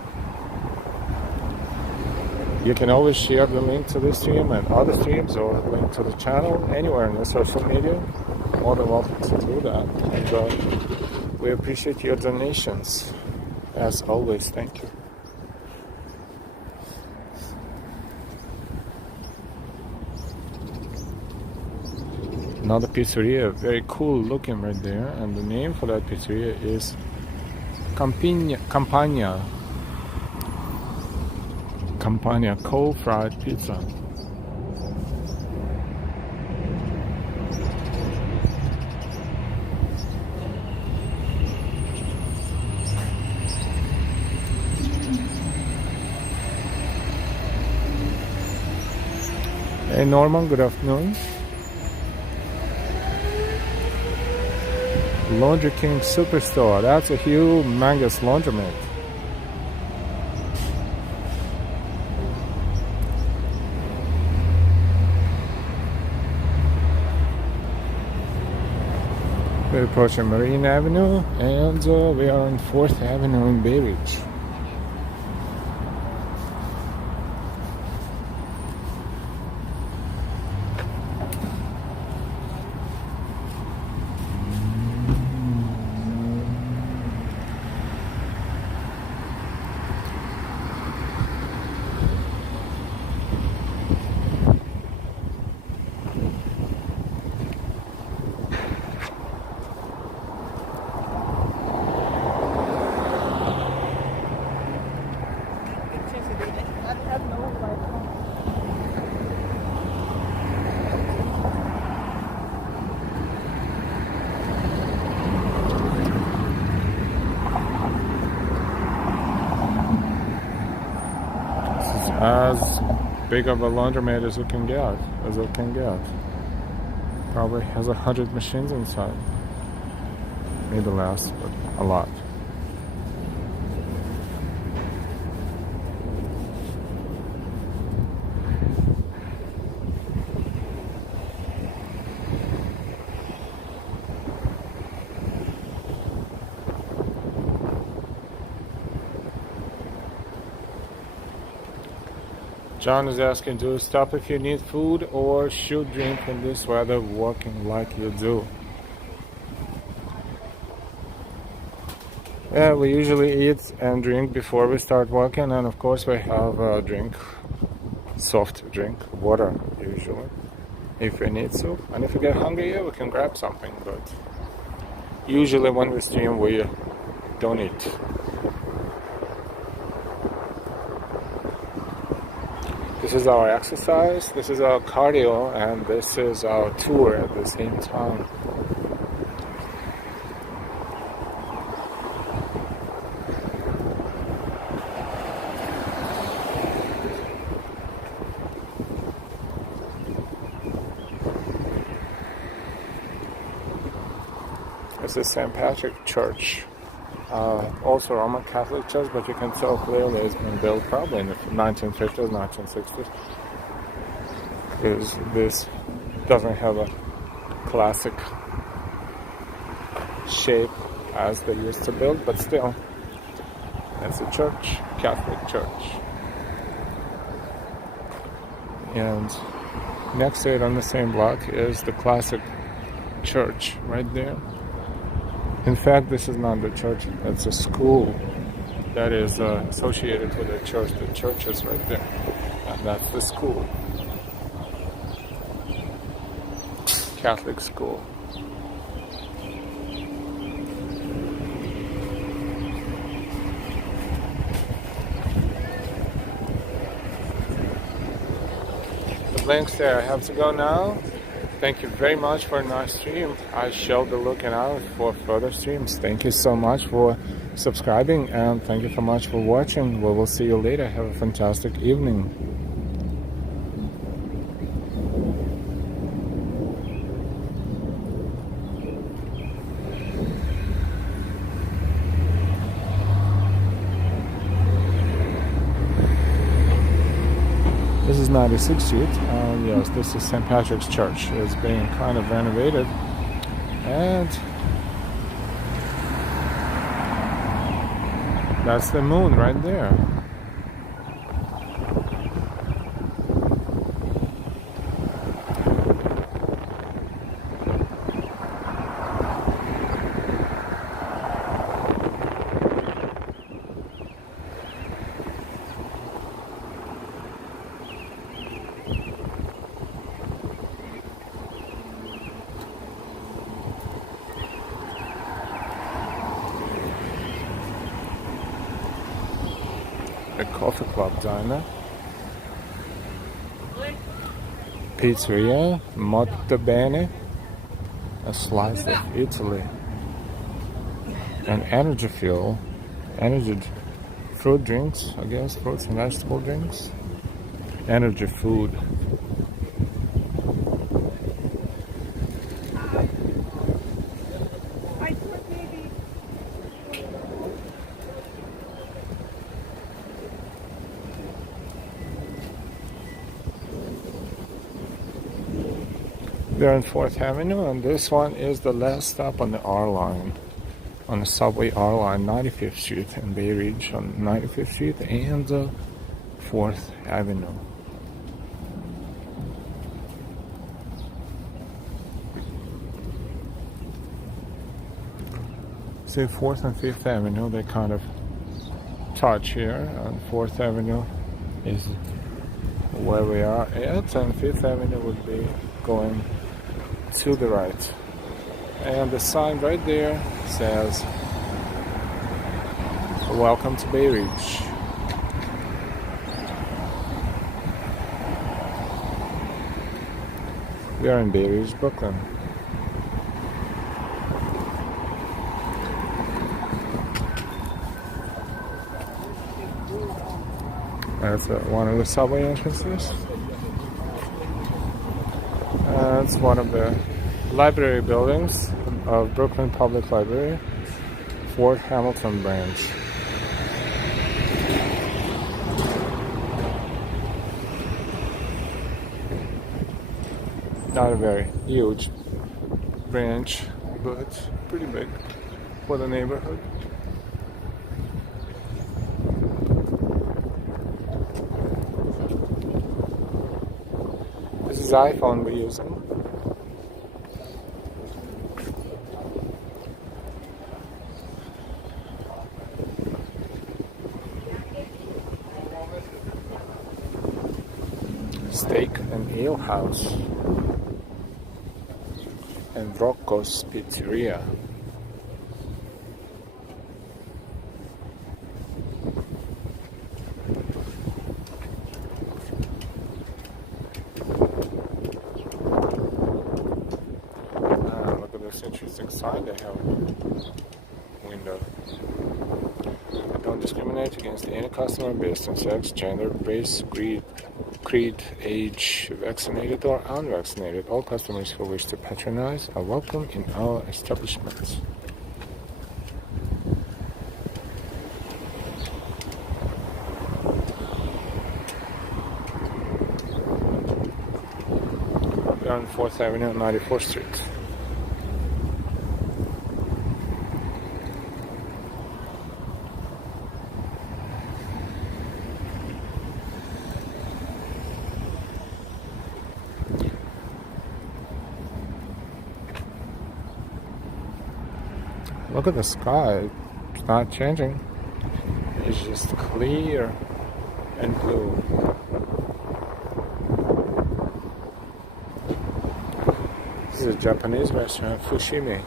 You can always share the link to this stream and other streams, or link to the channel anywhere in the social media. More than welcome to do that. And we appreciate your donations as always. Thank you. Another pizzeria, very cool looking right there, and the name for that pizzeria is Campagna cold fried pizza. Hey Norman, good afternoon. Laundry King Superstore, that's a humongous laundromat. We're approaching Marine Avenue, and we are on 4th Avenue in Bay Ridge. As big of a laundromat as it can get. Probably has 100 machines inside. Maybe less, but a lot. John is asking, do you stop if you need food or should drink in this weather walking like you do? Yeah, we usually eat and drink before we start walking, and of course we have a drink, soft drink, water usually, if we need to. And if we get hungry, yeah, we can grab something, but usually when we stream we don't eat. This is our exercise, this is our cardio, and this is our tour at the same time. This is St. Patrick Church. Also Roman Catholic Church, but you can tell clearly it's been built probably in the 1950s, 1960s. Because this doesn't have a classic shape as they used to build, but still, it's a church, Catholic church. And next to it on the same block is the classic church right there. In fact, this is not the church, it's a school that is associated with the church. The church is right there, and that's the school. Catholic school. The links there. I have to go now. Thank you very much for a nice stream. I shall be looking out for further streams. Thank you so much for subscribing, and thank you so much for watching. We will see you later. Have a fantastic evening. This is 96th Street. Yes, this is St. Patrick's Church. It's being kind of renovated, and That's the moon right there. A coffee club diner, pizzeria, Molto Bene, a slice of Italy, and energy fuel, energy fruit drinks, I guess, fruits and vegetable drinks, energy food. They're on 4th Avenue, and this one is the last stop on the R line, on the subway R line, 95th Street in Bay Ridge, on 95th Street and 4th Avenue. See, 4th and 5th Avenue, they kind of touch here, and 4th Avenue is where we are at, and 5th Avenue would be going to the right. And the sign right there says, "Welcome to Bay Ridge." We are in Bay Ridge, Brooklyn. That's one of the subway entrances. It's one of the library buildings of Brooklyn Public Library, Fort Hamilton branch. Not a very huge branch, but pretty big for the neighborhood. This is iPhone we're using. Steak and Ale House and Rocco's Pizzeria. Look at this interesting sign they have window. Don't discriminate against any customer based on sex, gender, race, creed, age, vaccinated or unvaccinated. All customers who wish to patronize are welcome in our establishments. We are on 4th Avenue and 94th Street. Look at the sky, it's not changing. It's just clear and blue. This is a Japanese restaurant, Fushimi.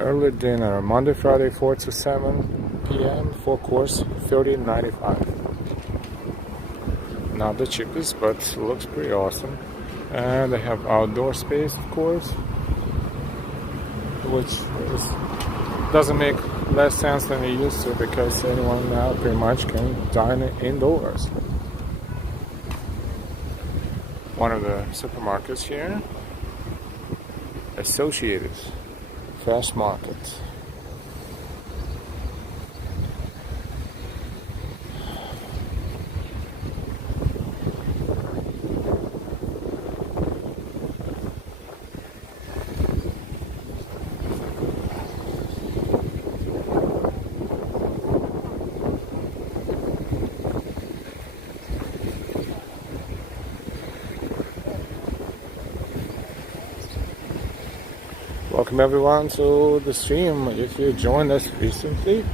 Early dinner, Monday, Friday, 4 to 7 p.m., 4 course, $30.95. Not the cheapest, but looks pretty awesome. And they have outdoor space, of course, which doesn't make less sense than it used to, because anyone now pretty much can dine indoors. One of the supermarkets here, Associated Fresh Market. Welcome everyone to the stream. If you joined us recently,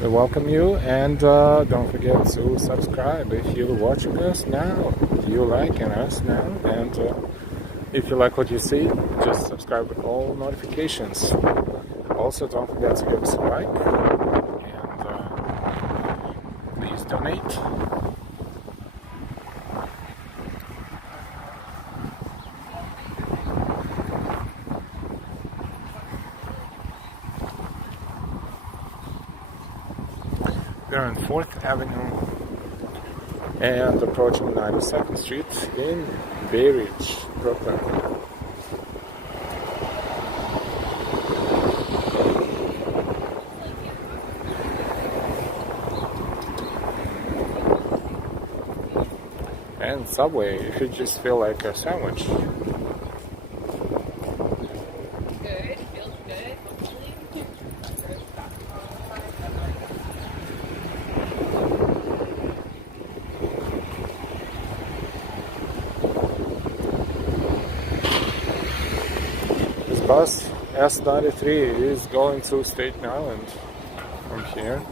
we welcome you, and don't forget to subscribe if you're watching us now, if you're liking us now, and if you like what you see, just subscribe with all notifications. Also, don't forget to give us a like, and please donate. We're on 4th Avenue and approaching 92nd Street in Bay Ridge, Brooklyn. And Subway, if you just feel like a sandwich. Good. Feels good. Hopefully. This bus S93 is going to Staten Island from here.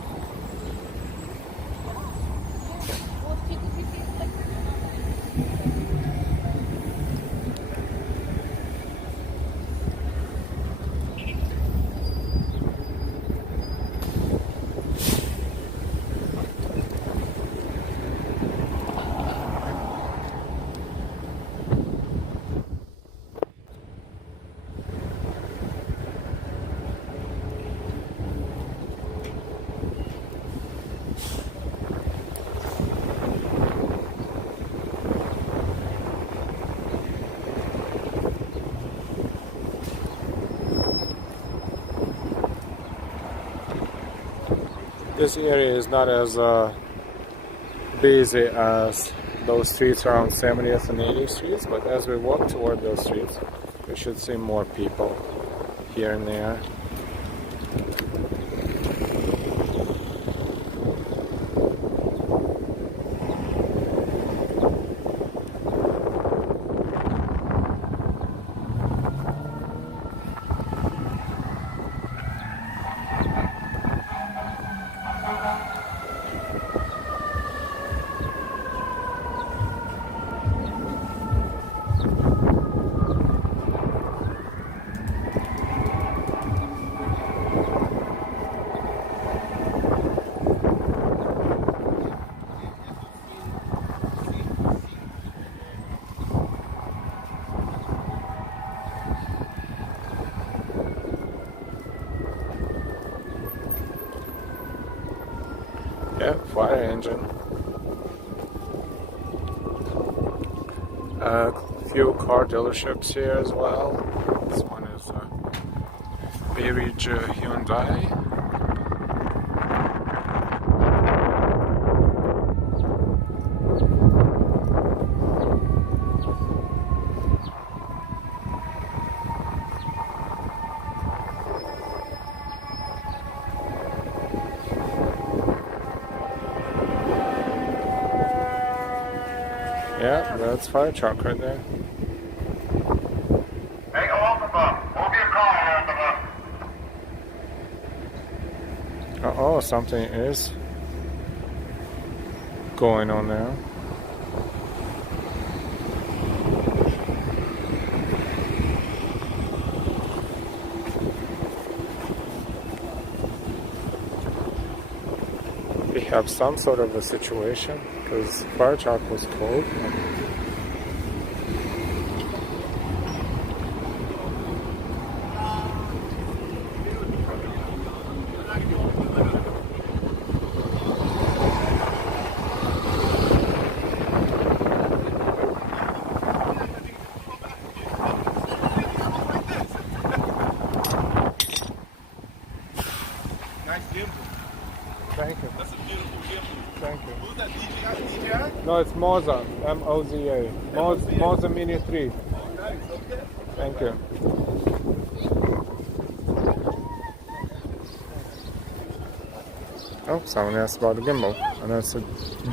This area is not as busy as those streets around 70th and 80th streets, but as we walk toward those streets, we should see more people here and there. Yeah, fire engine. A few car dealerships here as well. This one is Bay Ridge Hyundai. Yeah, that's fire truck right there. Take a walk above. Move your car around above. Oh, something is going on there. We have some sort of a situation because fire truck was cold. Nice vehicle. Thank you. That's a beautiful vehicle. Thank you. Who's that DJI? No, it's Moza. M-O-Z-A. Moza Mini 3. Nice, okay. Thank you. Oh, someone asked about the gimbal. And that's a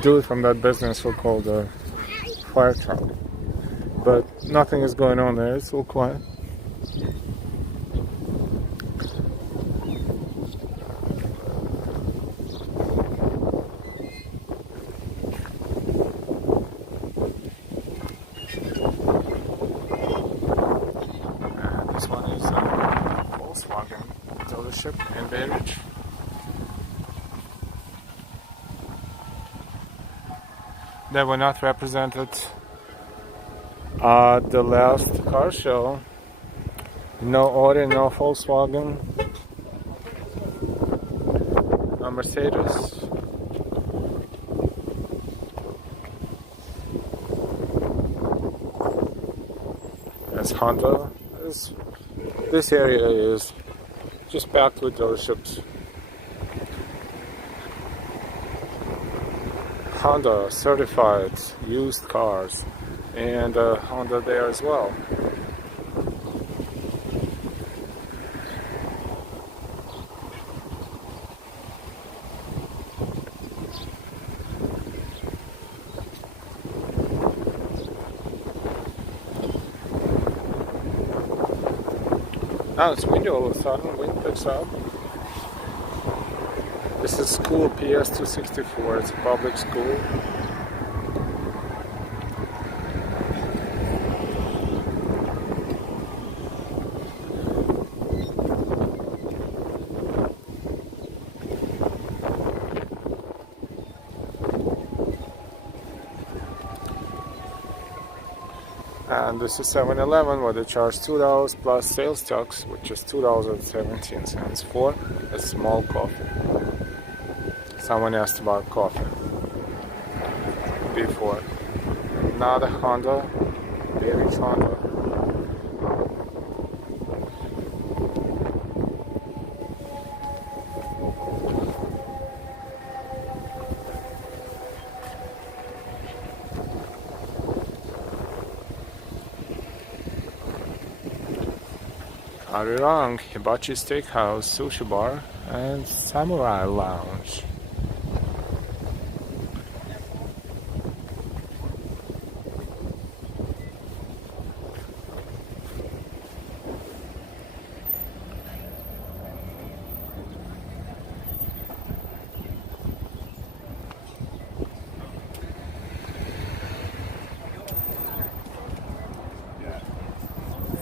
dude from that business who called the fire truck. But nothing is going on there. It's all quiet. dealership in Bay Ridge. They were not represented at the last car show. No Audi, no Volkswagen, no Mercedes. As Honda. This area is just packed with dealerships. Honda certified used cars, and Honda there as well. Now it's windy all of a sudden, wind picks up. This is school PS 264, it's a public school. And this is 7-Eleven where they charge $2 plus sales tax, which is $2.17 for a small coffee. Someone asked about coffee before. Not a Honda, very Honda. Arirang, Hibachi Steakhouse, Sushi Bar, and Samurai Lounge.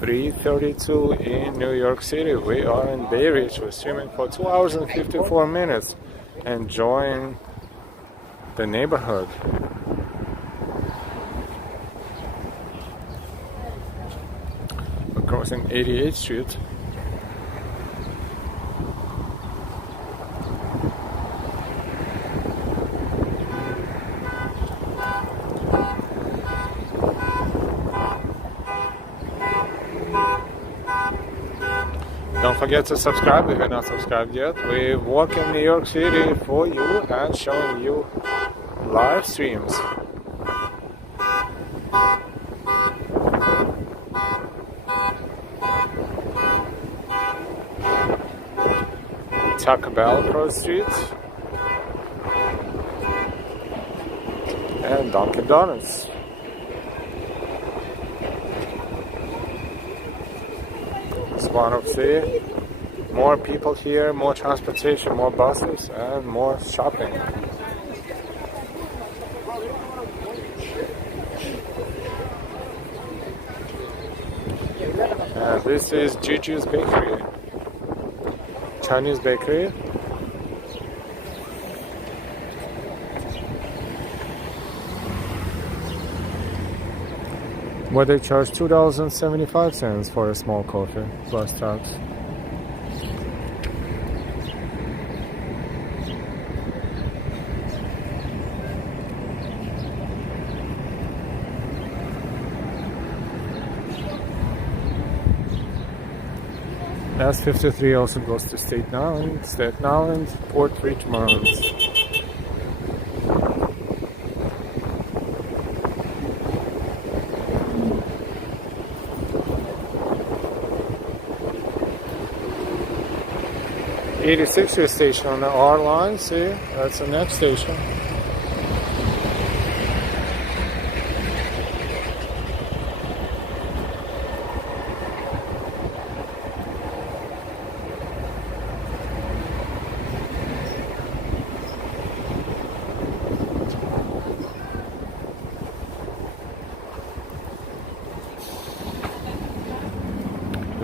.3:32 in New York City. We are in Bay Ridge. We're streaming for 2 hours and 54 minutes, enjoying the neighborhood. We're crossing 88th Street. Don't forget to subscribe if you're not subscribed yet. We work in New York City for you and showing you live streams. Taco Bell across the street. And Dunkin' Donuts. One of the more people here, more transportation, more buses, and more shopping. This is Juju's Bakery, Chinese bakery. Where they charge $2.75 for a small coffee plus tax. S53 also goes to Staten Island, Port Richmond. .86 station on the R line, see, that's the next station.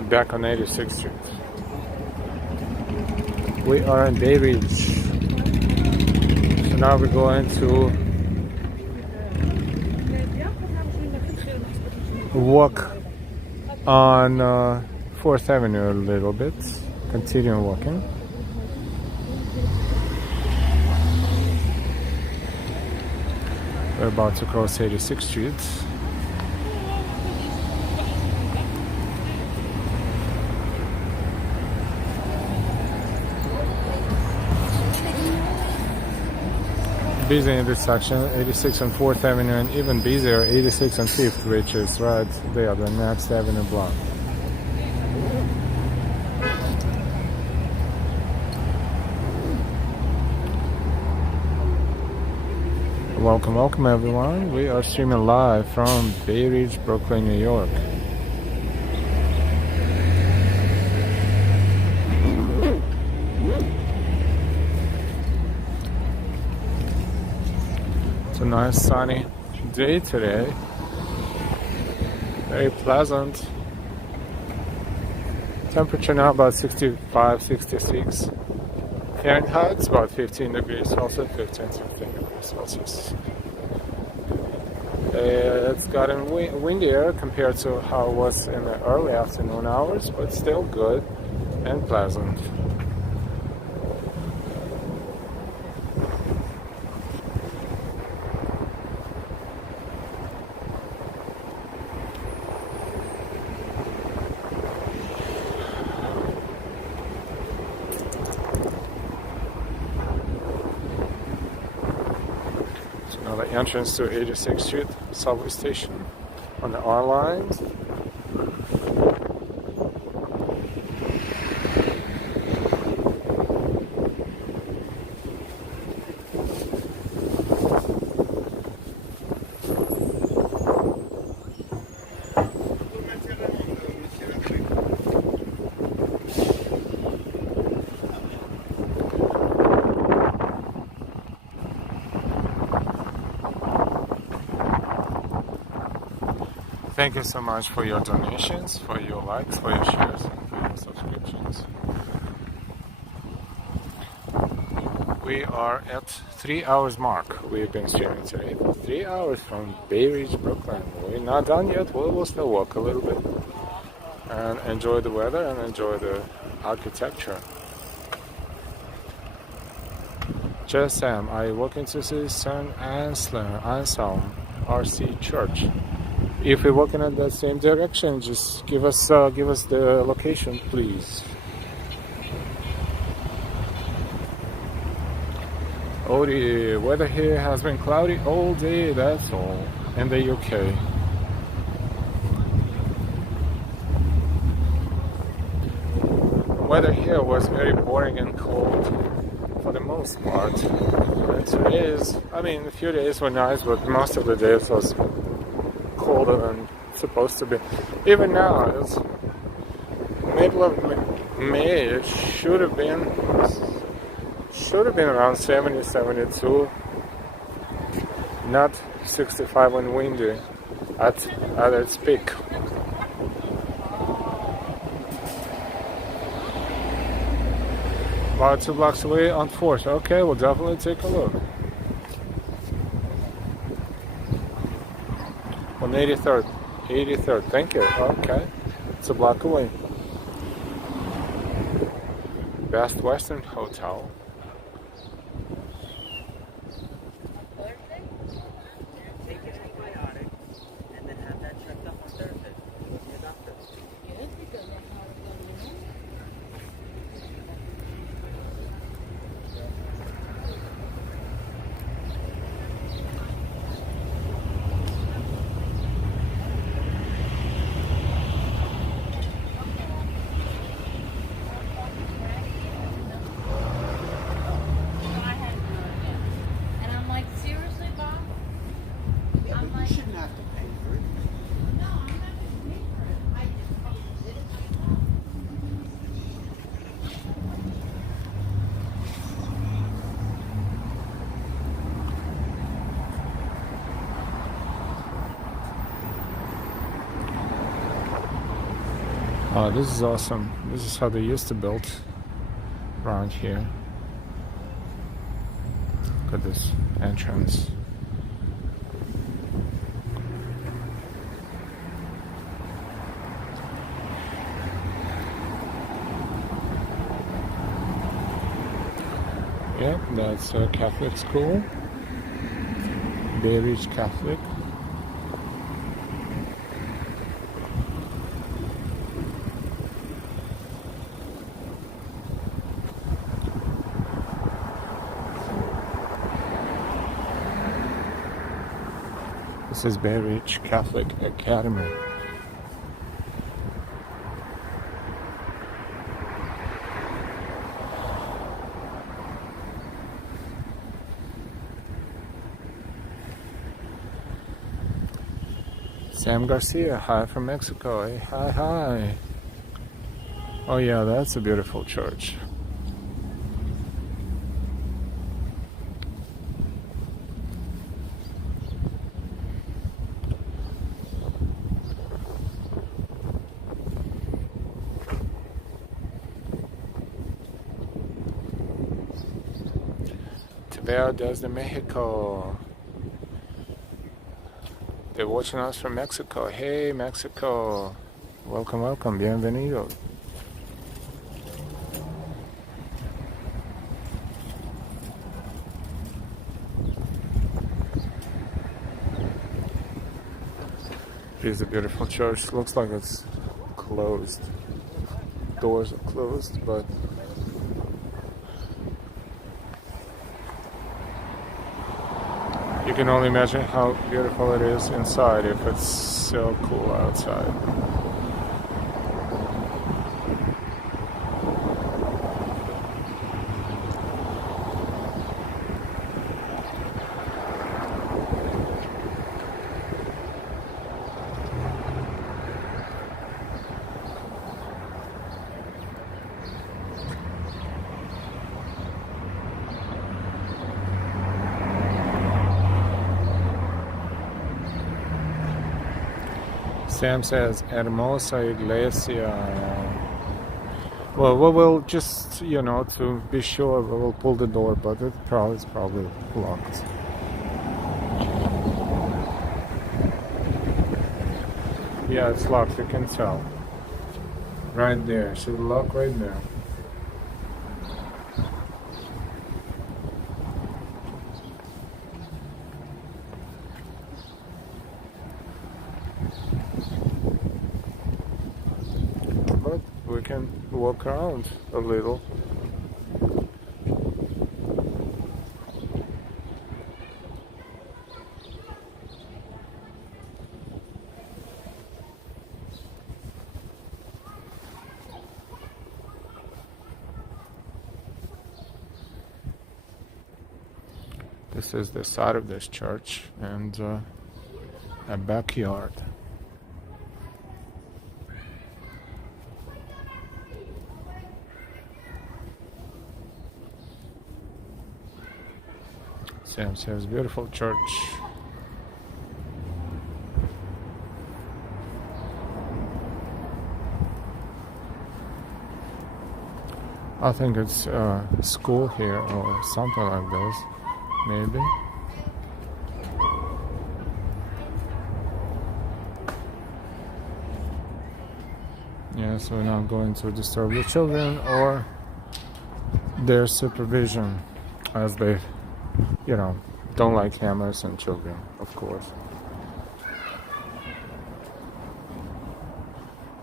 Back on 86th Street. We are in Bay Ridge. So now we're going to walk on 4th Avenue a little bit. Continue walking. We're about to cross 86th Street. Busy intersection, 86 and 4th Avenue, and even busier 86 and 5th, which is right there, the next avenue block. Welcome, welcome everyone. We are streaming live from Bay Ridge, Brooklyn, New York. It's a nice sunny day today. Very pleasant. Temperature now about 65, 66. Fahrenheit, it's about 15 degrees Celsius, 15 something degrees Celsius. It's gotten windier compared to how it was in the early afternoon hours, but still good and pleasant. Now the entrance to 86th Street subway station on the R lines. Thank you so much for your donations, for your likes, for your shares, and for your subscriptions. We are at 3 hours mark. We've been streaming today for 3 hours from Bay Ridge, Brooklyn. We're not done yet. We will still walk a little bit and enjoy the weather and enjoy the architecture. Just Sam, I walk into the St. Anselm RC Church. If we're walking in the same direction, just give us the location, please. Oh, the weather here has been cloudy all day, that's all, in the UK. Weather here was very boring and cold for the most part. And today's, a few days were nice, but most of the days was colder than it's supposed to be. Even now, it's middle of May. It should have been around 70, 72, not 65 and windy at its peak. About 2 blocks away on 4th. Okay, we'll definitely take a look. On 83rd. 83rd, thank you. Okay, it's a block away. Best Western Hotel. Oh, this is awesome. This is how they used to build around here. Look at this entrance. Yeah, that's a Catholic school. Bay Ridge Catholic. This is Bay Ridge Catholic Academy. Sam Garcia, hi from Mexico. Hey, hi. Oh yeah, that's a beautiful church. Tibero desde Mexico. They're watching us from Mexico. Hey, Mexico. Welcome, welcome. Bienvenido. Here's a beautiful church. Looks like it's closed. Doors are closed, but you can only imagine how beautiful it is inside if it's so cool outside. Sam says, Hermosa Iglesia. Well, we will just, to be sure, we will pull the door, but it's probably locked. Yeah, it's locked, you can tell. Right there, see the lock right there. We can walk around a little. This is the side of this church and a backyard. Sam says, beautiful church. I think it's a school here or something like this, maybe. Yes, we're not going to disturb the children or their supervision, as they don't like hammers and children, of course.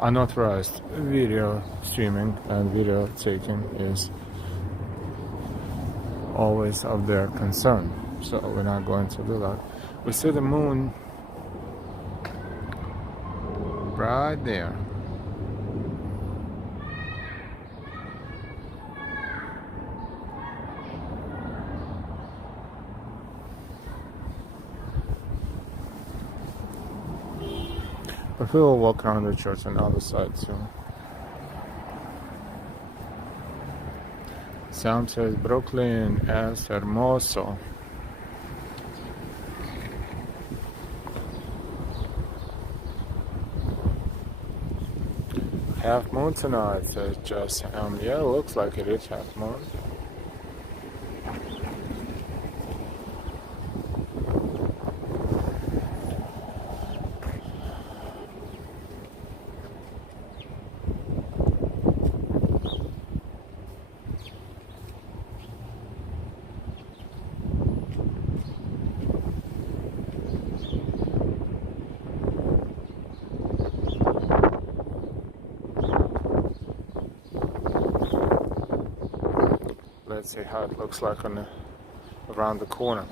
Unauthorized video streaming and video taking is always of their concern, so we're not going to do that. We see the moon right there. But we will walk around the church on the other side too. Sam says Brooklyn es hermoso. half moon tonight, says just yeah, looks like it is half moon. Let's see how it looks like on around the corner.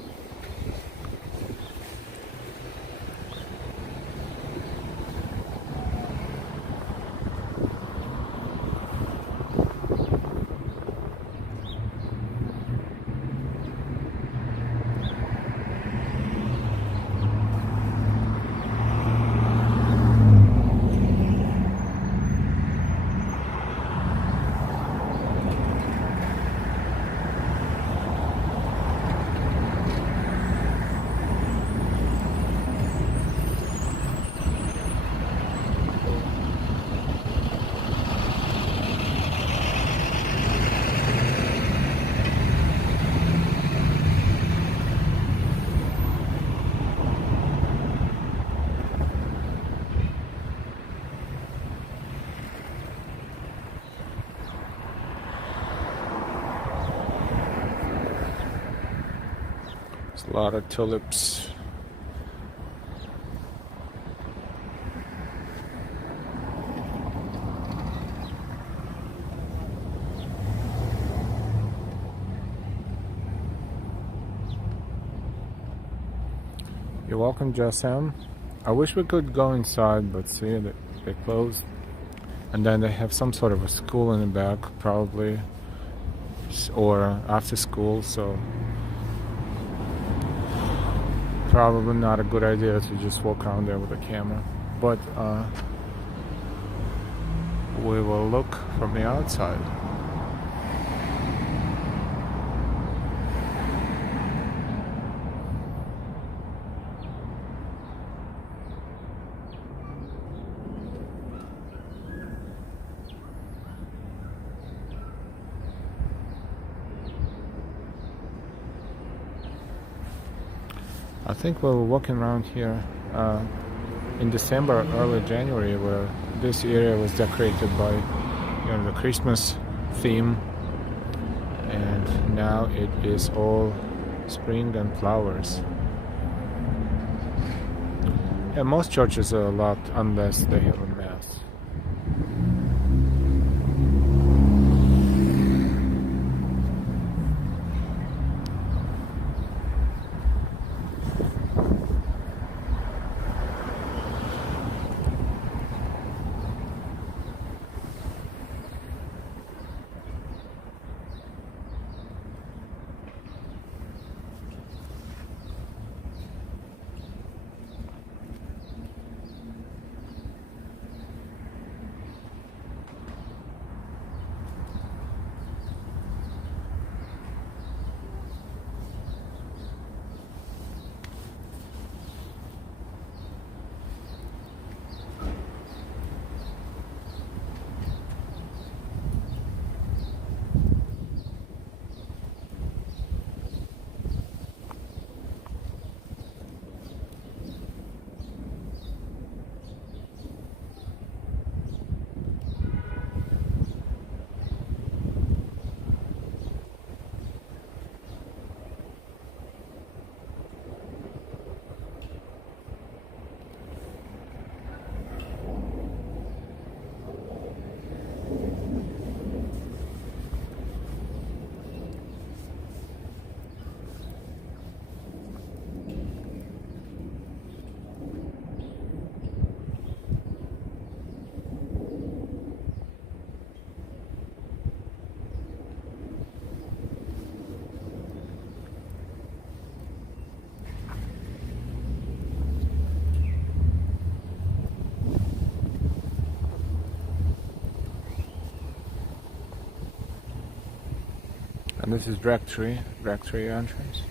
There's a lot of tulips. You're welcome, Jasam. I wish we could go inside, but see, they closed. And then they have some sort of a school in the back, probably, or after school, so probably not a good idea to just walk around there with a camera. But we will look from the outside. I think we were walking around here in December, early January, where this area was decorated by, the Christmas theme, and now it is all spring and flowers. And most churches are locked unless they have a mass. And this is Rectory entrance.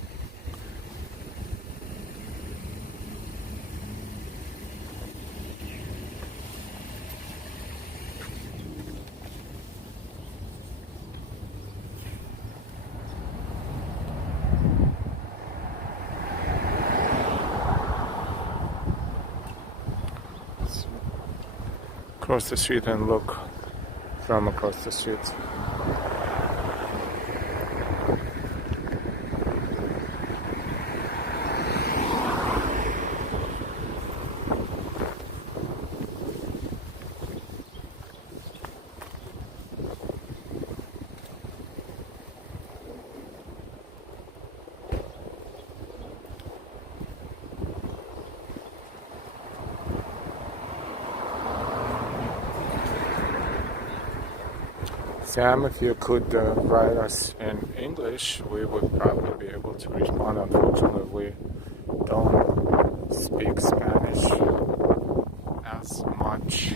across the street and look from across the street. Sam, if you could write us in English, we would probably be able to respond. Unfortunately, we don't speak Spanish as much.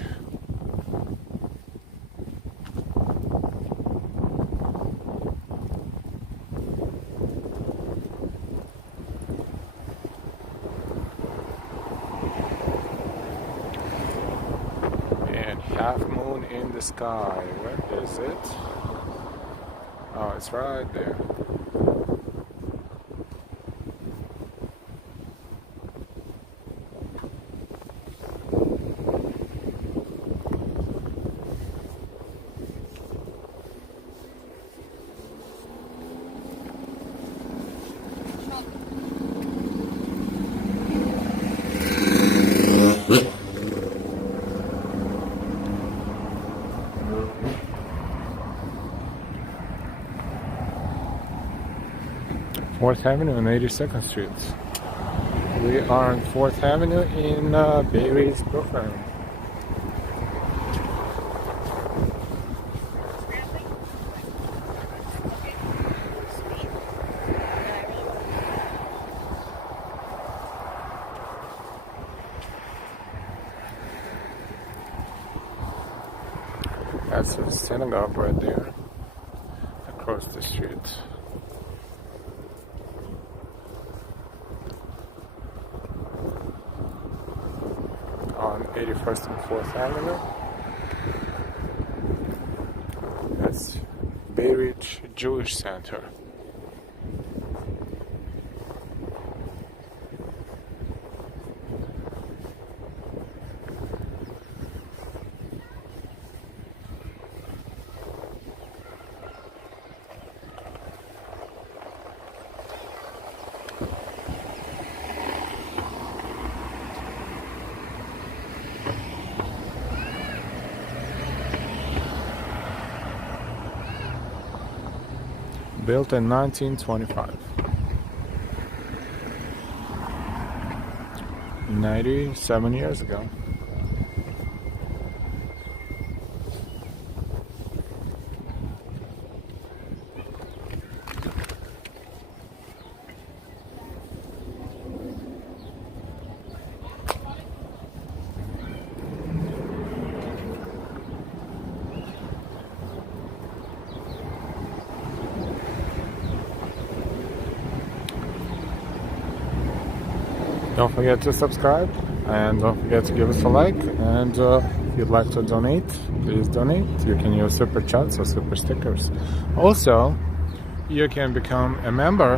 And half moon in the sky. Where is it? Oh, it's right there. Fourth Avenue and 82nd Street. We are on 4th Avenue in Bay Ridge, Brooklyn. That's a synagogue right there, across the street. On 81st and 4th Avenue. That's Bay Ridge Jewish Center. Built in 1925. 97 years ago. Don't forget to subscribe, and don't forget to give us a like. And if you'd like to donate, please donate. You can use super chats or super stickers. Also, you can become a member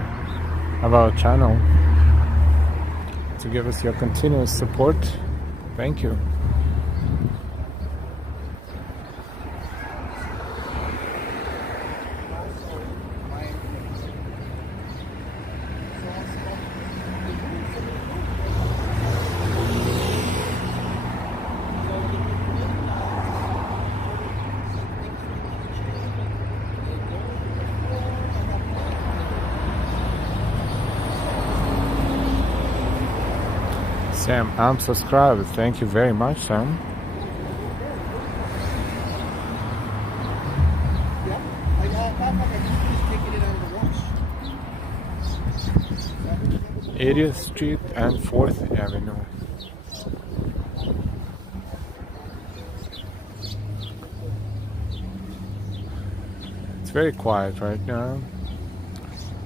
of our channel to give us your continuous support. Thank you. Sam, I'm subscribed. Thank you very much, Sam. Yeah, I thought that you just taking it out of the wash. 80th Street and 4th Avenue. It's very quiet right now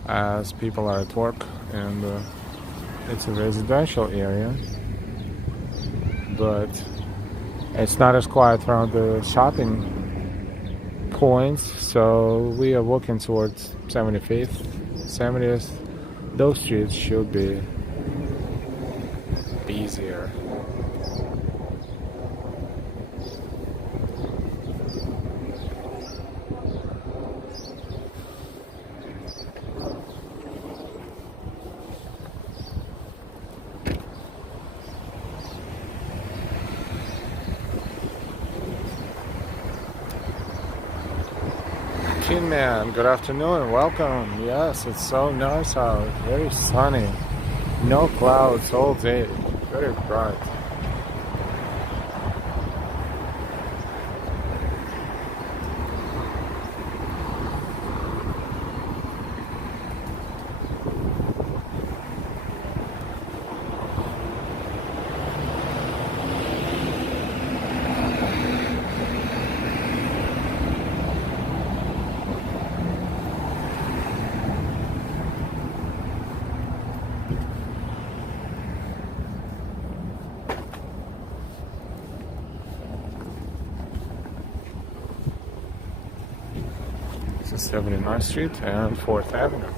as people are at work, and it's a residential area, but it's not as quiet around the shopping points. So we are walking towards 75th, 70th. Those streets should be busier. Tin Man, good afternoon, welcome. Yes, it's so nice out, very sunny. No clouds all day, very bright. This is 79th Street and 4th Avenue.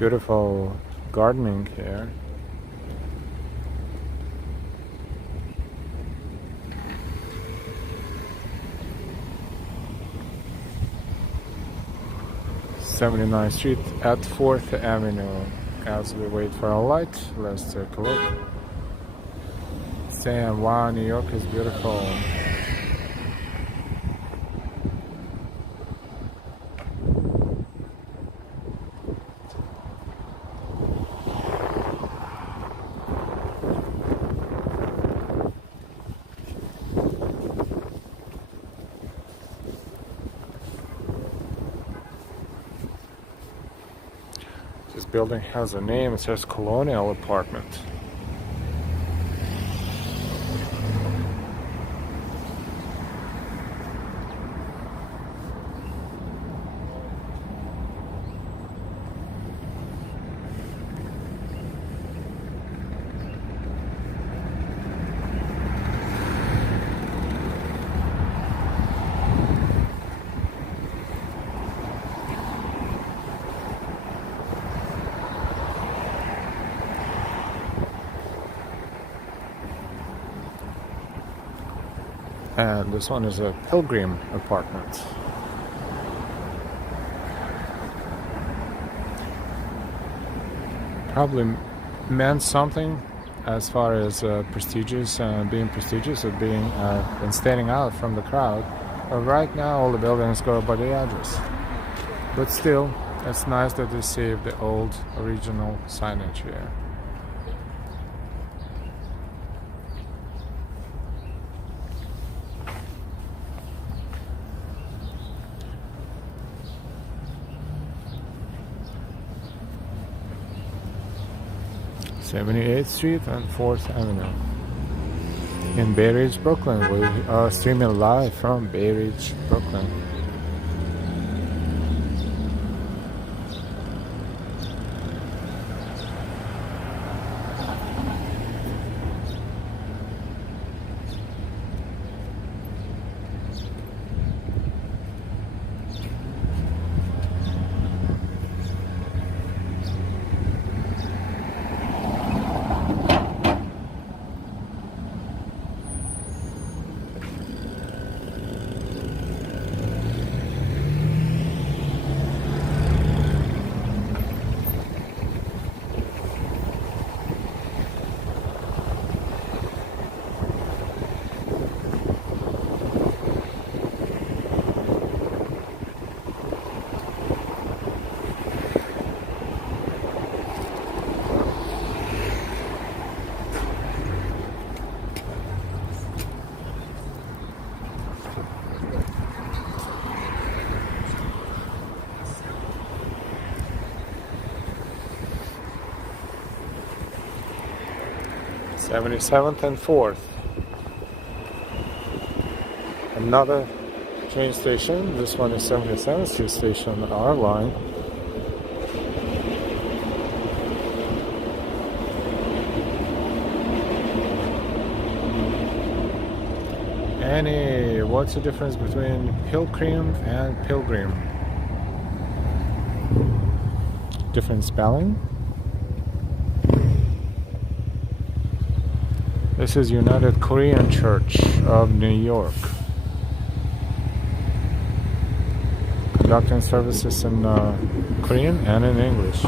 Beautiful gardening here. '79th Street at 4th Avenue. As we wait for a light, let's take a look. Saying, wow, New York is beautiful. This building has a name, it says Colonial Apartment. And this one is a Pilgrim apartment. Probably meant something as far as prestigious, being prestigious or being and standing out from the crowd. But right now all the buildings go by the address. But still, it's nice that they saved the old original signage here. '78th Street and 4th Avenue in Bay Ridge, Brooklyn. We are streaming live from Bay Ridge, Brooklyn. '77th and 4th. Another train station. This one is 77th Street Station, our line. Annie, what's the difference between Pilgrim and Pilgrim? Different spelling? This is United Korean Church of New York. Conducting services in Korean and in English.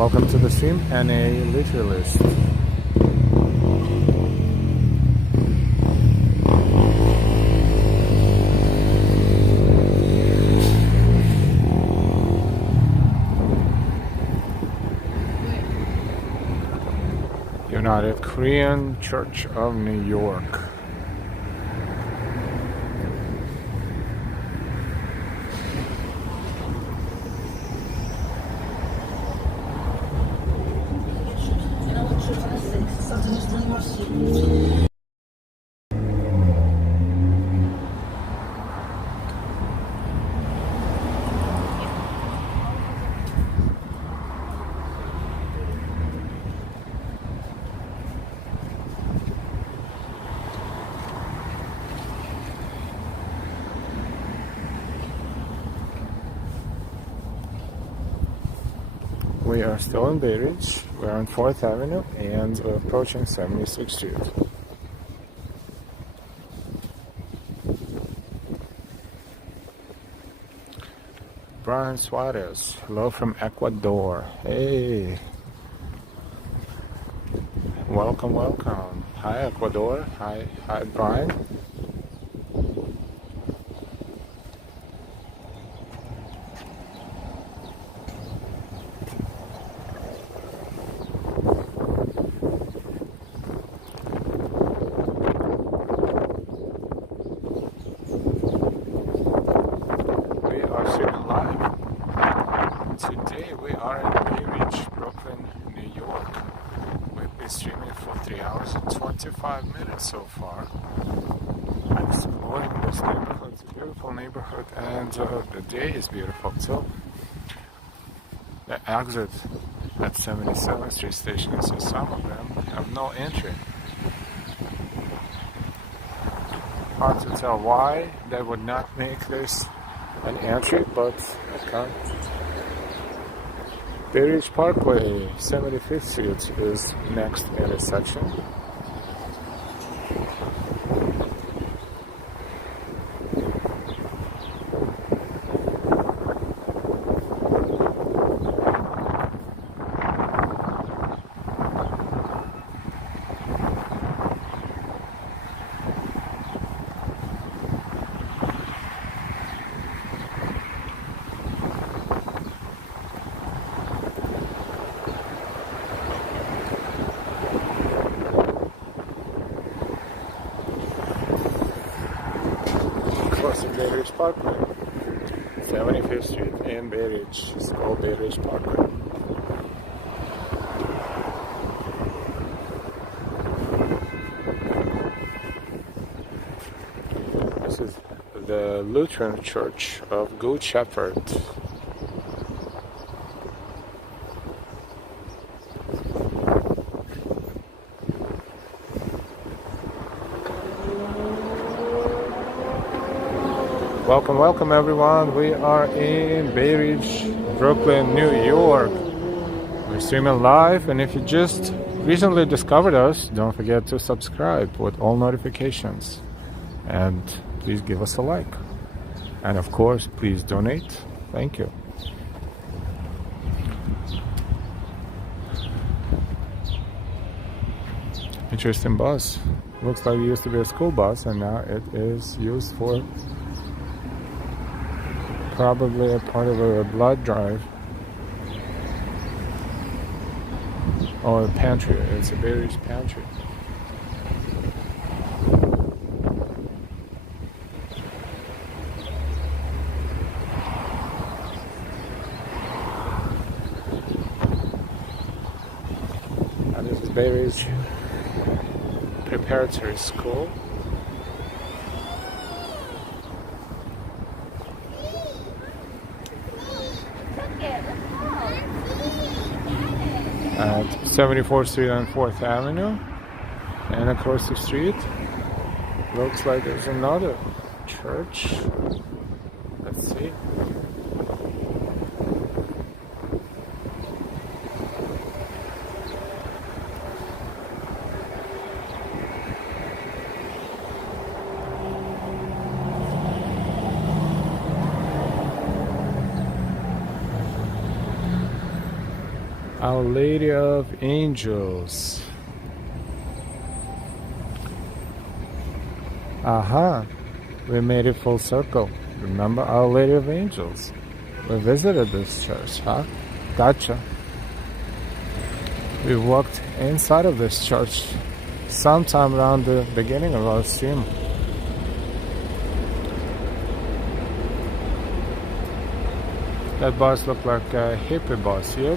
Welcome to the stream, NA Literalist. United Korean Church of New York. We are still in Bay Ridge. We're on 4th Avenue and we're approaching 76th Street. Brian Suarez, hello from Ecuador. Hey, welcome, welcome. Hi Ecuador. Hi Brian. Today we are in Bay Ridge, Brooklyn, New York. We've been streaming for 3 hours and 25 minutes so far. Exploring this neighborhood. It's a beautiful neighborhood and the day is beautiful too. The exit at 77th Street station, so some of them have no entry. Hard to tell why they would not make this an entry, but okay. Bay Ridge Parkway, 75th Street is next intersection. Crossing Bay Ridge Parkway, 75th Street in Bay Ridge. It's called Bay Ridge Parkway. This is the Lutheran Church of Good Shepherd. Welcome, welcome everyone. We are in Bay Ridge, Brooklyn, New York. We're streaming live, and if you just recently discovered us, don't forget to subscribe with all notifications. And please give us a like. And of course, please donate. Thank you. Interesting bus. Looks like it used to be a school bus, and now it is used for probably a part of a blood drive or a pantry. It's a Bay Ridge pantry. And this is Bay Ridge Preparatory School. At 74th Street and 4th Avenue, and across the street looks like there's another church. Let's see. Our Lady of Angels. Aha, we made it full circle. Remember Our Lady of Angels? We visited this church, huh? Gotcha. We walked inside of this church sometime around the beginning of our stream. That bus looked like a hippie bus, yep.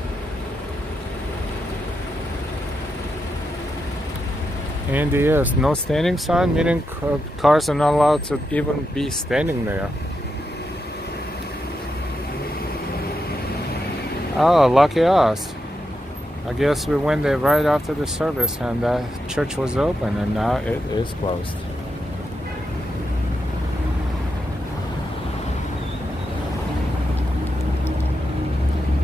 And yes, no standing sign, meaning cars are not allowed to even be standing there. Oh, lucky us. I guess we went there right after the service and the church was open and now it is closed.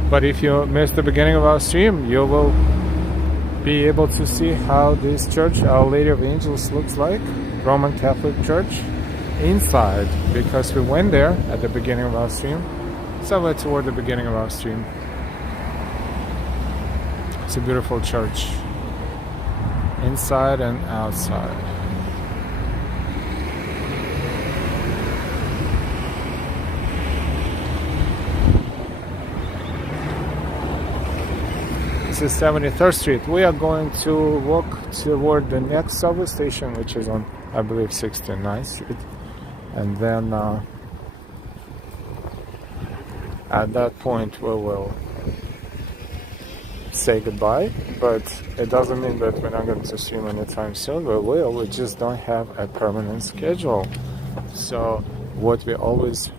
But if you missed the beginning of our stream, you will be able to see how this church, Our Lady of Angels, looks like, Roman Catholic Church, inside, because we went there at the beginning of our stream, somewhere toward the beginning of our stream. It's a beautiful church, inside and outside. This is 73rd Street. We are going to walk toward the next subway station, which is on, I believe, 69th Street. And then at that point we will say goodbye, but it doesn't mean that we're not going to stream anytime soon. We will, we just don't have a permanent schedule. So what we always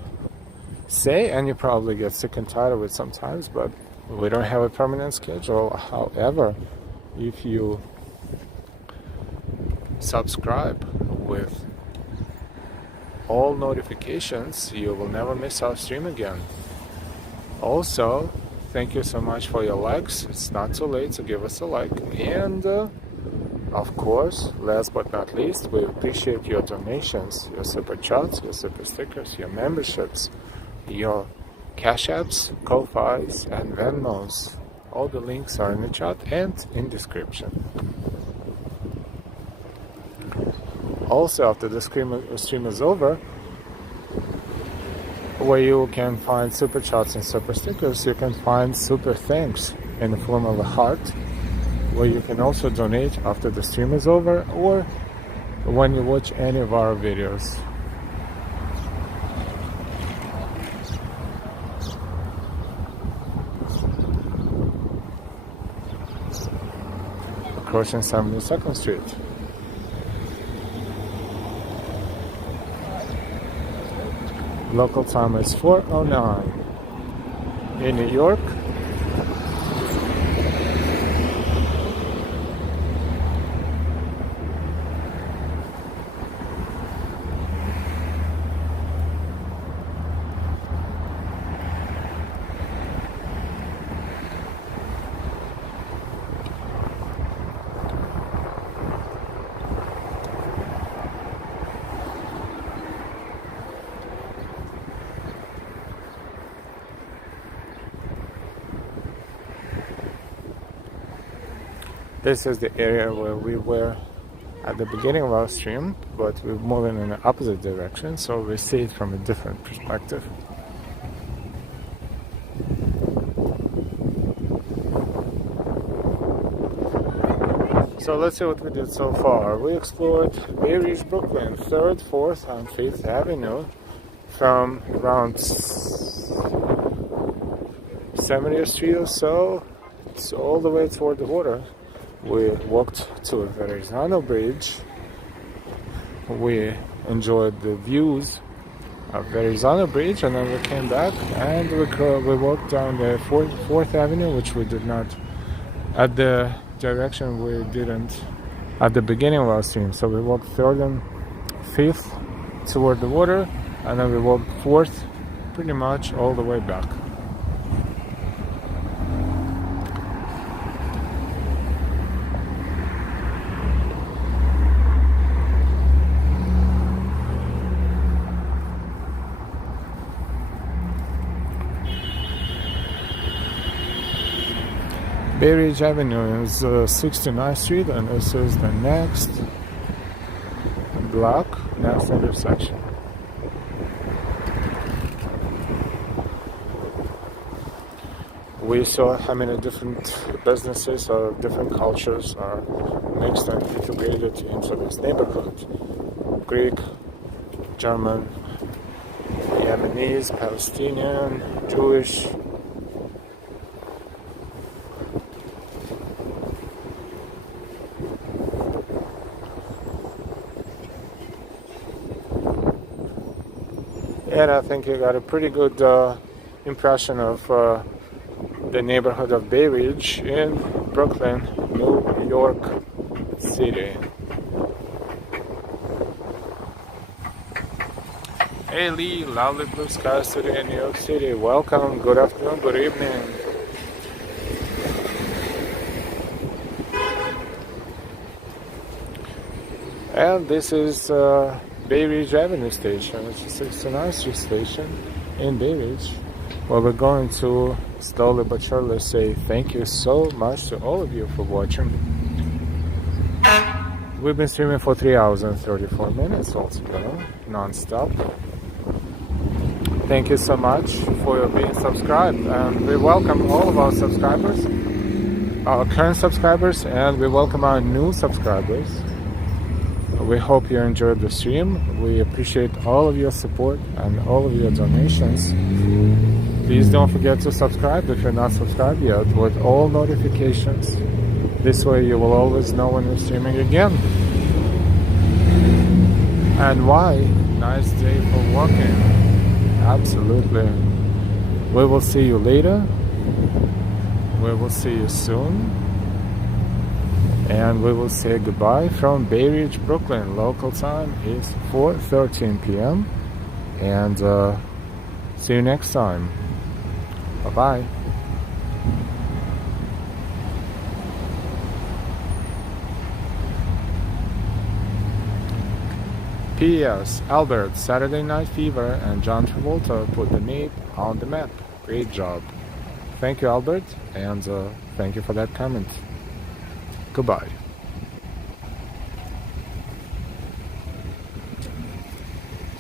say, and you probably get sick and tired of it sometimes, but we don't have a permanent schedule. However, if you subscribe with all notifications, you will never miss our stream again. Also, thank you so much for your likes. It's not too late to give us a like. And of course, last but not least, we appreciate your donations, your super chats, your super stickers, your memberships, your Cash Apps, Ko-Fis, and Venmos. All the links are in the chat and in description. Also, after the stream is over, where you can find super chats and super stickers, you can find super thanks in the form of a heart, where you can also donate after the stream is over or when you watch any of our videos. Approaching 72nd Street. Local time is 4:09 in New York. This is the area where we were at the beginning of our stream, but we're moving in the opposite direction, so we see it from a different perspective. So let's see what we did so far. We explored Bay Ridge, Brooklyn, 3rd, 4th, and 5th Avenue from around 70th Street or so. It's all the way toward the water. We walked to a Verrazano Bridge. We enjoyed the views of Verrazano Bridge, and then we came back and we walked down the 4th Avenue, which we did not at the direction we didn't at the beginning of our stream. So we walked 3rd and 5th toward the water, and then we walked 4th pretty much all the way back. Bay Ridge Avenue is 69th Street, and this is the next block, next intersection. We saw how many different businesses or different cultures are mixed and integrated into this neighborhood. Greek, German, Yemenis, Palestinian, Jewish. And I think you got a pretty good impression of the neighborhood of Bay Ridge in Brooklyn, New York City. Hey Lee, lovely blue skies today in New York City. Welcome, good afternoon, good evening. And this is Bay Ridge Avenue Station, which is 69th Street Station in Bay Ridge. Well, we're going to slowly but surely say thank you so much to all of you for watching. We've been streaming for 3 hours and 34 minutes altogether, non-stop. Thank you so much for being subscribed, and we welcome all of our subscribers, our current subscribers, and we welcome our new subscribers. We hope you enjoyed the stream. We appreciate all of your support and all of your donations. Please don't forget to subscribe if you're not subscribed yet, with all notifications. This way you will always know when we're streaming again. And why? Nice day for walking. Absolutely. We will see you later. We will see you soon. And we will say goodbye from Bay Ridge, Brooklyn. Local time is 4:13 p.m. And see you next time. Bye-bye. P.S. Albert, Saturday Night Fever, and John Travolta put the meat on the map. Great job. Thank you, Albert, and thank you for that comment. Goodbye.